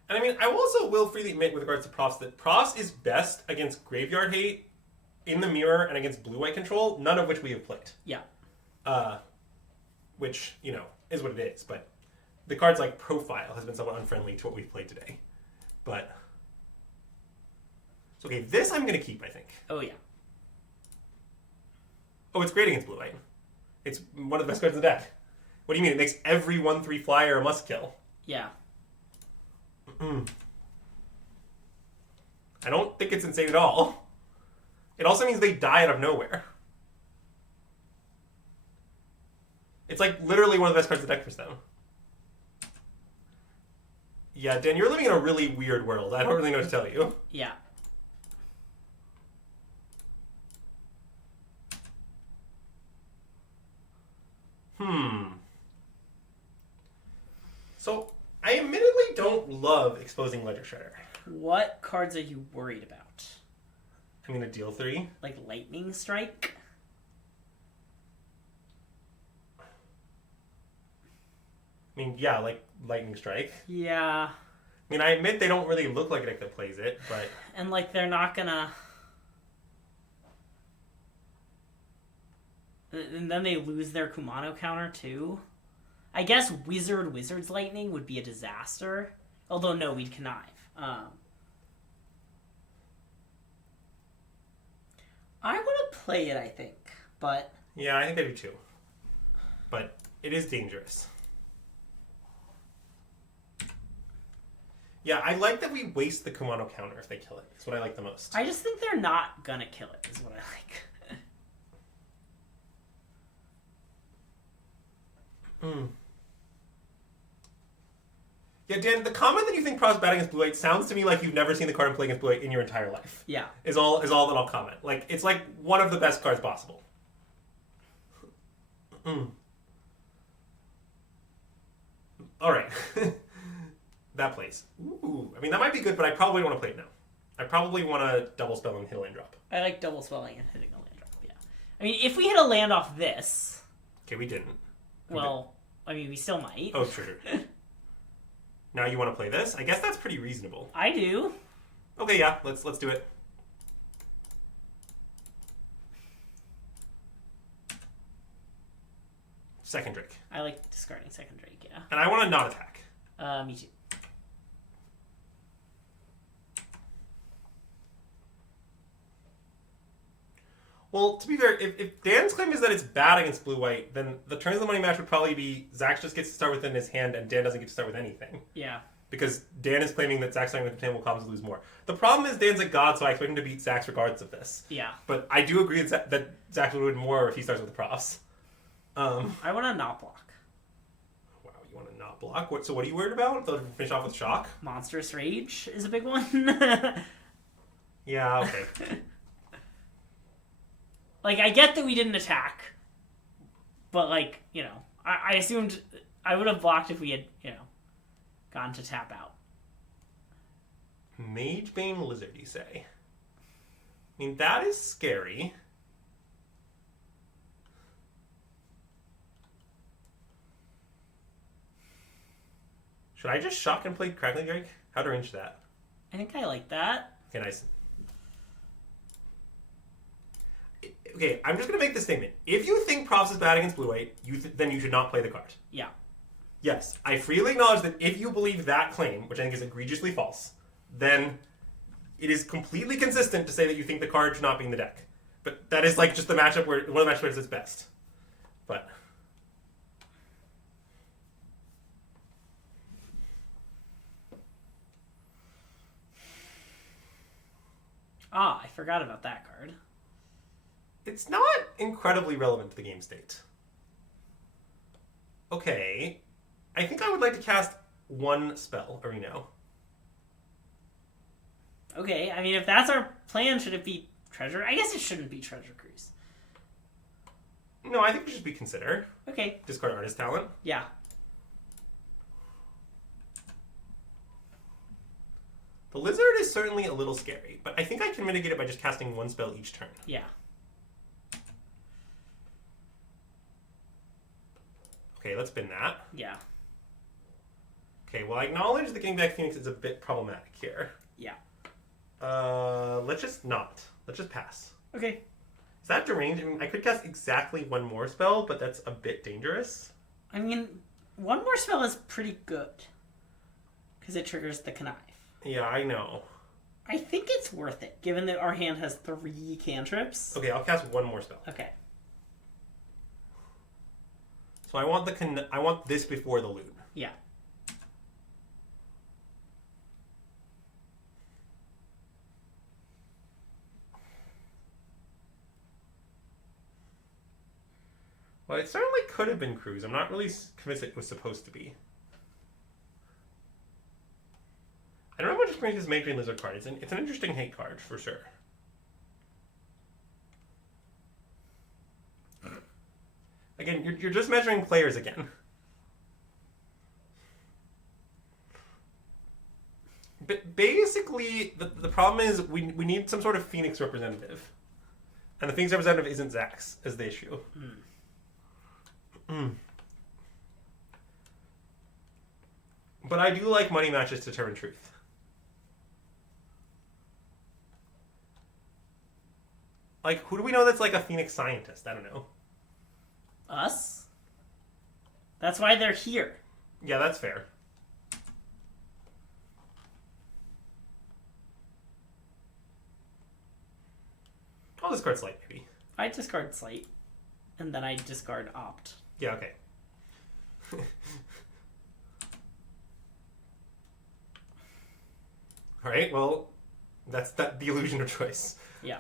And I mean, I also will freely admit with regards to Pross that Pross is best against Graveyard Hate, In the Mirror, and against Blue-White Control, none of which we have played. Yeah. Which, you know, is what it is, but the card's, like, profile has been somewhat unfriendly to what we've played today. But... So, okay, this I'm going to keep, I think. Oh, yeah. Oh, it's great against Blue-White. It's one of the best cards in the deck. What do you mean? It makes every 1/3 flyer a must-kill. Yeah. I don't think it's insane at all. It also means they die out of nowhere. It's like literally one of the best cards in the deck for them. Yeah, Dan, you're living in a really weird world. I don't really know what to tell you. Yeah. So, I admittedly don't love exposing Ledger Shredder. What cards are you worried about? I'm going to deal 3. Like Lightning Strike? I mean, yeah, like Lightning Strike. Yeah. I mean, I admit they don't really look like a deck that plays it, but... And, like, they're not gonna... And then they lose their Kumano counter, too? I guess Wizard's Lightning would be a disaster. Although, no, we'd connive. I want to play it, I think, but... Yeah, I think I do too. But it is dangerous. Yeah, I like that we waste the Kumano counter if they kill it. That's what I like the most. I just think they're not gonna kill it, is what I like. Yeah, Dan, the comment that you think Pro's bad against blue-white sounds to me like you've never seen the card and play against blue-white in your entire life. Yeah. Is all that I'll comment. Like, it's like one of the best cards possible. Alright. That plays. Ooh, I mean, that might be good, but I probably want to play it now. I probably want to double spell and hit a land drop. I like double spelling and hitting a land drop, yeah. I mean, if we hit a land off this... Okay, we didn't. Well, I mean, we still might. Oh, sure. Now you want to play this? I guess that's pretty reasonable. I do. Okay, yeah, let's do it. Second Drake. I like discarding second Drake, yeah. And I want to not attack. Me too. Well, to be fair, if Dan's claim is that it's bad against blue-white, then the turns of the money match would probably be Zach just gets to start within his hand and Dan doesn't get to start with anything. Yeah. Because Dan is claiming that Zach's starting with obtainable commons to lose more. The problem is Dan's a god, so I expect him to beat Zach's regardless of this. Yeah. But I do agree that Zach would win more if he starts with the profs. I want to not block. Wow, you want to not block? So what are you worried about? They'll finish off with shock? Monstrous Rage is a big one. Yeah, okay. Like, I get that we didn't attack, but, like, you know, I assumed I would have blocked if we had, you know, gone to tap out. Magebane Lizard, you say? I mean, that is scary. Should I just shock and play Crackling Drake? How to arrange that? I think I like that. Okay, nice. Okay, I'm just going to make this statement. If you think Profs is bad against blue-white, then you should not play the card. Yeah. Yes, I freely acknowledge that if you believe that claim, which I think is egregiously false, then it is completely consistent to say that you think the card should not be in the deck. But that is like just the matchup where one of the matchups where it's best. But I forgot about that card. it's not incredibly relevant to the game state. Okay, I think I would like to cast one spell, Areno. Okay, I mean, if that's our plan, should it be Treasure? I guess it shouldn't be Treasure Cruise. No, I think it should be Consider. Okay. Discard Artist Talent. Yeah. The Lizard is certainly a little scary, but I think I can mitigate it by just casting one spell each turn. Yeah. Okay, let's bin that. Yeah. Okay, well, I acknowledge that getting back Phoenix is a bit problematic here. Yeah. Let's just not. Let's just pass. Okay. Is that deranged? I mean, I could cast exactly one more spell, but that's a bit dangerous. I mean, one more spell is pretty good. Because it triggers the Connive. Yeah, I know. I think it's worth it, given that our hand has 3 cantrips. Okay, I'll cast one more spell. Okay. So I want this before the loot. Yeah. Well, it certainly could have been Cruise. I'm not really convinced it was supposed to be. I don't know how much experience this Magebane Lizard card. It's an interesting hate card, for sure. Again, you're just measuring players again. But basically, the problem is we need some sort of Phoenix representative. And the Phoenix representative isn't Zax, as the issue. But I do like money matches to determine truth. Like, who do we know that's like a Phoenix scientist? I don't know. Us? That's why they're here. Yeah, that's fair. I'll discard Slight, maybe. I discard Slate, and then I discard Opt. Yeah, okay. Alright, well, that's the illusion of choice. Yeah.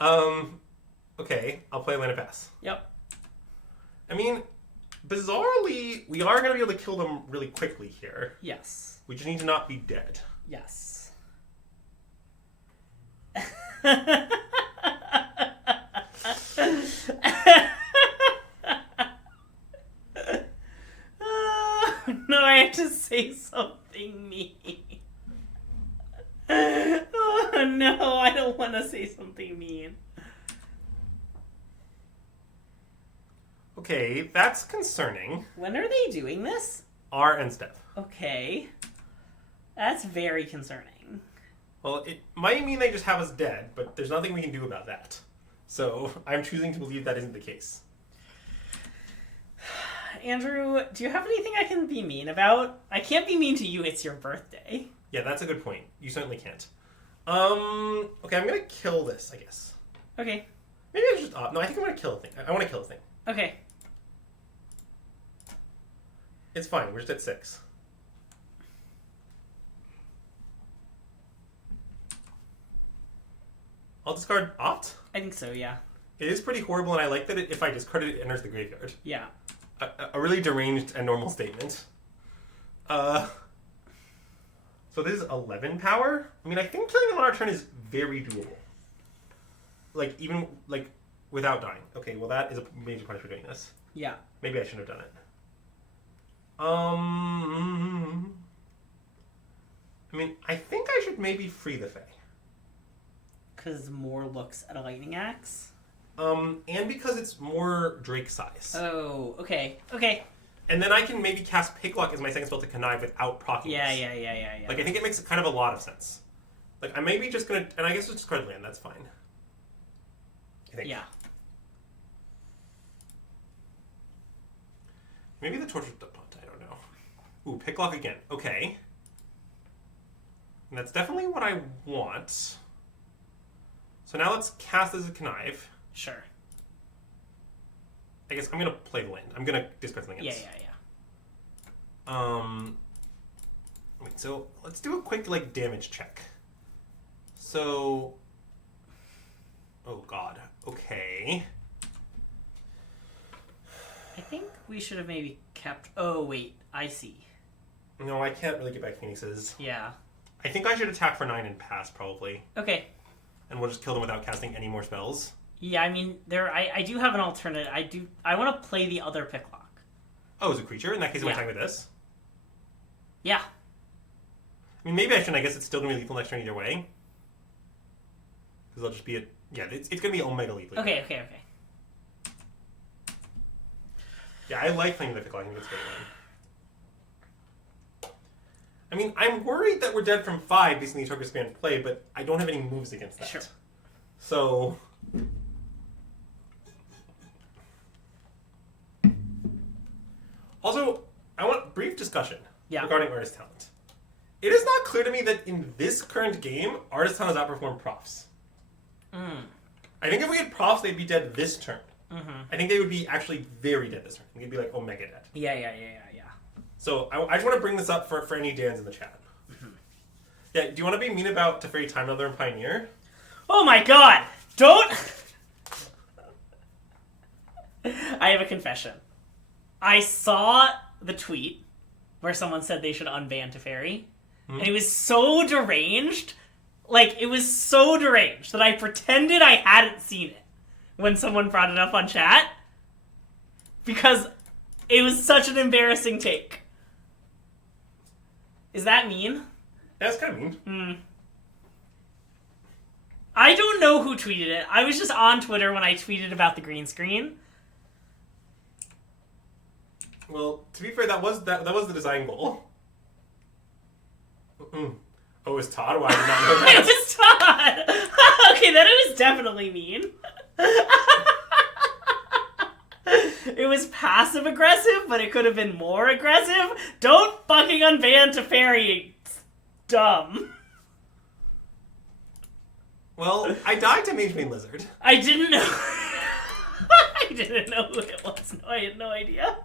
Okay, I'll play Land of Pass. Yep. I mean, bizarrely, we are going to be able to kill them really quickly here. Yes. We just need to not be dead. Yes. No, I have to say something mean. Oh, no, I don't want to say something mean. Okay, that's concerning. When are they doing this? R and step. Okay. That's very concerning. Well, it might mean they just have us dead, but there's nothing we can do about that. So I'm choosing to believe that isn't the case. Andrew, do you have anything I can be mean about? I can't be mean to you, it's your birthday. Yeah, that's a good point. You certainly can't. Okay, I'm gonna kill this, I guess. Okay. Maybe I should just no, I think I'm gonna kill a thing. I wanna kill a thing. Okay. It's fine, we're just at 6. I'll discard Opt. I think so, yeah. It is pretty horrible, and I like that if I discard it, it enters the graveyard. Yeah. A really deranged and normal statement. So this is 11 power? I mean, I think killing them on our turn is very doable. Like, even, like, without dying. Okay, well that is a major punch for doing this. Yeah. Maybe I shouldn't have done it. I mean, I think I should maybe free the Fae. Because more looks at a lightning axe? And because it's more Drake size. Oh, okay. Okay. And then I can maybe cast Picklock as my second spell to connive without proccing. Yeah. Like, I think it makes kind of a lot of sense. Like, I may be just gonna... And I guess just discard land, that's fine. I think. Yeah. Maybe the Torch of the Punt, I don't know. Ooh, Picklock again. Okay. And that's definitely what I want. So now let's cast as a connive. Sure. I guess I'm gonna play the land. I'm gonna discard something else. Yeah. Wait, so let's do a quick, like, damage check. So... Oh, God. Okay. I think we should have maybe kept... Oh, wait. I see. No, I can't really get back Phoenixes. Yeah. I think I should attack for 9 and pass, probably. Okay. And we'll just kill them without casting any more spells. Yeah, I mean, I do have an alternate. I want to play the other Picklock. Oh, it's a creature? In that case, I'm Yeah. attacking with this? Yeah. I mean, maybe I shouldn't. I guess it's still going to be lethal next turn either way. Because they'll just be a... Yeah, it's going to be Omega lethal. Okay. Yeah, I like playing the Picklock. I think it's a great one. I mean, I'm worried that we're dead from 5 based on the Etrurgus Grand play, but I don't have any moves against that. Sure. So... Also, I want brief discussion regarding Artist Talent. It is not clear to me that in this current game, Artist Talent has outperformed Profs. I think if we had Profs, they'd be dead this turn. I think they would be actually very dead this turn. They'd be like Omega dead. Yeah. So I just want to bring this up for any Dans in the chat. Yeah, do you want to be mean about Teferi Time Elder and Pioneer? Oh my god! Don't... I have a confession. I saw the tweet where someone said they should unban Teferi, and it was so deranged. Like, it was so deranged that I pretended I hadn't seen it when someone brought it up on chat, because it was such an embarrassing take. Is that mean? That's kind of mean. I don't know who tweeted it. I was just on Twitter when I tweeted about the green screen. Well, to be fair, that was the design goal. Oh, it was Todd? Why did I not know that? It was Todd! Okay, then it was definitely mean. It was passive-aggressive, but it could have been more aggressive. Don't fucking unban Teferi. It's dumb. Well, I died to Mage Main Lizard. I didn't know. I didn't know who it was. No, I had no idea.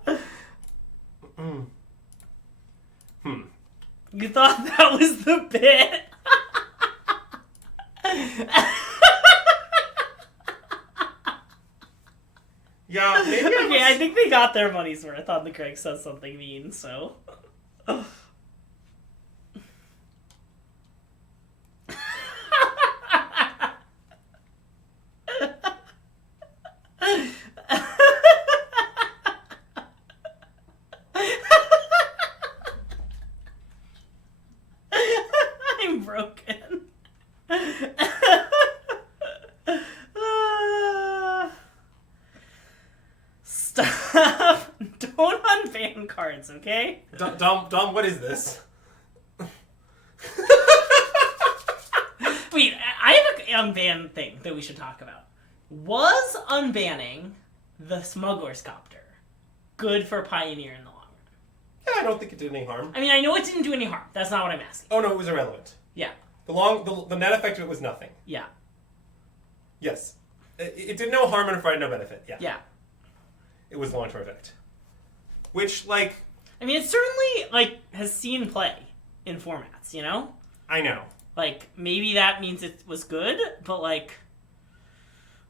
You thought that was the bit? Yeah, maybe Okay, I think they got their money's worth on the Craig says something mean, so. I'm broken. Stop. Don't unban cards, okay? Dom, what is this? Wait, I have an unban thing that we should talk about. Was unbanning the Smuggler's Copter good for Pioneer in the long run? Yeah, I don't think it did any harm. I mean, I know it didn't do any harm. That's not what I'm asking. Oh no, it was irrelevant. Yeah. The net effect of it was nothing. Yeah. Yes. It did no harm and it provided no benefit. Yeah. Yeah. It was long-term effect. Which, like... I mean, it certainly, like, has seen play in formats, you know? I know. Like, maybe that means it was good, but, like...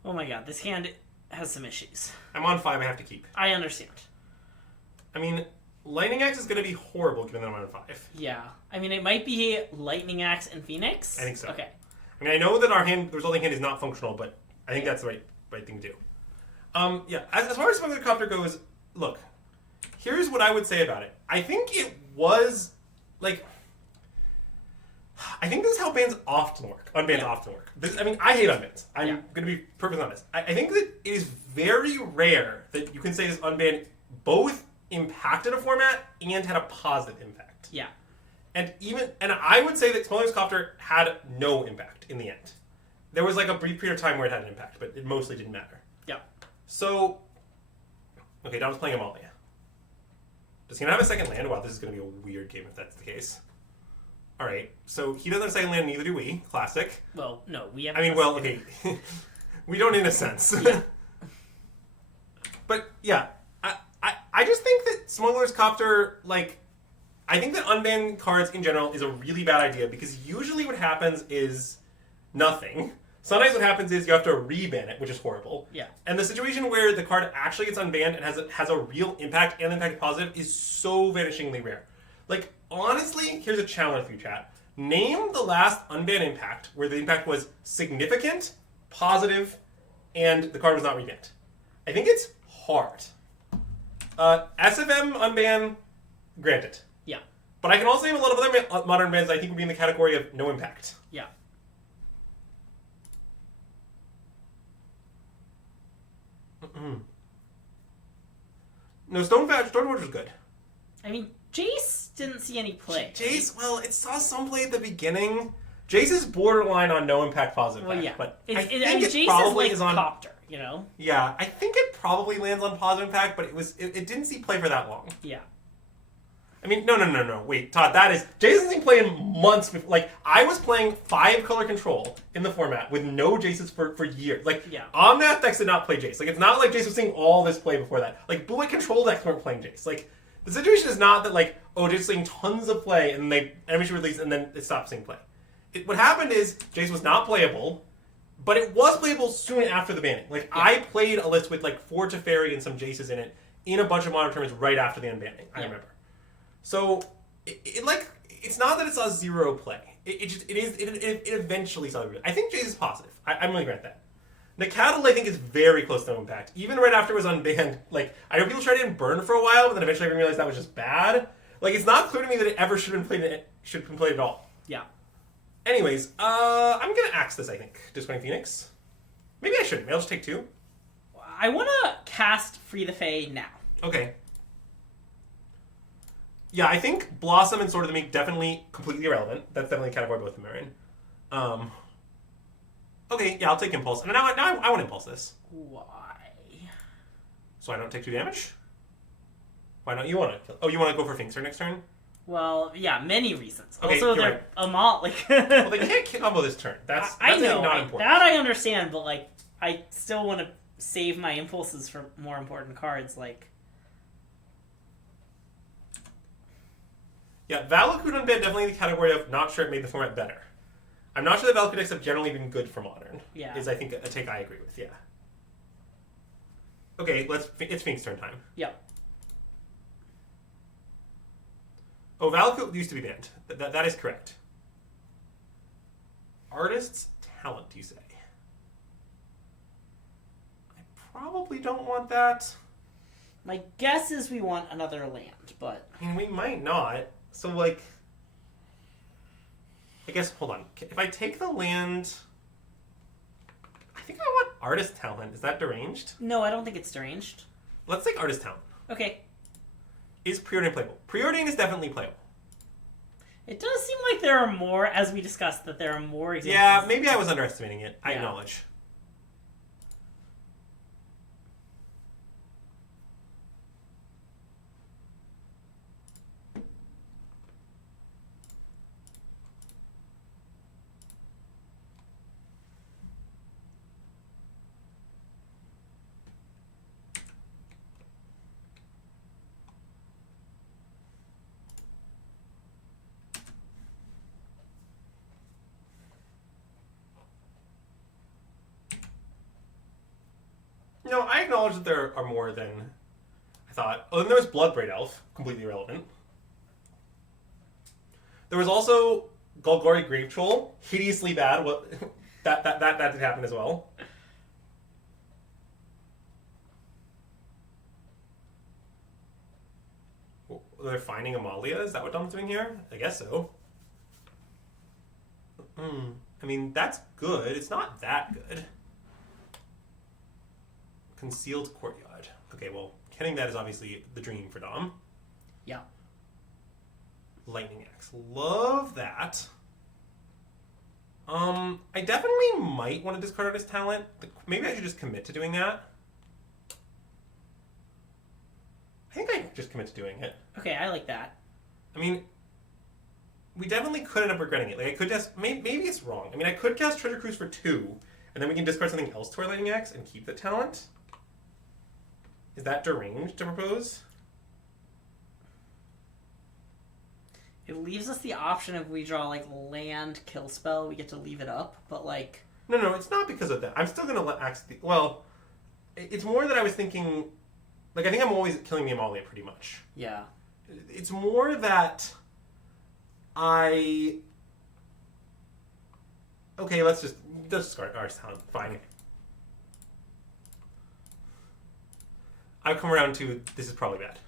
Oh my god, this hand has some issues. I'm on 5, I have to keep. I understand. I mean, Lightning Axe is going to be horrible given that I'm on 5. Yeah. I mean, it might be Lightning Axe and Phoenix. I think so. Okay. I mean, I know that the resulting hand is not functional, but I think that's the right thing to do. Yeah, as far as Smuggler Copter goes, look, here's what I would say about it. I think it was, like... I think this is how bans often work. Unbans often work. I mean, I hate unbans. I'm going to be perfectly honest. I think that it is very rare that you can say this unban both impacted a format and had a positive impact. Yeah. And I would say that Smuggler's Copter had no impact in the end. There was like a brief period of time where it had an impact, but it mostly didn't matter. Yeah. So, okay, Dom's playing Amalia. Does he not have a second land? Wow, this is going to be a weird game if that's the case. All right, so he doesn't have a second land, neither do we. Classic. Well, no, we have... I mean, well, okay. We don't in a sense. Yeah. But, yeah, I just think that Smuggler's Copter, like... I think that unban cards in general is a really bad idea because usually what happens is nothing. Sometimes what happens is you have to reban it, which is horrible. Yeah. And the situation where the card actually gets unbanned and has a real impact and the impact positive is so vanishingly rare. Like, honestly, here's a challenge for you, chat. Name the last unbanned impact where the impact was significant, positive, and the card was not rebanned. I think it's hard. SFM unban, granted. Yeah. But I can also name a lot of other modern bans I think would be in the category of no impact. Yeah. No, Stormwatch was good. I mean, Jace didn't see any play. Jace, well, it saw some play at the beginning. Jace is borderline on no impact positive. Well, yeah. But I think it Jace probably is like on Copter, you know? Yeah, I think it probably lands on positive impact, but it didn't see play for that long. Yeah. I mean, no. Wait, Todd, Jason's been playing months before. Like, I was playing 5-color control in the format with no Jaces for years. Like, Omnath decks did not play Jace. Like, it's not like Jace was seeing all this play before that. Like, blue white control decks weren't playing Jace. Like, the situation is not that, like, oh, Jace was seeing tons of play, and then enemy should release, and then it stopped seeing play. What happened is, Jace was not playable, but it was playable soon after the banning. Like, I played a list with, like, 4 Teferi and some Jaces in it in a bunch of modern tournaments right after the unbanning, I remember. So, it's not that it saw zero play. It eventually saw zero. I think Jace is positive. I'm going to grant that. Nacatl, I think, is very close to no impact. Even right after it was unbanned, like, I know people tried it in Burn for a while, but then eventually everyone realized that was just bad. Like, it's not clear to me that it ever should have been played at all. Yeah. Anyways, I'm going to axe this, I think. Discording Phoenix. Maybe I shouldn't. Maybe I'll just take 2. I want to cast Free the Fae now. Okay. Yeah, I think Blossom and Sword of the Meek definitely completely irrelevant. That's definitely a category both of them are in. Okay, yeah, I'll take Impulse. And now I want to Impulse this. Why? So I don't take 2 damage? Why don't you want to kill? Oh, you want to go for Phoenix next turn? Well, yeah, many reasons. Okay, also, you're they're right. Well, they can't combo this turn. That's I know, not important. that I understand, but, like, I still want to save my impulses for more important cards, like... Yeah, Valakut Unbanned definitely in the category of not sure it made the format better. I'm not sure that Valakut decks have generally been good for Modern. Yeah. Is, I think, a take I agree with, yeah. Okay, it's Phoenix turn time. Yep. Oh, Valakut used to be banned. That is correct. Artist's Talent, you say? I probably don't want that. My guess is we want another land, but... I mean, we might not. So, like... I guess, hold on. If I take the land... I think I want Artist Talent. Is that deranged? No, I don't think it's deranged. Let's take Artist Talent. Okay. Is Preordain playable? Preordain is definitely playable. It does seem like there are more, as we discussed, that there are more examples. Yeah, maybe I was underestimating it. I acknowledge. No, I acknowledge that there are more than I thought. Oh, then there was Bloodbraid Elf, completely irrelevant. There was also Golgari Grave Troll, hideously bad. What that did happen as well. They're finding Amalia. Is that what Dom's doing here? I guess so. I mean, that's good. It's not that good. Concealed Courtyard. Okay, well, getting that is obviously the dream for Dom. Yeah. Lightning Axe. Love that. I definitely might want to discard Artist Talent. Maybe I should just commit to doing that. I think I just commit to doing it. Okay, I like that. I mean, we definitely could end up regretting it. Like, I could just... Maybe it's wrong. I mean, I could cast Treasure Cruise for 2, and then we can discard something else to our Lightning Axe and keep the talent. Is that deranged to propose? It leaves us the option if we draw, like, land kill spell, we get to leave it up, but, like... No, it's not because of that. I'm still going to let Axe... Well, it's more that I was thinking... Like, I think I'm always killing the Amalia pretty much. Yeah. It's more that I... Okay, let's just discard Artist Talent. Fine. I've come around to this is probably bad.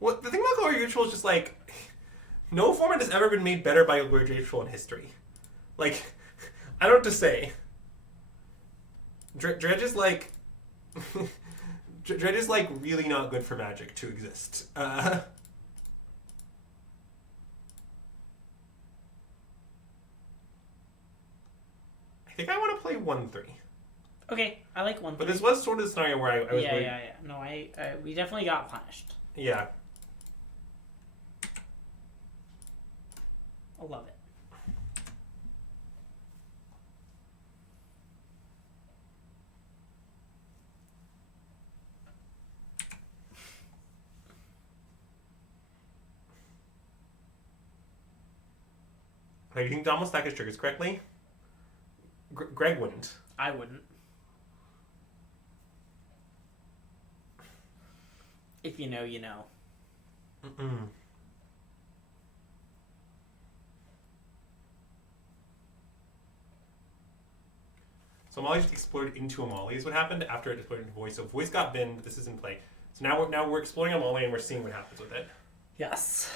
What the thing about Glory Ritual is just like no format has ever been made better by a Glory Ritual in history. Like, I don't know what to say. Dredge is like Dredge is like really not good for Magic to exist. I think I want to play 1-3. Okay, I like 1-3. But this was sort of the scenario where I was Yeah. No, we definitely got punished. Yeah. I love it. Do you think Dom will stack his triggers correctly? Greg wouldn't. I wouldn't. If you know, you know. So Amalia just exploded into Amalia is what happened after it exploded into Voice. So Voice got binned. This is in play. So now we're exploring Amalia and we're seeing what happens with it. Yes.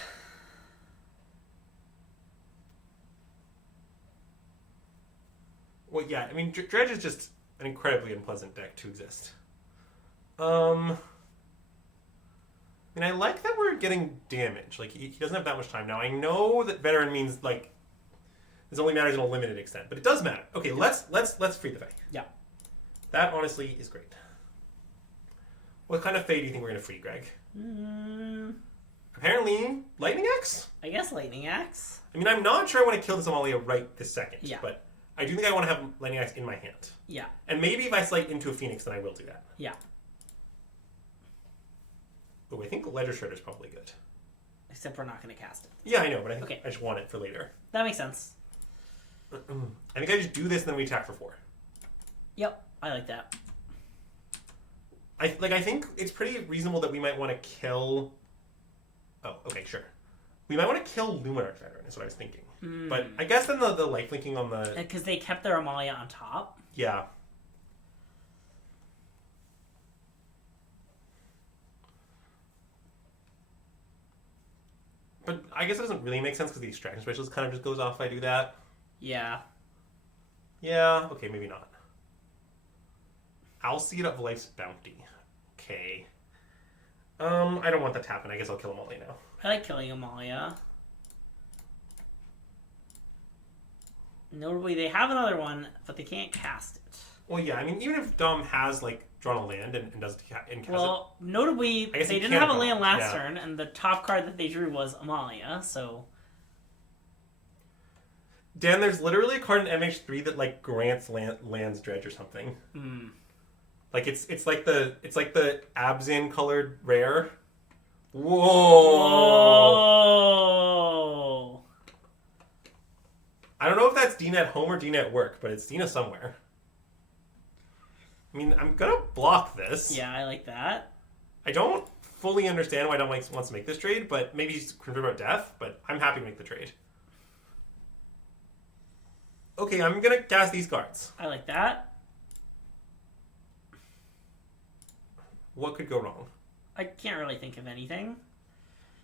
Well, yeah. I mean, Dredge is just an incredibly unpleasant deck to exist. I mean, I like that we're getting damage. Like, he doesn't have that much time now. I know that Veteran means, like, this only matters in a limited extent, but it does matter. Okay, let's free the Fae. Yeah. That, honestly, is great. What kind of Fae do you think we're going to free, Greg? Apparently, Lightning Axe? I guess Lightning Axe. I mean, I'm not sure I want to kill this Amalia right this second. Yeah. But I do think I want to have Lightning Axe in my hand. Yeah. And maybe if I slate into a Phoenix, then I will do that. Yeah. Oh, I think Ledger Shredder is probably good. Except we're not going to cast it. Yeah, I know, but I think Okay. I just want it for later. That makes sense. I think I just do this and then we attack for 4. Yep, I like that. I think it's pretty reasonable that we might want to kill... Oh, okay, sure. We might want to kill Luminarch Veteran, is what I was thinking. But I guess then the lifelinking on the... Because they kept their Amalia on top? Yeah. But I guess it doesn't really make sense because the Extraction Specialist kind of just goes off if I do that. Yeah. Yeah, okay, maybe not. I'll Seed Up Life's Bounty. Okay. I don't want that to happen. I guess I'll kill Amalia now. I like killing Amalia. Notably, they have another one, but they can't cast it. Well, yeah, I mean, even if Dom has, like, drawn a land and does cast well, notably, they didn't have a land last turn, and the top card that they drew was Amalia, so... Dan, there's literally a card in MH3 that, like, grants lands dredge or something. Like, it's like the Abzan colored rare. Whoa! I don't know if that's Dina at home or Dina at work, but it's Dina somewhere. I mean, I'm gonna block this. Yeah, I like that. I don't fully understand why Dom wants to make this trade, but maybe he's concerned about death, but I'm happy to make the trade. Okay, I'm gonna cast these cards. I like that. What could go wrong? I can't really think of anything.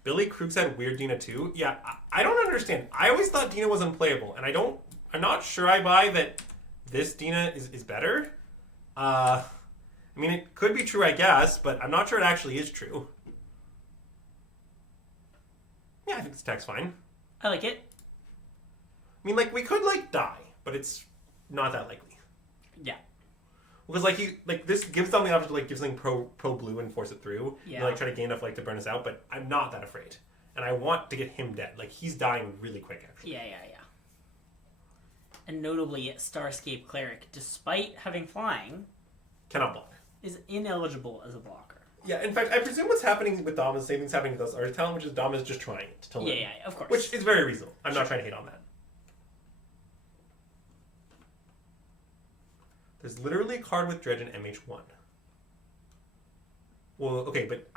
Billy Krug said weird Dina too. Yeah, I don't understand. I always thought Dina was unplayable, and I'm not sure I buy that this Dina is better. I mean, it could be true, I guess, but I'm not sure it actually is true. Yeah, I think this attack's fine. I like it. I mean, like, we could, like, die, but it's not that likely. Yeah. Because, like, this gives them the option to, like, give something pro blue and force it through. Yeah. And, like, try to gain enough, like, to burn us out, but I'm not that afraid. And I want to get him dead. Like, he's dying really quick, actually. Yeah. And notably, Starscape Cleric, despite having flying... Cannot block. Is ineligible as a blocker. Yeah, in fact, I presume what's happening with Dom is the same thing's happening with us Artist Talent, which is Dom is just trying to learn. Yeah, of course. Which is very reasonable. I'm not trying to hate on that. There's literally a card with Dredge in MH1. Well, okay, but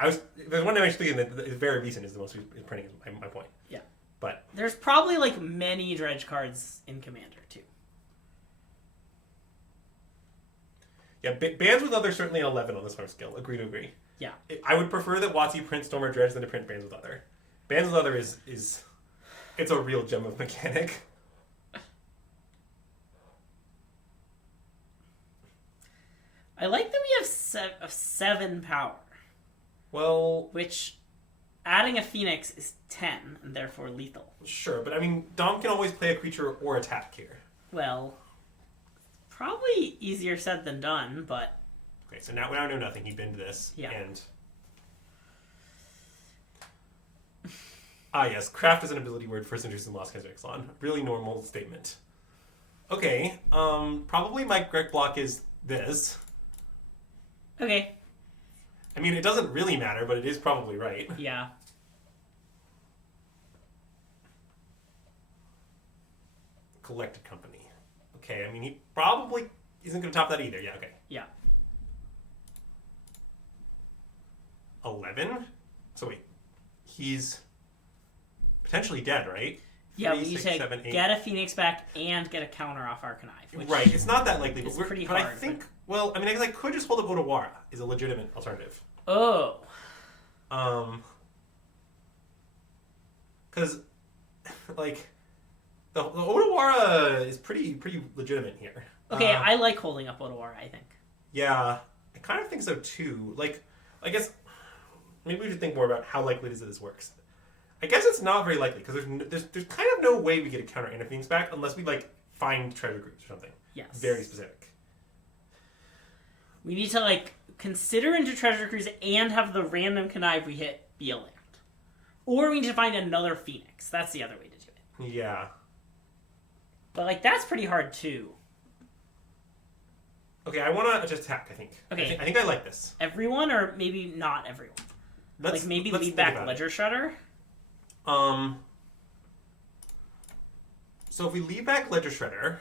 there's one in MH3 and the very recent is the most printing, is my point. Yeah. But there's probably, like, many Dredge cards in Commander, too. Yeah, bands with other certainly an 11 on this farm skill. Agree to agree. Yeah. I would prefer that WotC print Stormer Dredge than to print bands with other. Bands with other is it's a real gem of mechanic. I like that we have 7 power. Well, which adding a Phoenix is 10 and therefore lethal. Sure, but I mean, Dom can always play a creature or attack here. Well, probably easier said than done, but... Okay, so now I know nothing. He binned this. Yeah. And... yes, craft is an ability word first introduced in Lost Kaiser Ixalan. Really normal statement. Okay, probably my correct block is this. Okay. I mean, it doesn't really matter, but it is probably right. Yeah. Collected Company. Okay, I mean, he probably isn't going to top that either. Yeah, okay. Yeah. 11? So wait, he's potentially dead, right? Yeah, 3, we need 6, to 7, 8. get a Phoenix back and get a counter off Arcanine. Which right, it's not that likely, but, pretty but hard, I think, well, I mean, I guess I could just hold up Odawara is a legitimate alternative. Oh. Because, like, the Odawara is pretty legitimate here. Okay, I like holding up Odawara, I think. Yeah, I kind of think so too. Like, I guess maybe we should think more about how likely it is that this works. I guess it's not very likely because there's kind of no way we get a counter and a Phoenix back unless we like find treasure groups or something. Yes. Very specific. We need to like consider into treasure cruise and have the random connive we hit be a land. Or we need to find another Phoenix. That's the other way to do it. Yeah. But like that's pretty hard too. Okay, I want to just attack, I think. Okay. I think I like this. Everyone or maybe not everyone? Like maybe lead back Ledger Shredder? So if we leave back Ledger Shredder, I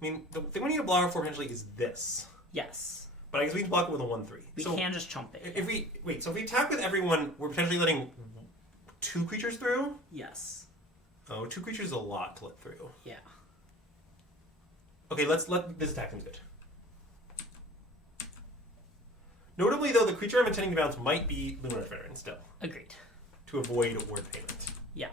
mean, the thing we need to block it for potentially is this. Yes. But I guess we can block it with a 1/3. We can just chump it. If we attack with everyone, we're potentially letting 2 creatures through? Yes. Oh, 2 creatures is a lot to let through. Yeah. Okay, let's let this attack seems good. Notably, though, the creature I'm intending to bounce might be Luminous Veteran still. Agreed. To avoid ward payment. Yeah.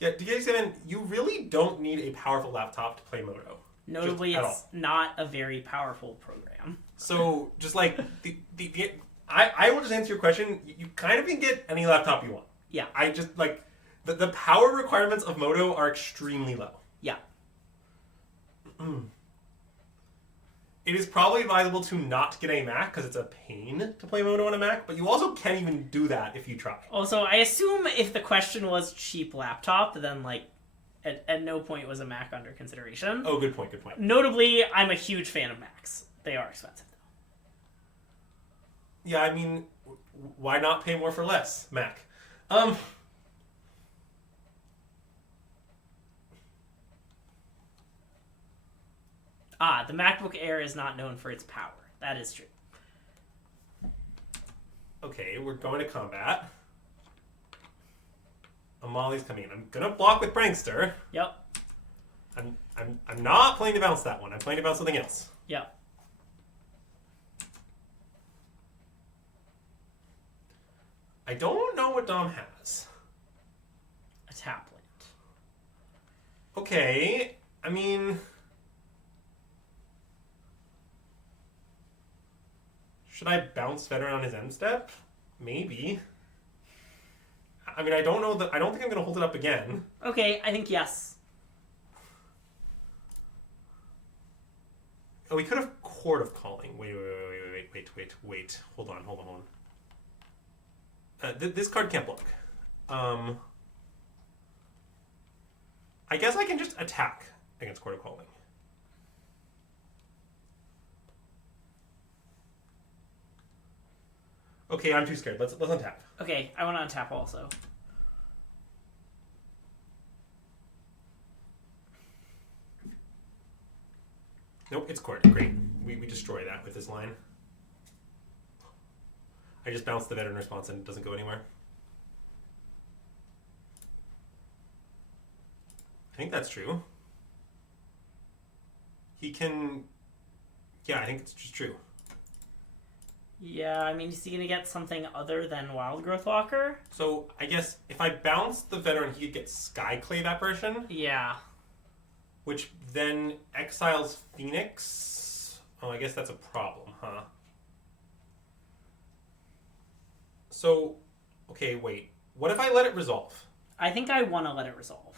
Yeah, DK7, you really don't need a powerful laptop to play Moto. Notably, it's not a very powerful program. So, just like, I will just answer your question. You kind of can get any laptop you want. Yeah. I just, like, the power requirements of Moto are extremely low. Yeah. It is probably advisable to not get a Mac because it's a pain to play Moto on a Mac, but you also can't even do that if you try. Also, I assume if the question was cheap laptop, then, like, at no point was a Mac under consideration. Oh, good point, good point. Notably, I'm a huge fan of Macs. They are expensive, though. Yeah, I mean, why not pay more for less, Mac? The MacBook Air is not known for its power. That is true. Okay, we're going to combat. Amali's coming in. I'm gonna block with Prankster. Yep. I'm not playing to bounce that one. I'm playing to bounce something else. Yep. I don't know what Dom has. A tap land. Okay, I mean, should I bounce Veteran on his end step? Maybe. I mean, I don't know that. I don't think I'm going to hold it up again. Okay, I think yes. Oh, we could have Court of Calling. Wait. Hold on. This card can't block. I guess I can just attack against Court of Calling. Okay, I'm too scared. Let's untap. Okay, I want to untap also. Nope, it's Court. Great. We destroy that with this line. I just bounce the Veteran response and it doesn't go anywhere. I think that's true. He can... Yeah, I think it's just true. Yeah, I mean, is he going to get something other than Wild Growth Walker? So, I guess if I bounce the Veteran, he could get Skyclave Apparition. Yeah. Which then exiles Phoenix. Oh, I guess that's a problem, huh? So, okay, wait. What if I let it resolve? I think I want to let it resolve.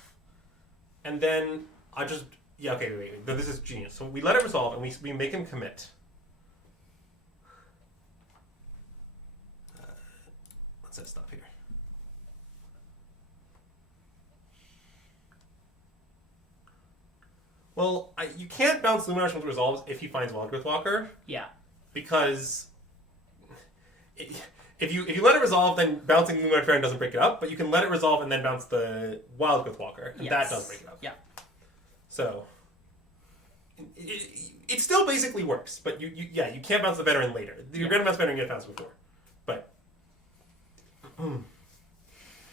And then I just... Yeah, okay, wait. This is genius. So we let it resolve and we make him commit. Let's set stuff here. Well, you can't bounce Luminarch once it resolves if he finds Wild Growth Walker. Yeah. Because if you let it resolve, then bouncing Luminarch Baron doesn't break it up, but you can let it resolve and then bounce the Wild Growth Walker, and that does break it up. Yeah. So it still basically works, but you can't bounce the Veteran later. You're going to bounce Veteran and get bounced before. But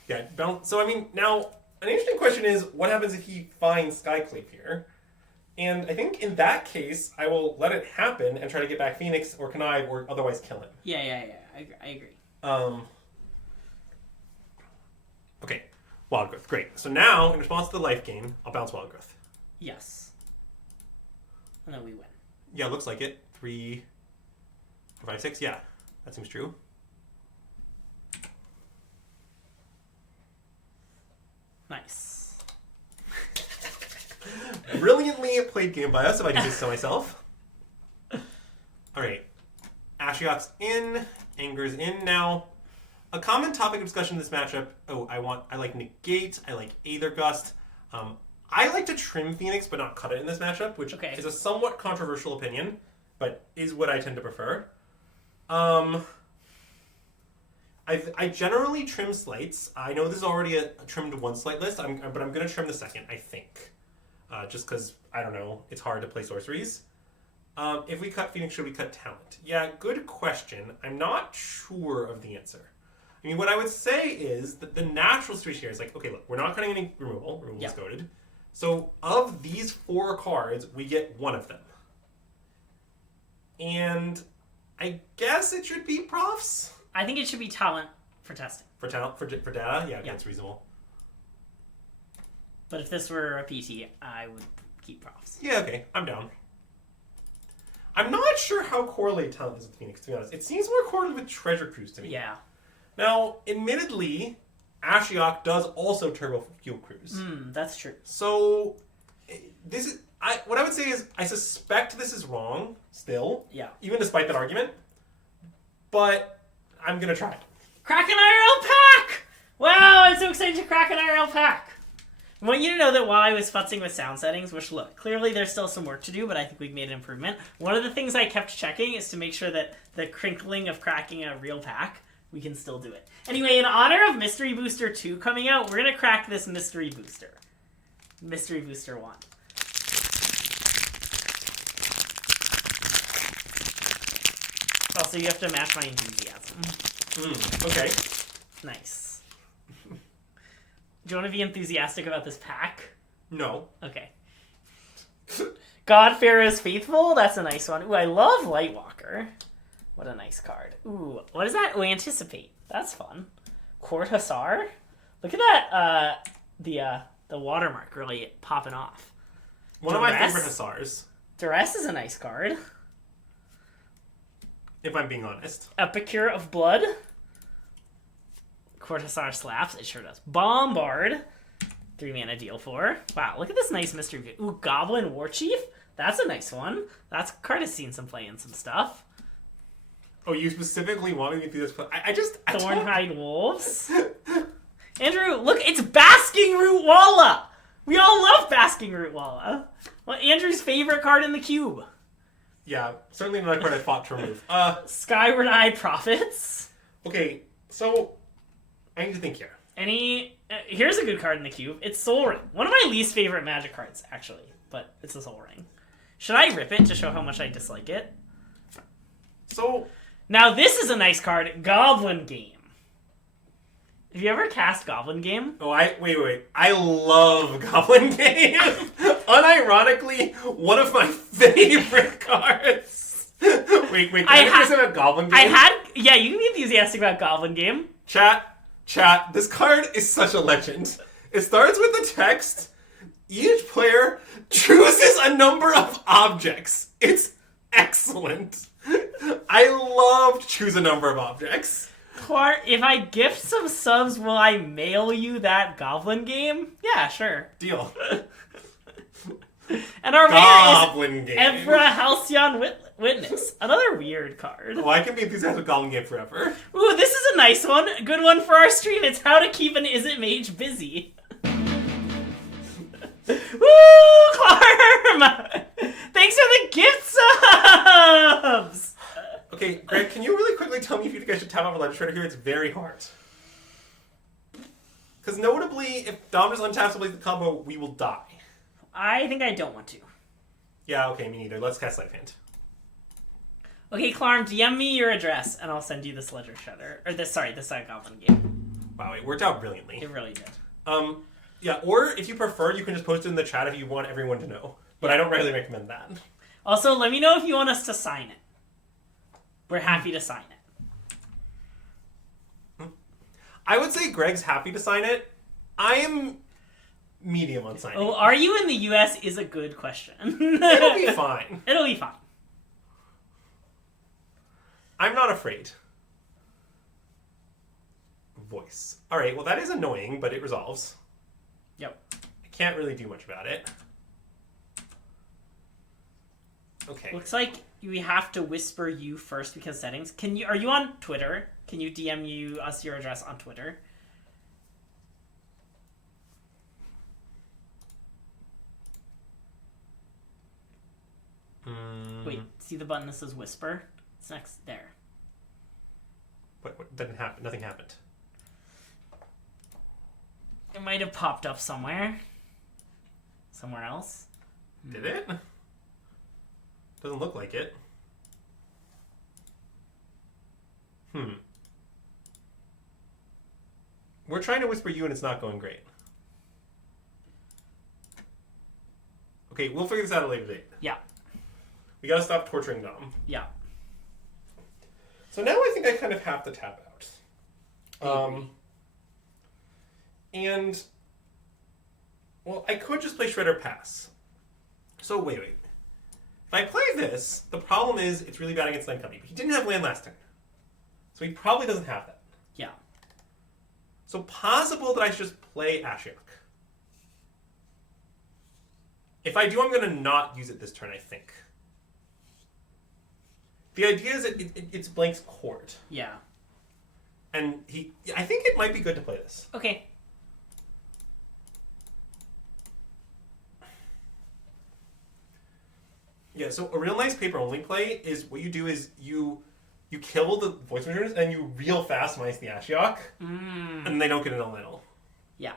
yeah, bounce. So I mean, now an interesting question is what happens if he finds Skyclave here? And I think in that case, I will let it happen and try to get back Phoenix or Connive or otherwise kill him. Yeah. I agree. Okay, Wild Growth. Great. So now, in response to the life gain, I'll bounce Wild Growth. Yes. And then we win. Yeah, looks like it. 3, 4, 5, 6. Yeah, that seems true. Nice. Brilliantly played game by us, if I do this to myself. Alright. Ashiok's in. Anger's in now. A common topic of discussion in this matchup. Oh, I like Negate. I like Aether Gust. I like to trim Phoenix, but not cut it in this matchup, which is a somewhat controversial opinion, but is what I tend to prefer. I generally trim slates. I know this is already a trimmed one slate list, but I'm going to trim the second, I think. Just because, I don't know, it's hard to play sorceries. If we cut Phoenix, should we cut Talent? Yeah, good question. I'm not sure of the answer. I mean, what I would say is that the natural situation here is like, okay, look, we're not cutting any removal. Removal is goated. So of these 4 cards, we get one of them. And I guess it should be Profs? I think it should be Talent for testing. For talent, for data? Yeah, that's reasonable. But if this were a PT, I would keep Profs. Yeah, okay. I'm down. I'm not sure how correlated Talent is with Phoenix, to be honest. It seems more correlated with Treasure Cruise to me. Yeah. Now, admittedly, Ashiok does also Turbo Fuel Cruise. That's true. So, this is... what I would say is, I suspect this is wrong, still. Yeah. Even despite that argument. But, I'm going to try it. Crack an IRL pack! Wow, I'm so excited to crack an IRL pack! I want you to know that while I was futzing with sound settings, which look, clearly there's still some work to do, but I think we've made an improvement. One of the things I kept checking is to make sure that the crinkling of cracking a real pack, we can still do it. Anyway, in honor of Mystery Booster 2 coming out, we're going to crack this Mystery Booster. Mystery Booster 1. Also, you have to match my enthusiasm. Okay. Nice. Do you want to be enthusiastic about this pack? No. Okay. God Pharaoh's Faithful? That's a nice one. Ooh, I love Lightwalker. What a nice card. Ooh, what is that? Oh, Anticipate. That's fun. Court Hussar? Look at that, the watermark really popping off. One of my favorite Hussars. Duress is a nice card. If I'm being honest. Epicure of Blood. Court Hussar slaps. It sure does. Bombard. 3 mana deal 4. Wow, look at this nice mystery. Ooh, Goblin War Chief. That's a nice one. That card has seen some play in some stuff. Oh, you specifically wanted me to do this? I Thornhide Wolves. Andrew, look, it's Basking Root Walla. We all love Basking Root Walla. Well, Andrew's favorite card in the cube. Yeah, certainly not a card I fought to remove. Skyward Eye Prophets. Okay, so I need to think here. Here's a good card in the cube. It's Soul Ring. One of my least favorite Magic cards, actually, but it's a Soul Ring. Should I rip it to show how much I dislike it? So now this is a nice card, Goblin Game. Have you ever cast Goblin Game? Oh, wait. I love Goblin Game. Unironically, one of my favorite cards. wait. Can I say about Goblin Game? Yeah, you can be enthusiastic about Goblin Game. Chat. This card is such a legend. It starts with the text. Each player chooses a number of objects. It's excellent. I loved choose a number of objects. Clark, if I gift some subs, will I mail you that Goblin Game? Yeah, sure. Deal. And our Goblin winner is Game. Evra Halcyon Witness. Another weird card. Oh, I can be enthusiastic with Goblin Game forever. Ooh, this is a nice one. A good one for our stream. It's how to keep an Is It Mage busy. Woo, Clarm! Thanks for the gift subs! Okay, Greg, can you really quickly tell me if you guys should tap off a Legislator here? It's very hard. Because notably, if Dom just untaps the combo, we will die. I think I don't want to. Yeah, okay, me neither. Let's cast Life Hand. Okay, Clarm, DM me your address, and I'll send you this Ledger Shutter. Or this Goblin Game. Wow, it worked out brilliantly. It really did. Yeah, or if you prefer, you can just post it in the chat if you want everyone to know. But I don't really recommend that. Also, let me know if you want us to sign it. We're happy to sign it. I would say Greg's happy to sign it. I am medium on signing. Oh, are you in the US is a good question. It'll be fine. It'll be fine. I'm not afraid. Voice. Alright, well that is annoying, but it resolves. Yep. I can't really do much about it. Okay. Looks like we have to whisper you first because settings. Are you on Twitter? Can you DM us your address on Twitter? See the button that says Whisper? It's next there. What didn't happen? Nothing happened. It might have popped up somewhere. Somewhere else. Did it? Doesn't look like it. We're trying to whisper you and it's not going great. Okay, we'll figure this out at a later date. Yeah. We gotta stop torturing Dom. Yeah. So now I think I kind of have to tap out. And, well, I could just play Shredder Pass. So wait. If I play this, the problem is it's really bad against Land Company. He didn't have land last turn. So he probably doesn't have that. Yeah. So possible that I should just play Ashiok. If I do, I'm going to not use it this turn, I think. The idea is that it's Blank's court. Yeah. And I think it might be good to play this. Okay. Yeah, so a real nice paper only play is what you do is you kill the voice returns and you real fast minus the Ashiok, and they don't get an elemental. Yeah.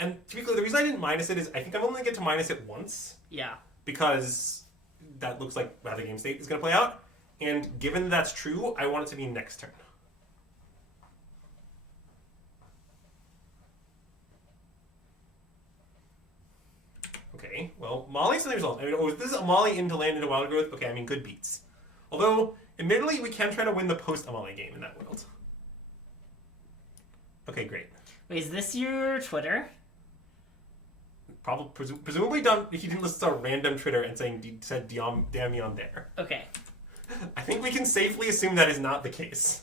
And to be clear, the reason I didn't minus it is I think I'm only going to get to minus it once. Yeah. Because that looks like how the game state is going to play out. And given that's true, I want it to be next turn. Okay, well, Molly's the result. I mean, this is a Molly into land into wild growth. Okay, I mean, good beats. Although, admittedly, we can try to win the post-Amali game in that world. Okay, great. Wait, is this your Twitter? Presumably done. He didn't listen to a random Twitter and said damn me on there. Okay. I think we can safely assume that is not the case.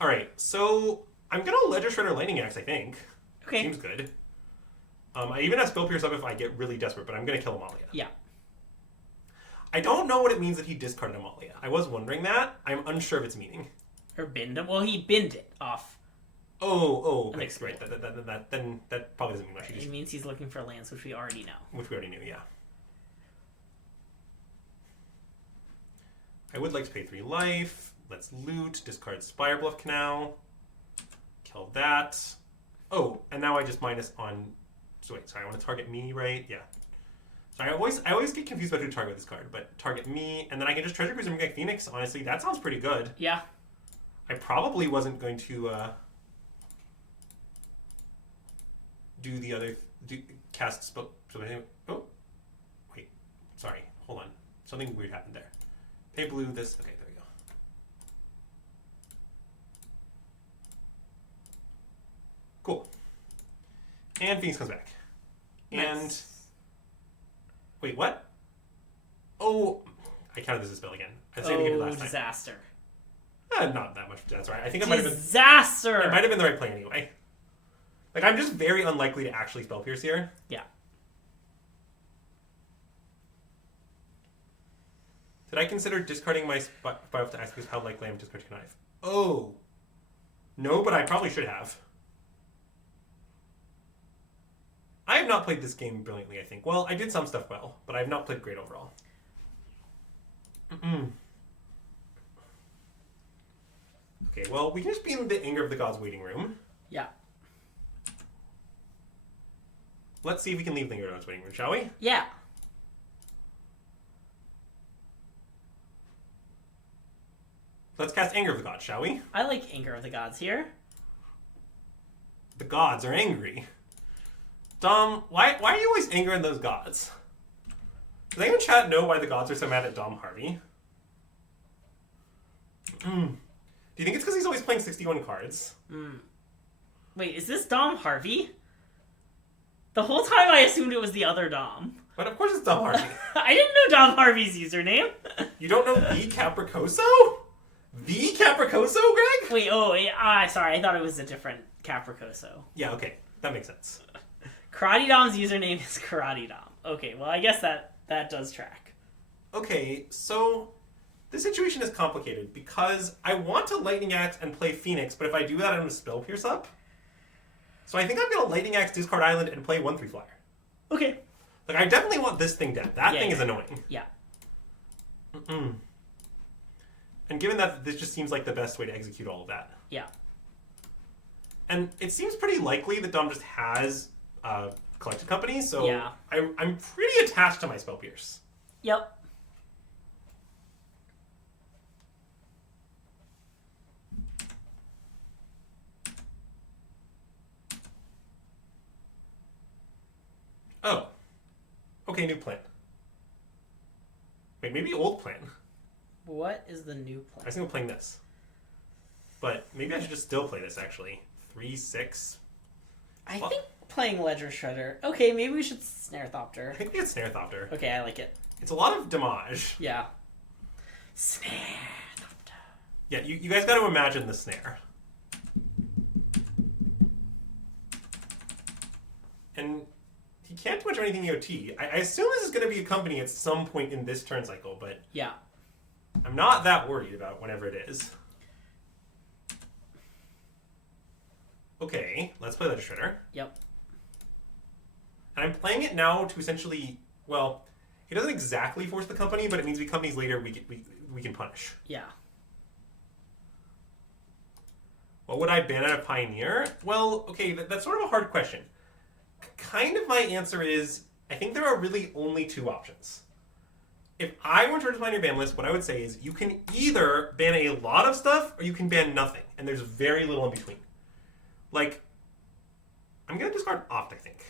All right, so I'm gonna Ledger Shredder Lightning Axe. I think. Okay. Seems good. I even have Spell Pierce up if I get really desperate, but I'm gonna kill Amalia. Yeah. I don't know what it means that he discarded Amalia. I was wondering that. I'm unsure of its meaning. Or binned it. Well, he binned it off. Oh, okay, right. Then that probably doesn't mean much. It means he's looking for lands, which we already know. Which we already knew, yeah. I would like to pay 3 life. Let's loot. Discard Spire Bluff Canal. Kill that. Oh, and now I just minus on... So wait, sorry, I want to target me, right? Yeah. Sorry, I always get confused about who to target with this card, but target me, and then I can just Treasure Cruiser and make Phoenix. Honestly, that sounds pretty good. Yeah. I probably wasn't going to do the other... cast spell... Oh, wait. Sorry, hold on. Something weird happened there. Pay blue, this... Okay, there we go. Cool. And Phoenix comes back. And... Nice. Wait, what? Oh, I counted this as a spell again. I said it last time. Disaster. Not that much. That's right. I think it might have been... Disaster! It might have been the right play anyway. Like, I'm just very unlikely to actually Spell Pierce here. Yeah. Did I consider discarding my Spire to ask because how likely I am to discard a knife? Oh. No, but I probably should have. I have not played this game brilliantly, I think. Well, I did some stuff well, but I have not played great overall. Okay, well, we can just be in the Anger of the Gods waiting room. Yeah. Let's see if we can leave the Anger of the Gods waiting room, shall we? Yeah. Let's cast Anger of the Gods, shall we? I like Anger of the Gods here. The gods are angry. Dom, why are you always angering those gods? Does anyone in chat know why the gods are so mad at Dom Harvey? Do you think it's because he's always playing 61 cards? Wait, is this Dom Harvey? The whole time I assumed it was the other Dom. But of course it's Dom Harvey. I didn't know Dom Harvey's username. You don't know the Capricoso? The Capricoso, Greg? Wait, sorry, I thought it was a different Capricoso. Yeah, okay. That makes sense. Karate Dom's username is Karate Dom. Okay, well, I guess that does track. Okay, so this situation is complicated because I want to Lightning Axe and play Phoenix, but if I do that, I'm going to Spell Pierce up. So I think I'm going to Lightning Axe, discard Island, and play 1/3 flyer. Okay. Like, I definitely want this thing dead. That thing is annoying. Yeah. And given that this just seems like the best way to execute all of that. Yeah. And it seems pretty likely that Dom just has collected companies, so yeah. I'm pretty attached to my Spell Pierce. Yep. Oh. Okay, new plan. Wait, maybe old plan. What is the new plan? I was thinking of playing this. But maybe I should just still play this, actually. 3-6. I think playing Ledger Shredder. Okay, maybe we should Snare Thopter. I think we get Snare Thopter. Okay, I like it. It's a lot of damage. Yeah. Snare Thopter. Yeah, you guys got to imagine the snare. And he can't do much of anything EOT. I assume this is going to be a company at some point in this turn cycle, but yeah, I'm not that worried about whenever it is. Okay, let's play Ledger Shredder. Yep. And I'm playing it now to essentially, well, it doesn't exactly force the company, but it means companies later we can punish. Yeah. What would I ban out of Pioneer? Well, okay, that's sort of a hard question. Kind of my answer is, I think there are really only two options. If I were to define your ban list, what I would say is you can either ban a lot of stuff or you can ban nothing. And there's very little in between. Like, I'm going to discard Opt, I think.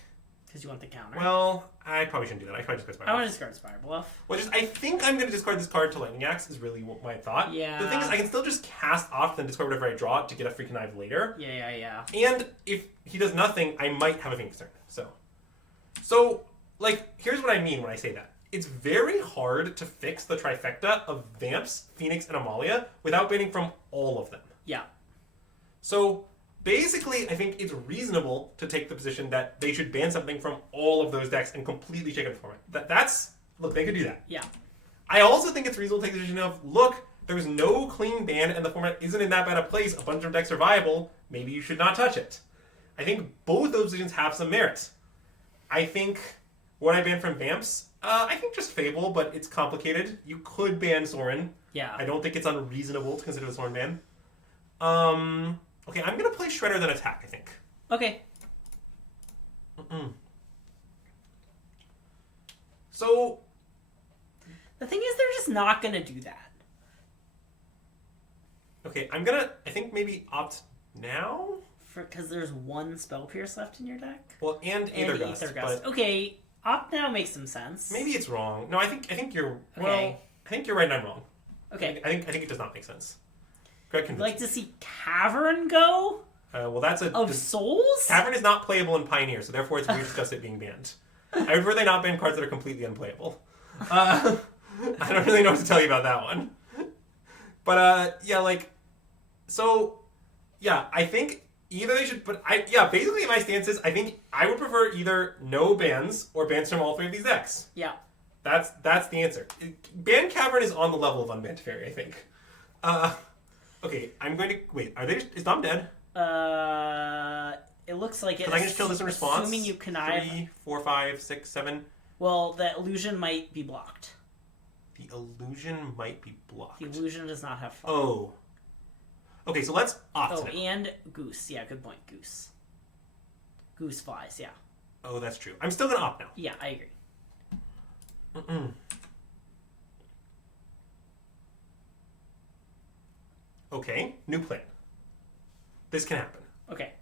Because you want the counter. Well, I probably shouldn't do that. I probably discard Spire I Bluff. want to discard Spire Bluff. Well, I think I'm going to discard this card to Lightning Axe is really what my thought. Yeah. The thing is, I can still just cast Opt and discard whatever I draw to get a Freak Knife later. Yeah. And if he does nothing, I might have a Phoenix turn. So, like, here's what I mean when I say that. It's very hard to fix the trifecta of Vamps, Phoenix, and Amalia without banning from all of them. Yeah. So, basically, I think it's reasonable to take the position that they should ban something from all of those decks and completely shake up the format. Look, they could do that. Yeah. I also think it's reasonable to take the position of, look, there's no clean ban and the format isn't in that bad a place. A bunch of decks are viable. Maybe you should not touch it. I think both those decisions have some merit. I think what I ban from Vamps, I think just Fable, but it's complicated. You could ban Sorin. Yeah. I don't think it's unreasonable to consider the Sorin ban. Okay, I'm going to play Shredder then attack, I think. Okay. So, the thing is, they're just not going to do that. Okay, I'm going to, I think, maybe Opt now? Because there's one Spell Pierce left in your deck? Well, and Aether Gust. But okay, Opt now makes some sense. maybe it's wrong. No, I think you're, Okay. well, I think you're right and I'm wrong. Okay. I think it does not make sense. Greg, I'd like to see Cavern go? well, that's a... Of Souls? Cavern is not playable in Pioneer, so therefore it's weird to discuss it being banned. I would rather not ban cards that are completely unplayable. I don't really know what to tell you about that one. But, yeah, like... So, yeah, I think either they should... But, basically my stance is I think I would prefer either no bans or bans from all three of these decks. Yeah. That's the answer. Ban Cavern is on the level of Unbanned Fairy, I think. Okay, I'm going to... Wait, is Dom dead? It looks like it. Because I can just kill this in response. Assuming you connive. 3, 4, 5, 6, 7. Well, the illusion might be blocked. The illusion might be blocked. The illusion does not have fun. Oh. Okay, so let's opt now. And Goose. Yeah, good point. Goose. Goose flies, yeah. Oh, that's true. I'm still going to opt now. Yeah, I agree. Okay, new plan. This can happen. Okay.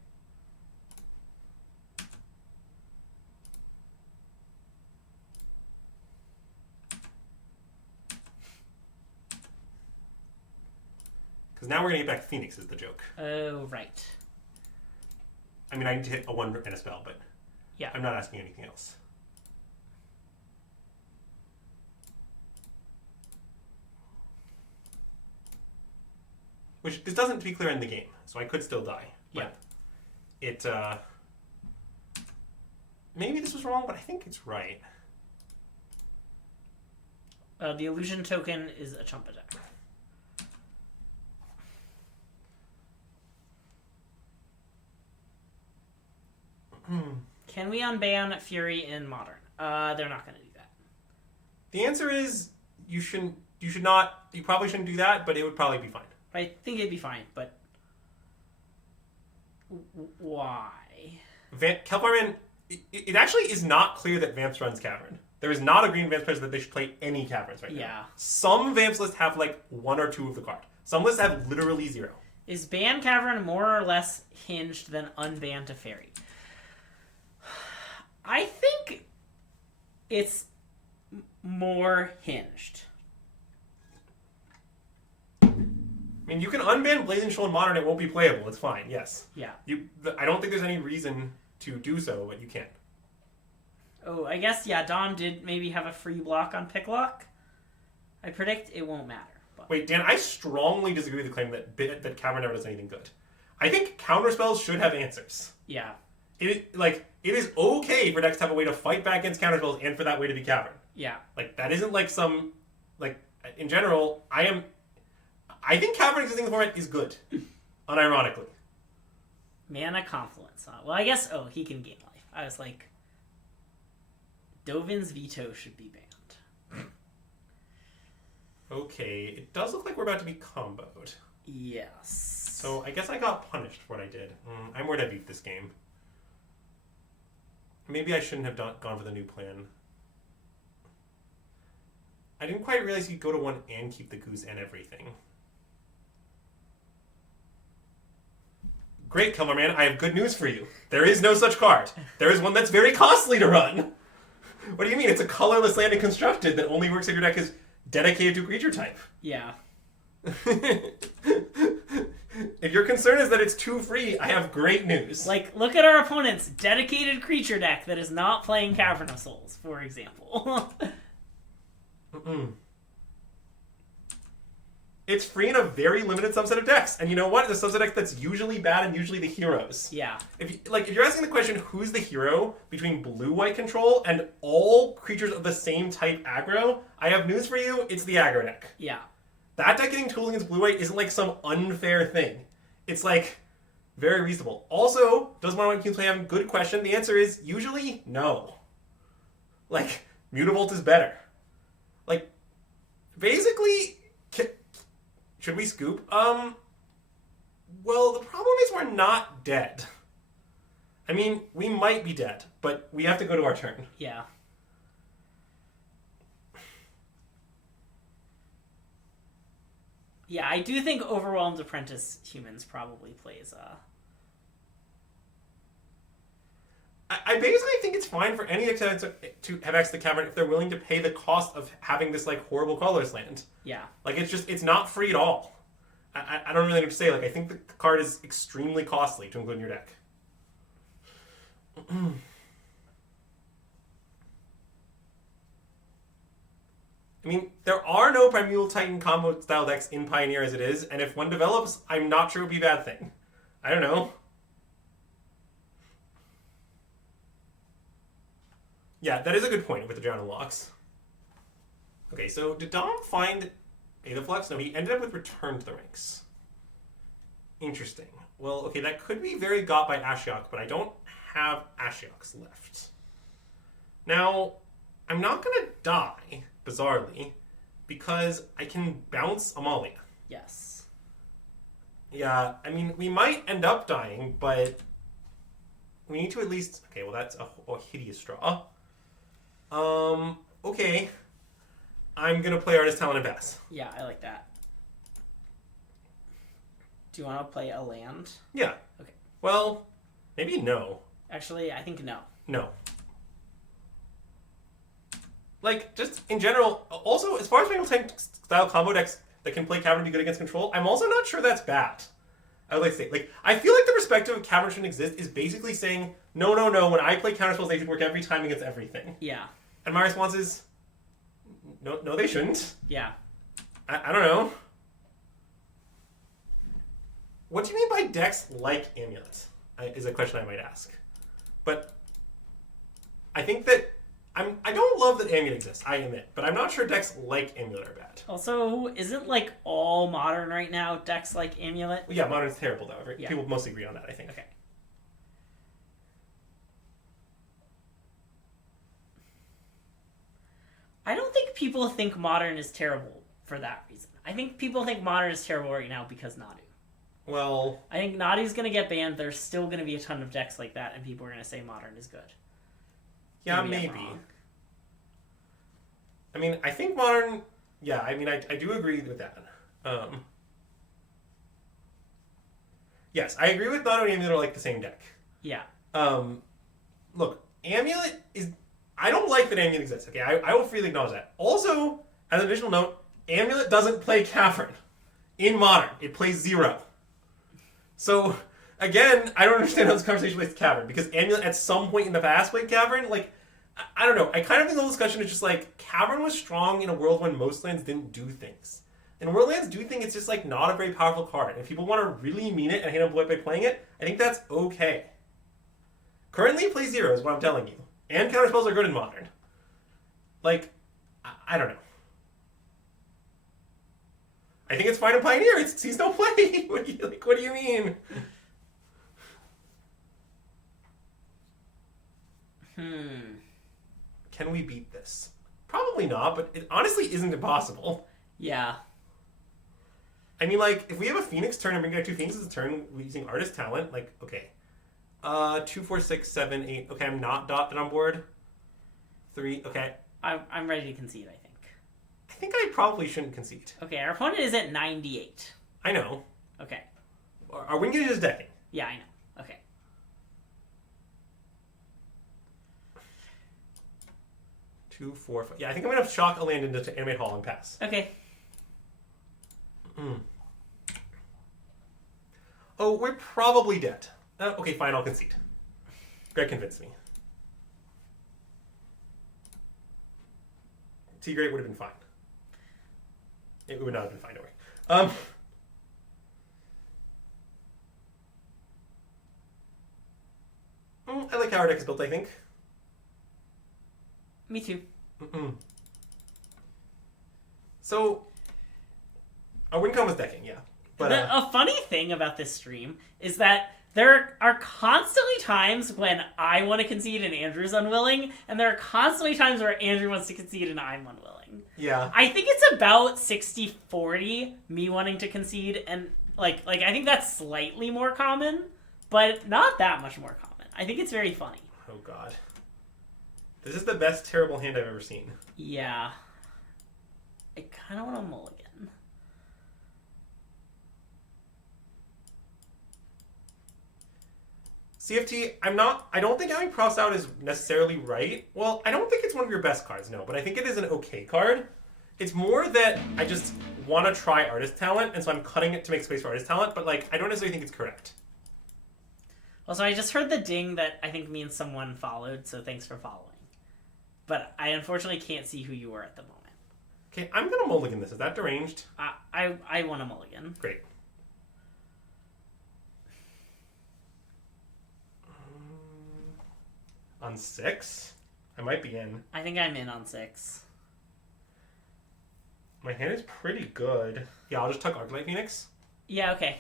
Because now we're going to get back Phoenix is the joke. Oh, right. I mean, I need to hit a 1 and a spell, but yeah, I'm not asking anything else. Which, this doesn't, to be clear, end the game, so I could still die. Yeah. It, maybe this was wrong, but I think it's right. The illusion token is a chump attack. Can we unban Fury in Modern? They're not going to do that. The answer is you probably shouldn't do that, but it would probably be fine. I think it'd be fine, but why? Kelfarman, it actually is not clear that Vamps runs Cavern. There is not a green Vamps player that they should play any Caverns right now. Yeah. Some Vamps lists have like 1 or 2 of the card. Some lists have literally 0. Is ban Cavern more or less hinged than unban Teferi? I think it's more hinged. I mean, you can unban Blazing Shoal in Modern, it won't be playable. It's fine, yes. Yeah. I don't think there's any reason to do so, but you can. Oh, I guess, yeah, Dom did maybe have a free block on Picklock. I predict it won't matter. But... Wait, Dan, I strongly disagree with the claim that Cavern never does anything good. I think counterspells should have answers. Yeah. It is okay for decks to have a way to fight back against counterspells and for that way to be Cavern. Yeah. Like, that isn't like some... Like, in general, I think Cavern existing in the format is good. Unironically. Mana Confluence. Well, I guess... Oh, he can gain life. I was like... Dovin's Veto should be banned. Okay, it does look like we're about to be comboed. Yes. So I guess I got punished for what I did. I'm worried I beat this game. Maybe I shouldn't have gone for the new plan. I didn't quite realize you could go to 1 and keep the goose and everything. Great, Kellerman, I have good news for you. There is no such card. There is one that's very costly to run. What do you mean? It's a colorless land and constructed that only works if your deck is dedicated to a creature type. Yeah. If your concern is that it's too free, I have great news. Like, look at our opponent's dedicated creature deck that is not playing Cavern of Souls, for example. It's free in a very limited subset of decks. And you know what? The subset of decks that's usually bad and usually the heroes. Yeah. If you're asking the question, who's the hero between blue-white control and all creatures of the same type aggro, I have news for you. It's the aggro deck. Yeah. That deck getting tooled against blue-white isn't like some unfair thing. It's like very reasonable. Also, does Mono White Cubes play having? Good question. The answer is usually no. Like, Mutavault is better. Like, basically... Should we scoop? Well, the problem is we're not dead. I mean, we might be dead, but we have to go to our turn. Yeah. Yeah, I do think Overwhelmed Apprentice Humans probably plays I basically think it's fine for any deck to have access to Cavern if they're willing to pay the cost of having this, like, horrible colorless land. Yeah. Like, it's not free at all. I don't really know what to say. Like, I think the card is extremely costly to include in your deck. I mean, there are no Primeval Titan combo style decks in Pioneer as it is, and if one develops, I'm not sure it would be a bad thing. I don't know. Yeah, that is a good point with the Drown Locks. Okay, so did Dom find Aetherflux? No, he ended up with Return to the Ranks. Interesting. Well, okay, that could be very got by Ashiok, but I don't have Ashioks left. Now, I'm not going to die, bizarrely, because I can bounce Amalia. Yes. Yeah, I mean, we might end up dying, but we need to at least... Okay, well, that's a hideous draw. Okay. I'm going to play Artist Talent and Pass. Yeah, I like that. Do you want to play a land? Yeah. Okay. Well, maybe no. Actually, I think no. No. Like, just in general, also, as far as Primeval Titan style combo decks that can play Cavern and be good against control, I'm also not sure that's bad. I would like to say, like, I feel like the perspective of Cavern shouldn't exist is basically saying, no, when I play counterspells, they should work every time against everything. Yeah. And my response is, no, they shouldn't. Yeah. I don't know. What do you mean by decks like Amulet? Is a question I might ask. But I think that I don't love that Amulet exists, I admit, but I'm not sure decks like Amulet are bad. Also, isn't like all Modern right now decks like Amulet? Well, yeah, Modern's terrible though. Yeah. People mostly agree on that, I think. Okay. think people think Modern is terrible for that reason. I think people think Modern is terrible right now because Nadu. Well, I think Nadu's going to get banned. There's still going to be a ton of decks like that, and people are going to say Modern is good. Yeah, maybe. I mean, I think Modern... Yeah, I mean, I do agree with that. Yes, I agree with Nado and Amulet are like the same deck. Yeah. Look, Amulet is... I don't like that Amulet exists, okay? I will freely acknowledge that. Also, as an additional note, Amulet doesn't play Cavern. In Modern, it plays 0. So, again, I don't understand how this conversation relates to Cavern, because Amulet at some point in the past played Cavern. Like, I don't know. I kind of think the whole discussion is just like, Cavern was strong in a world when most lands didn't do things. And world lands do things, it's just like not a very powerful card. And if people want to really mean it and hate on Blue by playing it, I think that's okay. Currently, it plays 0 is what I'm telling you. And counterspells are good in Modern. Like, I don't know. I think it's fine in Pioneer. It sees no play. What do you mean? Can we beat this? Probably not, but it honestly isn't impossible. Yeah. I mean, like, if we have a Phoenix turn and bring out 2 Phoenixes a turn using Artist Talent, like, okay. 2, 4, 6, 7, 8. Okay, I'm not dotted on board. 3, okay. I'm ready to concede, I think. I think I probably shouldn't concede. Okay, our opponent is at 98. I know. Okay. Our win gauge is decking. Yeah, I know. Okay. 2, 4, 5. Yeah, I think I'm going to shock a land into Animate Hall and pass. Okay. Oh, we're probably dead. Okay, fine, I'll concede. Greg convinced me. T-Great would have been fine. It would not have been fine, don't worry. I like how our deck is built, I think. Me too. So, our win con was decking, yeah. But a funny thing about this stream is that there are constantly times when I want to concede and Andrew's unwilling, and there are constantly times where Andrew wants to concede and I'm unwilling. Yeah. I think it's about 60-40, me wanting to concede, and like I think that's slightly more common, but not that much more common. I think it's very funny. Oh god. This is the best terrible hand I've ever seen. Yeah. I kind of want to mulligan. CFT, I don't think having Crossed Out is necessarily right. Well, I don't think it's one of your best cards, no, but I think it is an okay card. It's more that I just want to try Artist Talent, and so I'm cutting it to make space for Artist Talent, but like I don't necessarily think it's correct. Also, I just heard the ding that I think means someone followed, so thanks for following. But I unfortunately can't see who you were at the moment. Okay, I'm going to mulligan this. Is that deranged? I want a mulligan. Great. On 6? I might be in. I think I'm in on 6. My hand is pretty good. Yeah, I'll just tuck Arclight Phoenix. Yeah, okay.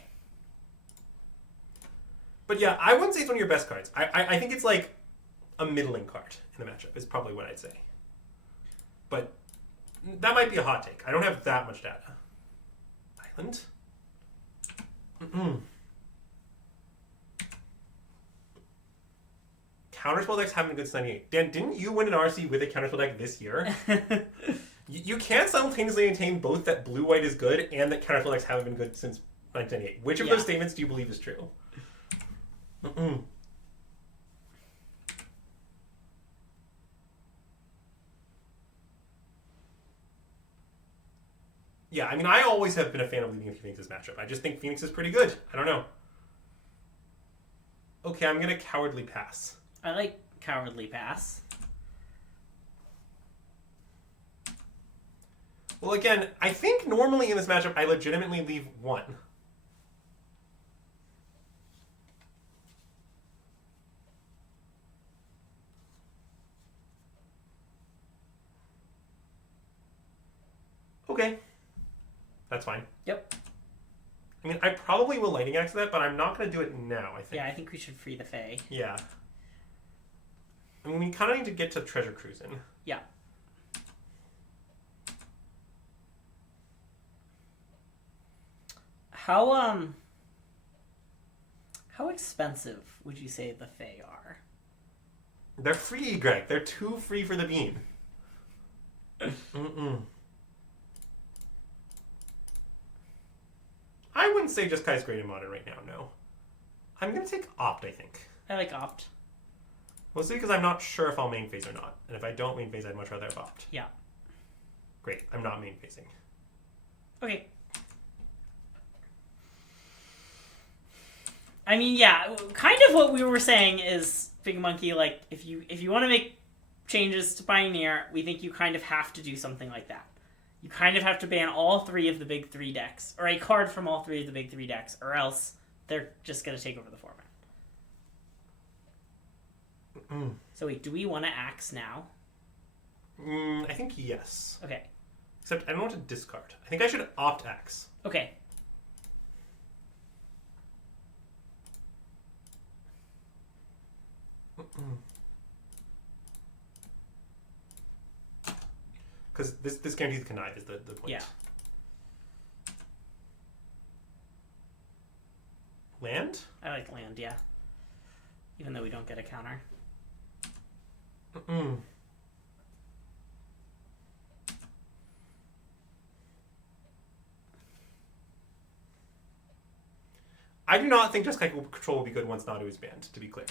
But yeah, I wouldn't say it's one of your best cards. I think it's like a middling card in the matchup is probably what I'd say. But that might be a hot take. I don't have that much data. Island? Counterspell decks haven't been good since 98. Dan, didn't you win an RC with a counterspell deck this year? You can't simultaneously maintain both that blue-white is good and that counterspell decks haven't been good since 1998. Which of those statements do you believe is true? Yeah, I mean, I always have been a fan of leading Phoenix's matchup. I just think Phoenix is pretty good. I don't know. Okay, I'm going to cowardly pass. I like cowardly pass. Well, again, I think normally in this matchup, I legitimately leave 1. Okay. That's fine. Yep. I mean, I probably will Lightning Axe that, but I'm not going to do it now, I think. Yeah, I think we should free the Fae. Yeah. I mean, we kind of need to get to Treasure Cruising. Yeah. How expensive would you say the Fae are? They're free, Greg. They're too free for the bean. I wouldn't say just Kai's great in Modern right now, no. I'm going to take Opt, I think. I like Opt. Mostly because I'm not sure if I'll main phase or not. And if I don't main phase, I'd much rather have Opt. Yeah. Great. I'm not main phasing. Okay. I mean, yeah, kind of what we were saying is, Big Monkey, like, if you want to make changes to Pioneer, we think you kind of have to do something like that. You kind of have to ban all 3 of the big 3 decks, or a card from all 3 of the big 3 decks, or else they're just going to take over the format. So wait, do we want to Axe now? I think yes. Okay. Except I don't want to discard. I think I should Opt Axe. Okay. Because this guarantees the connive is the point. Yeah. Land? I like land, yeah. Even though we don't get a counter. I do not think Jeskai Control will be good once Nadu is banned, to be clear.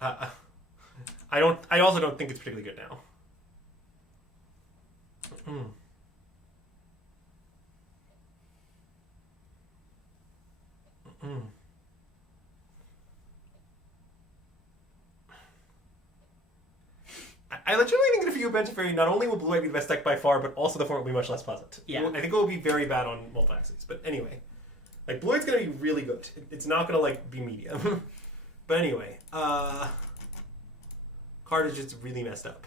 I also don't think it's particularly good now. I legitimately think that if you bench Fairy, not only will Blue White be the best deck by far, but also the format will be much less pleasant. Yeah. I think it will be very bad on multi-axes. But anyway, like Blue White's going to be really good. It's not going to like be medium. But anyway, card is just really messed up.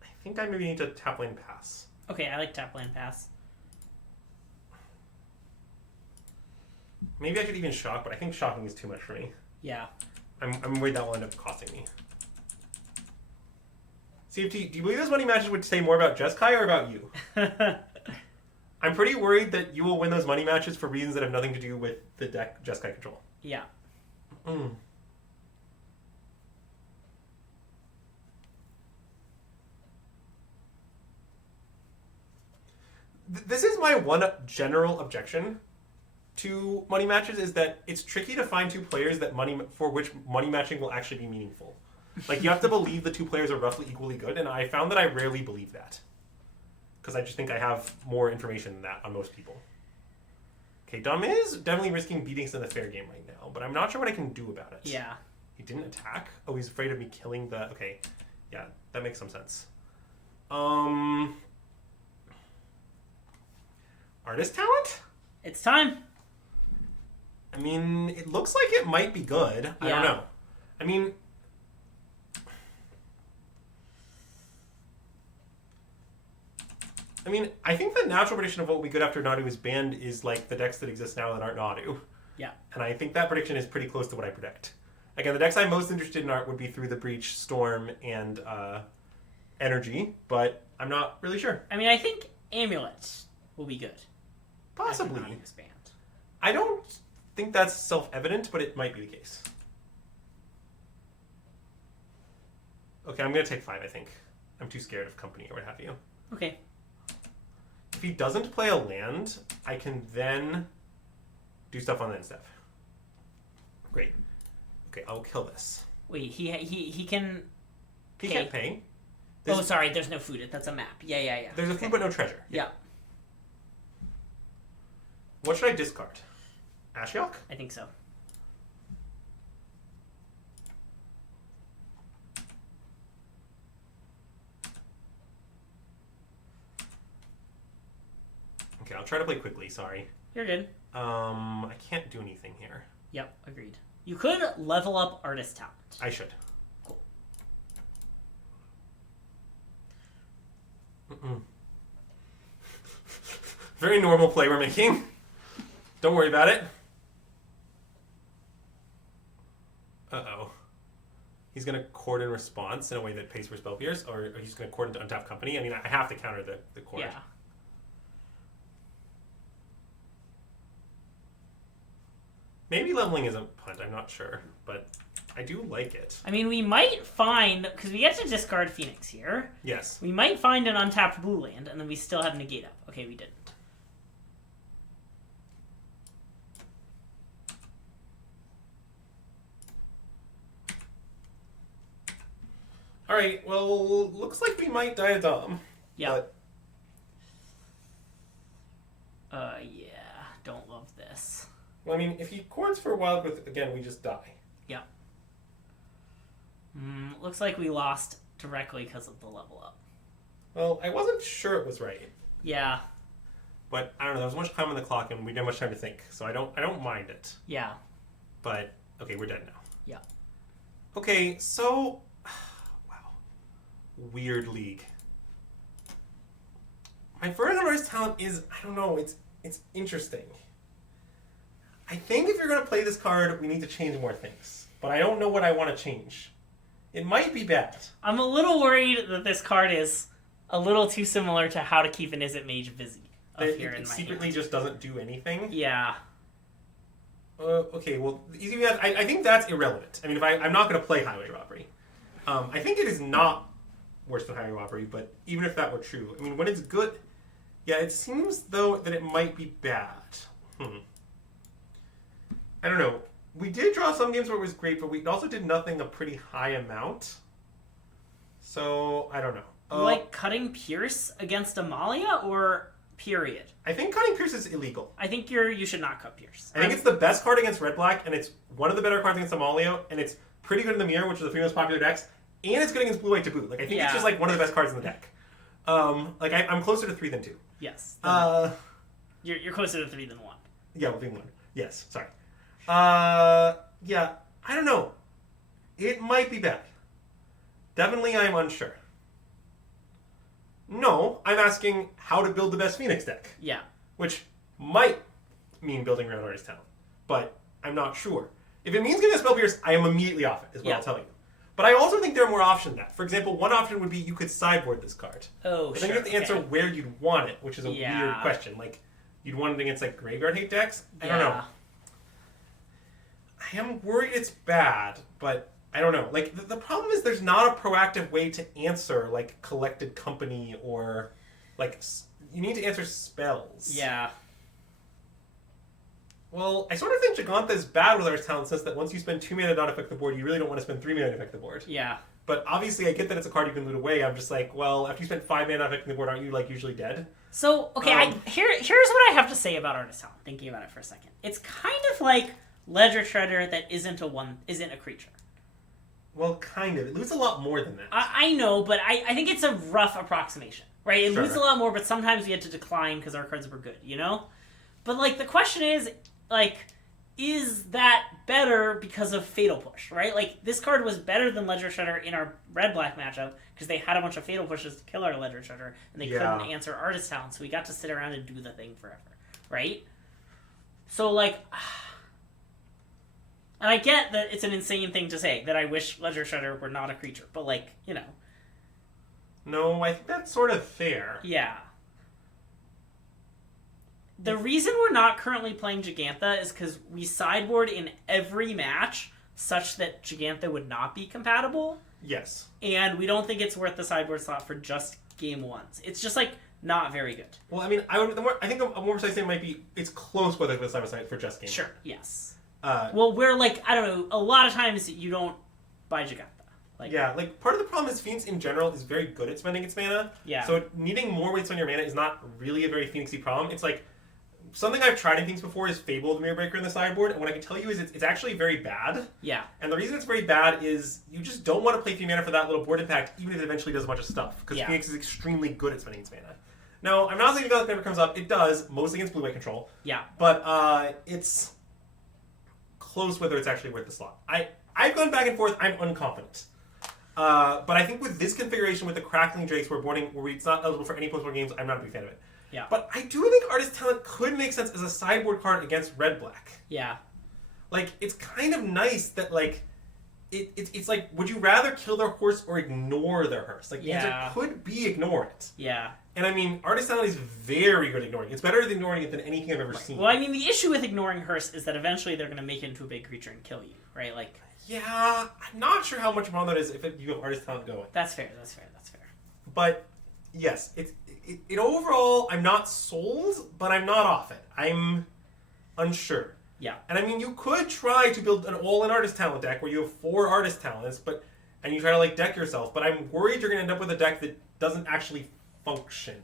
I think I maybe need to tap lane pass. Okay, I like tap land pass. Maybe I should even shock, but I think shocking is too much for me. Yeah. I'm worried that will end up costing me. CFT, do you believe those money matches would say more about Jeskai or about you? I'm pretty worried that you will win those money matches for reasons that have nothing to do with the deck Jeskai control. Yeah. This is my one general objection to money matches, is that it's tricky to find 2 players that for which money matching will actually be meaningful. Like, you have to believe the 2 players are roughly equally good, and I found that I rarely believe that. Because I just think I have more information than that on most people. Okay, Dom is definitely risking beating us in the fair game right now, but I'm not sure what I can do about it. Yeah. He didn't attack? Oh, he's afraid of me killing the... Okay, yeah, that makes some sense. Artist talent? It's time. I mean, it looks like it might be good. Yeah. I don't know. I mean... I think the natural prediction of what will be good after Nadu is banned is like the decks that exist now that aren't Nadu. Yeah. And I think that prediction is pretty close to what I predict. Again, the decks I'm most interested in would be Through the Breach, Storm, and Energy, but I'm not really sure. I think Amulet will be good. Possibly. Expand. I don't think that's self-evident, but it might be the case. Okay, I'm going to take 5, I think. I'm too scared of company or what have you. Okay. If he doesn't play a land, I can then do stuff on the end step. Great. Okay, I'll kill this. Wait, he can... He can't pay. Oh, sorry, there's no food. That's a map. Yeah. There's a food but no treasure. Yeah. What should I discard? Ashiok? I think so. Okay, I'll try to play quickly, sorry. You're good. I can't do anything here. Yep, agreed. You could level up artist talent. I should. Cool. Very normal play we're making. Don't worry about it. Uh-oh. He's going to court in response in a way that pays for Spell Pierce, or he's going to court into Untap Company. I mean, I have to counter the court. Yeah. Maybe leveling is a punt, I'm not sure, but I do like it. I mean, we might find, because we get to discard Phoenix here. Yes. We might find an untapped blue land, and then we still have negate up. Okay, we didn't. Alright, well, looks like we might die a Dom. Yeah. Yeah, don't love this. Well, I mean, if he courts for Wild Growth, again, we just die. Yeah. Looks like we lost directly because of the level up. Well, I wasn't sure it was right. Yeah. But, I don't know, there was much time on the clock, and we didn't have much time to think, so I don't mind it. Yeah. But, okay, we're dead now. Yeah. Okay, so... wow. Weird league. My vertical artist talent is, I don't know, it's interesting. I think if you're going to play this card, we need to change more things. But I don't know what I want to change. It might be bad. I'm a little worried that this card is a little too similar to How to Keep an Izzet Mage busy up here in It my secretly hand. just doesn't do anything? Yeah. Okay, well, easy math, I think that's irrelevant. I mean, I'm not going to play Highway Robbery. I think it is not worse than Highway Robbery, but even if that were true, I mean, when it's good... Yeah, it seems, though, that it might be bad. I don't know. We did draw some games where it was great, but we also did nothing a pretty high amount. So, I don't know. Like cutting Pierce against Amalia, or period? I think cutting Pierce is illegal. I think you should not cut Pierce. I think it's the best card against Red-Black, and it's one of the better cards against Amalia, and it's pretty good in the Mirror, which is the three most popular decks, and it's good against Blue-White to boot. Like, I think it's just, like, one of the best cards in the deck. Like, I'm closer to 3 than 2. Yes. You're closer to 3 than 1. Yeah, well, being 1. Yes, sorry. Yeah, I don't know. It might be bad. Definitely, I'm unsure. No, I'm asking how to build the best Phoenix deck. Yeah. Which might mean building around Artist Talent, but I'm not sure. If it means getting a Spell Pierce, I am immediately off it, is what I'll tell you. But I also think there are more options than that. For example, one option would be you could sideboard this card. Oh, but then you have to answer where you'd want it, which is a weird question. Like, you'd want it against, like, Graveyard Hate decks? I don't know. I am worried it's bad, but I don't know. Like, the problem is there's not a proactive way to answer, like, Collected Company or, like, you need to answer spells. Yeah. Well, I sort of think Giganta is bad with Artist Talent, since that once you spend 2 mana to not affect the board, you really don't want to spend 3 mana to affect the board. Yeah. But obviously, I get that it's a card you can loot away. I'm just like, well, after you spend 5 mana affecting the board, aren't you, like, usually dead? So, okay, here's what I have to say about Artist Talent, thinking about it for a second. It's kind of like Ledger Shredder that isn't a creature. Well, kind of. It loses a lot more than that. I know, but I think it's a rough approximation, right? It loses a lot more, but sometimes we had to decline because our cards were good, you know? But, like, the question is, like, is that better because of Fatal Push, right? Like, this card was better than Ledger Shredder in our Red-Black matchup because they had a bunch of Fatal Pushes to kill our Ledger Shredder, and they couldn't answer Artist Talent, so we got to sit around and do the thing forever, right? So, like... And I get that it's an insane thing to say, that I wish Ledger Shredder were not a creature, but, like, you know. No, I think that's sort of fair. Yeah. The reason we're not currently playing Giganta is because we sideboard in every match such that Giganta would not be compatible. Yes. And we don't think it's worth the sideboard slot for just game ones. It's just, like, not very good. Well, I mean, I think a more precise thing might be, it's close whether it's side by side for just game. Sure, yes. Well, we're, like, I don't know, a lot of times you don't buy Giganta. Like, yeah, like, part of the problem is Phoenix in general is very good at spending its mana. Yeah. So needing more weights on your mana is not really a very Phoenixy problem. It's like, something I've tried in things before is Fable the Mirror Breaker in the sideboard, and what I can tell you is it's actually very bad. Yeah. And the reason it's very bad is you just don't want to play 3 mana for that little board impact, even if it eventually does a bunch of stuff, because Phoenix is extremely good at spending its mana. Now, I'm not saying that never comes up. It does, mostly against blue-white control. Yeah. But it's close whether it's actually worth the slot. I've gone back and forth. I'm unconfident. But I think with this configuration, with the Crackling Drakes, where it's not eligible for any post-board games, I'm not a big fan of it. Yeah. But I do think Artist Talent could make sense as a sideboard card against Red-Black. Yeah. Like, it's kind of nice that, like, it's like, would you rather kill their horse or ignore their hearse? Like, the Yeah. answer could be ignore it. Yeah. And I mean, Artist Talent is very good at ignoring it. It's better at ignoring it than anything I've ever seen. Well, I mean, the issue with ignoring hearse is that eventually they're going to make it into a big creature and kill you, right? Like, yeah, I'm not sure how much of a problem that is if you have Artist Talent going. that's fair. But yes, it overall, I'm not sold, but I'm not off it. I'm unsure. Yeah. And I mean, you could try to build an all-in Artist Talent deck where you have 4 Artist Talents, and you try to like deck yourself. But I'm worried you're going to end up with a deck that doesn't actually function.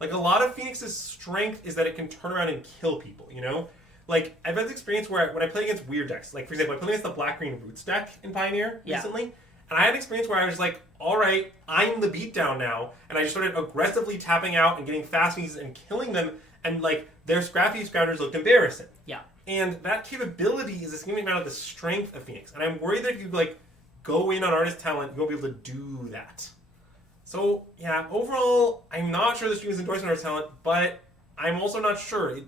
Like, a lot of Phoenix's strength is that it can turn around and kill people, you know? Like, I've had this experience where when I play against weird decks, like, for example, I played against the Black-Green Roots deck in Pioneer recently, and I had an experience where I was like, alright, I'm the beatdown now, and I just started aggressively tapping out and getting fast pieces and killing them, and, like, their Scrappy Scounders looked embarrassing. Yeah. And that capability is a significant amount of the strength of Phoenix, and I'm worried that if you, like, go in on Artist Talent, you won't be able to do that. So, yeah, overall, I'm not sure this stream is endorsing Artist Talent, but I'm also not sure.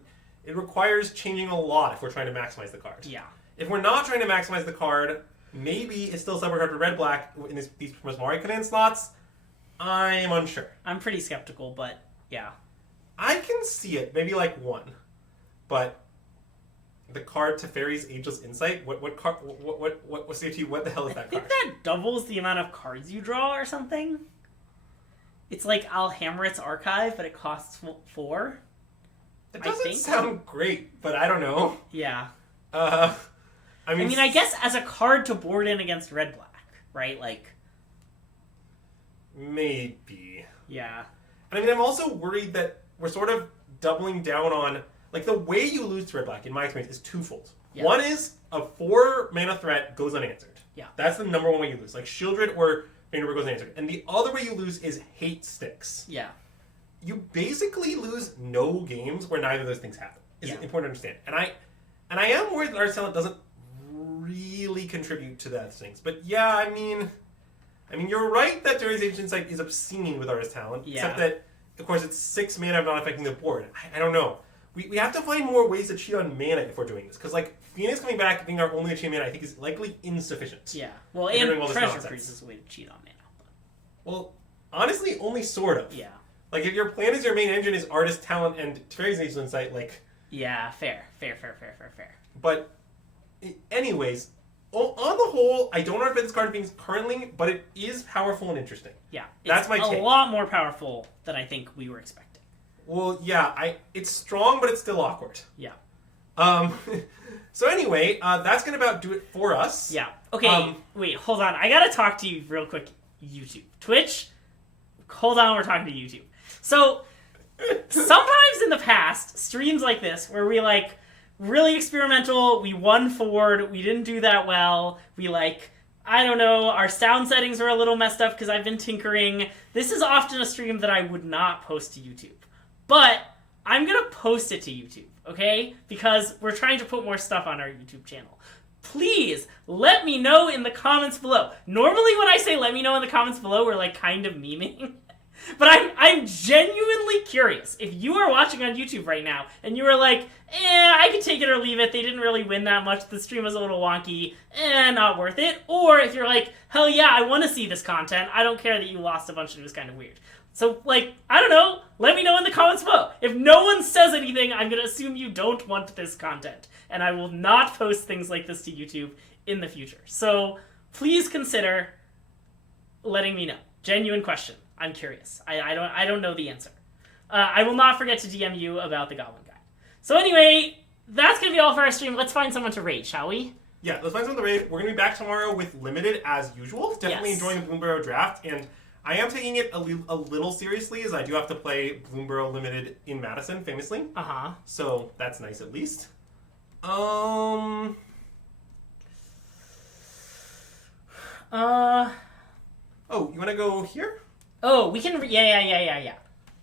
It requires changing a lot if we're trying to maximize the card. Yeah. If we're not trying to maximize the card, maybe it's still a separate card for red-black in these Prismari command slots. I'm unsure. I'm pretty skeptical, but yeah. I can see it, maybe like 1. But the card Teferi's Ageless Insight, what card, what CFT, what the hell is that I think card? that doubles the amount of cards you draw or something. It's like Alhamrit's Archive, but it costs 4. It doesn't sound great, but I don't know. Yeah. I mean, I guess as a card to board in against red-black, right? Like, maybe. yeah. And I mean, I'm also worried that we're sort of doubling down on, like, the way you lose to red-black, in my experience, is twofold. Yeah. One is a 4-mana threat goes unanswered. Yeah. That's the number one way you lose. Like, Shieldred or Vanderbilt goes unanswered. And the other way you lose is hate sticks. Yeah. You basically lose no games where neither of those things happen. It's important to understand. And I am worried that Artist Talent doesn't really contribute to those things. But yeah, I mean, you're right that Teferi's Ageless Insight is obscene with Artist Talent. Yeah. Except that, of course, it's 6 mana of not affecting the board. I don't know. We have to find more ways to cheat on mana if we're doing this. Because, like, Phoenix coming back being our only cheat mana, I think, is likely insufficient. Yeah. Well, and Treasure Freeze is a way to cheat on mana. Well, honestly, only sort of. Yeah. Like, if your plan is your main engine is Artist Talent and Teferi's Ageless Insight, like... Yeah, fair. But, anyways, on the whole, I don't recommend this card in Phoenix currently, but it is powerful and interesting. Yeah. That's my take. A lot more powerful than I think we were expecting. Well, yeah, it's strong, but it's still awkward. Yeah. So anyway, that's going to about do it for us. Yeah. Okay, wait, hold on. I gotta talk to you real quick, YouTube. Twitch, hold on, we're talking to YouTube. So, sometimes in the past, streams like this, where we, like, really experimental, we won forward, we didn't do that well, we, like, I don't know, our sound settings are a little messed up because I've been tinkering. This is often a stream that I would not post to YouTube. But I'm gonna post it to YouTube, okay? Because we're trying to put more stuff on our YouTube channel. Please, let me know in the comments below. Normally when I say let me know in the comments below, we're, like, kind of memeing. But I'm genuinely curious. If you are watching on YouTube right now, and you are like, I could take it or leave it, they didn't really win that much, the stream was a little wonky, not worth it. Or if you're like, hell yeah, I want to see this content, I don't care that you lost a bunch and it was kind of weird. So, like, I don't know, let me know in the comments below. If no one says anything, I'm going to assume you don't want this content. And I will not post things like this to YouTube in the future. So, please consider letting me know. Genuine question. I'm curious. I don't know the answer. I will not forget to DM you about the Goblin Guide. So anyway, that's going to be all for our stream. Let's find someone to raid, shall we? Yeah, let's find someone to raid. We're going to be back tomorrow with Limited as usual. Definitely enjoying the Bloomburrow draft. And I am taking it a little seriously, as I do have to play Bloomburrow Limited in Madison, famously. Uh-huh. So that's nice at least. Oh, you want to go here? Oh, we can... Yeah.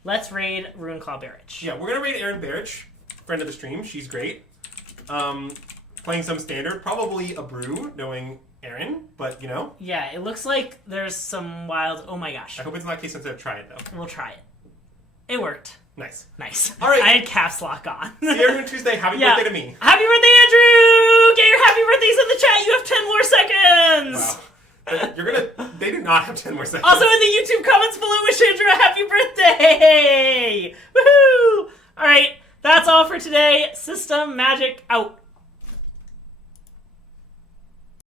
Let's raid Ruinclaw Barrage. Yeah, we're going to raid Erin Barrage, friend of the stream. She's great. Playing some standard, probably a brew, knowing Erin, but, you know. Yeah, it looks like there's some wild... Oh my gosh. I hope it's not case sensitive. Try it, though. We'll try it. It worked. Nice. Nice. All right. I had caps lock on. See you everyone Tuesday. Happy birthday to me. Happy birthday, Andrew! Get your happy happy birthday's in the chat. You have 10 more seconds. Wow. They do not have 10 more seconds. Also in the YouTube comments below, wish Andrew a happy birthday. Woohoo! All right, that's all for today. SystemMagic out.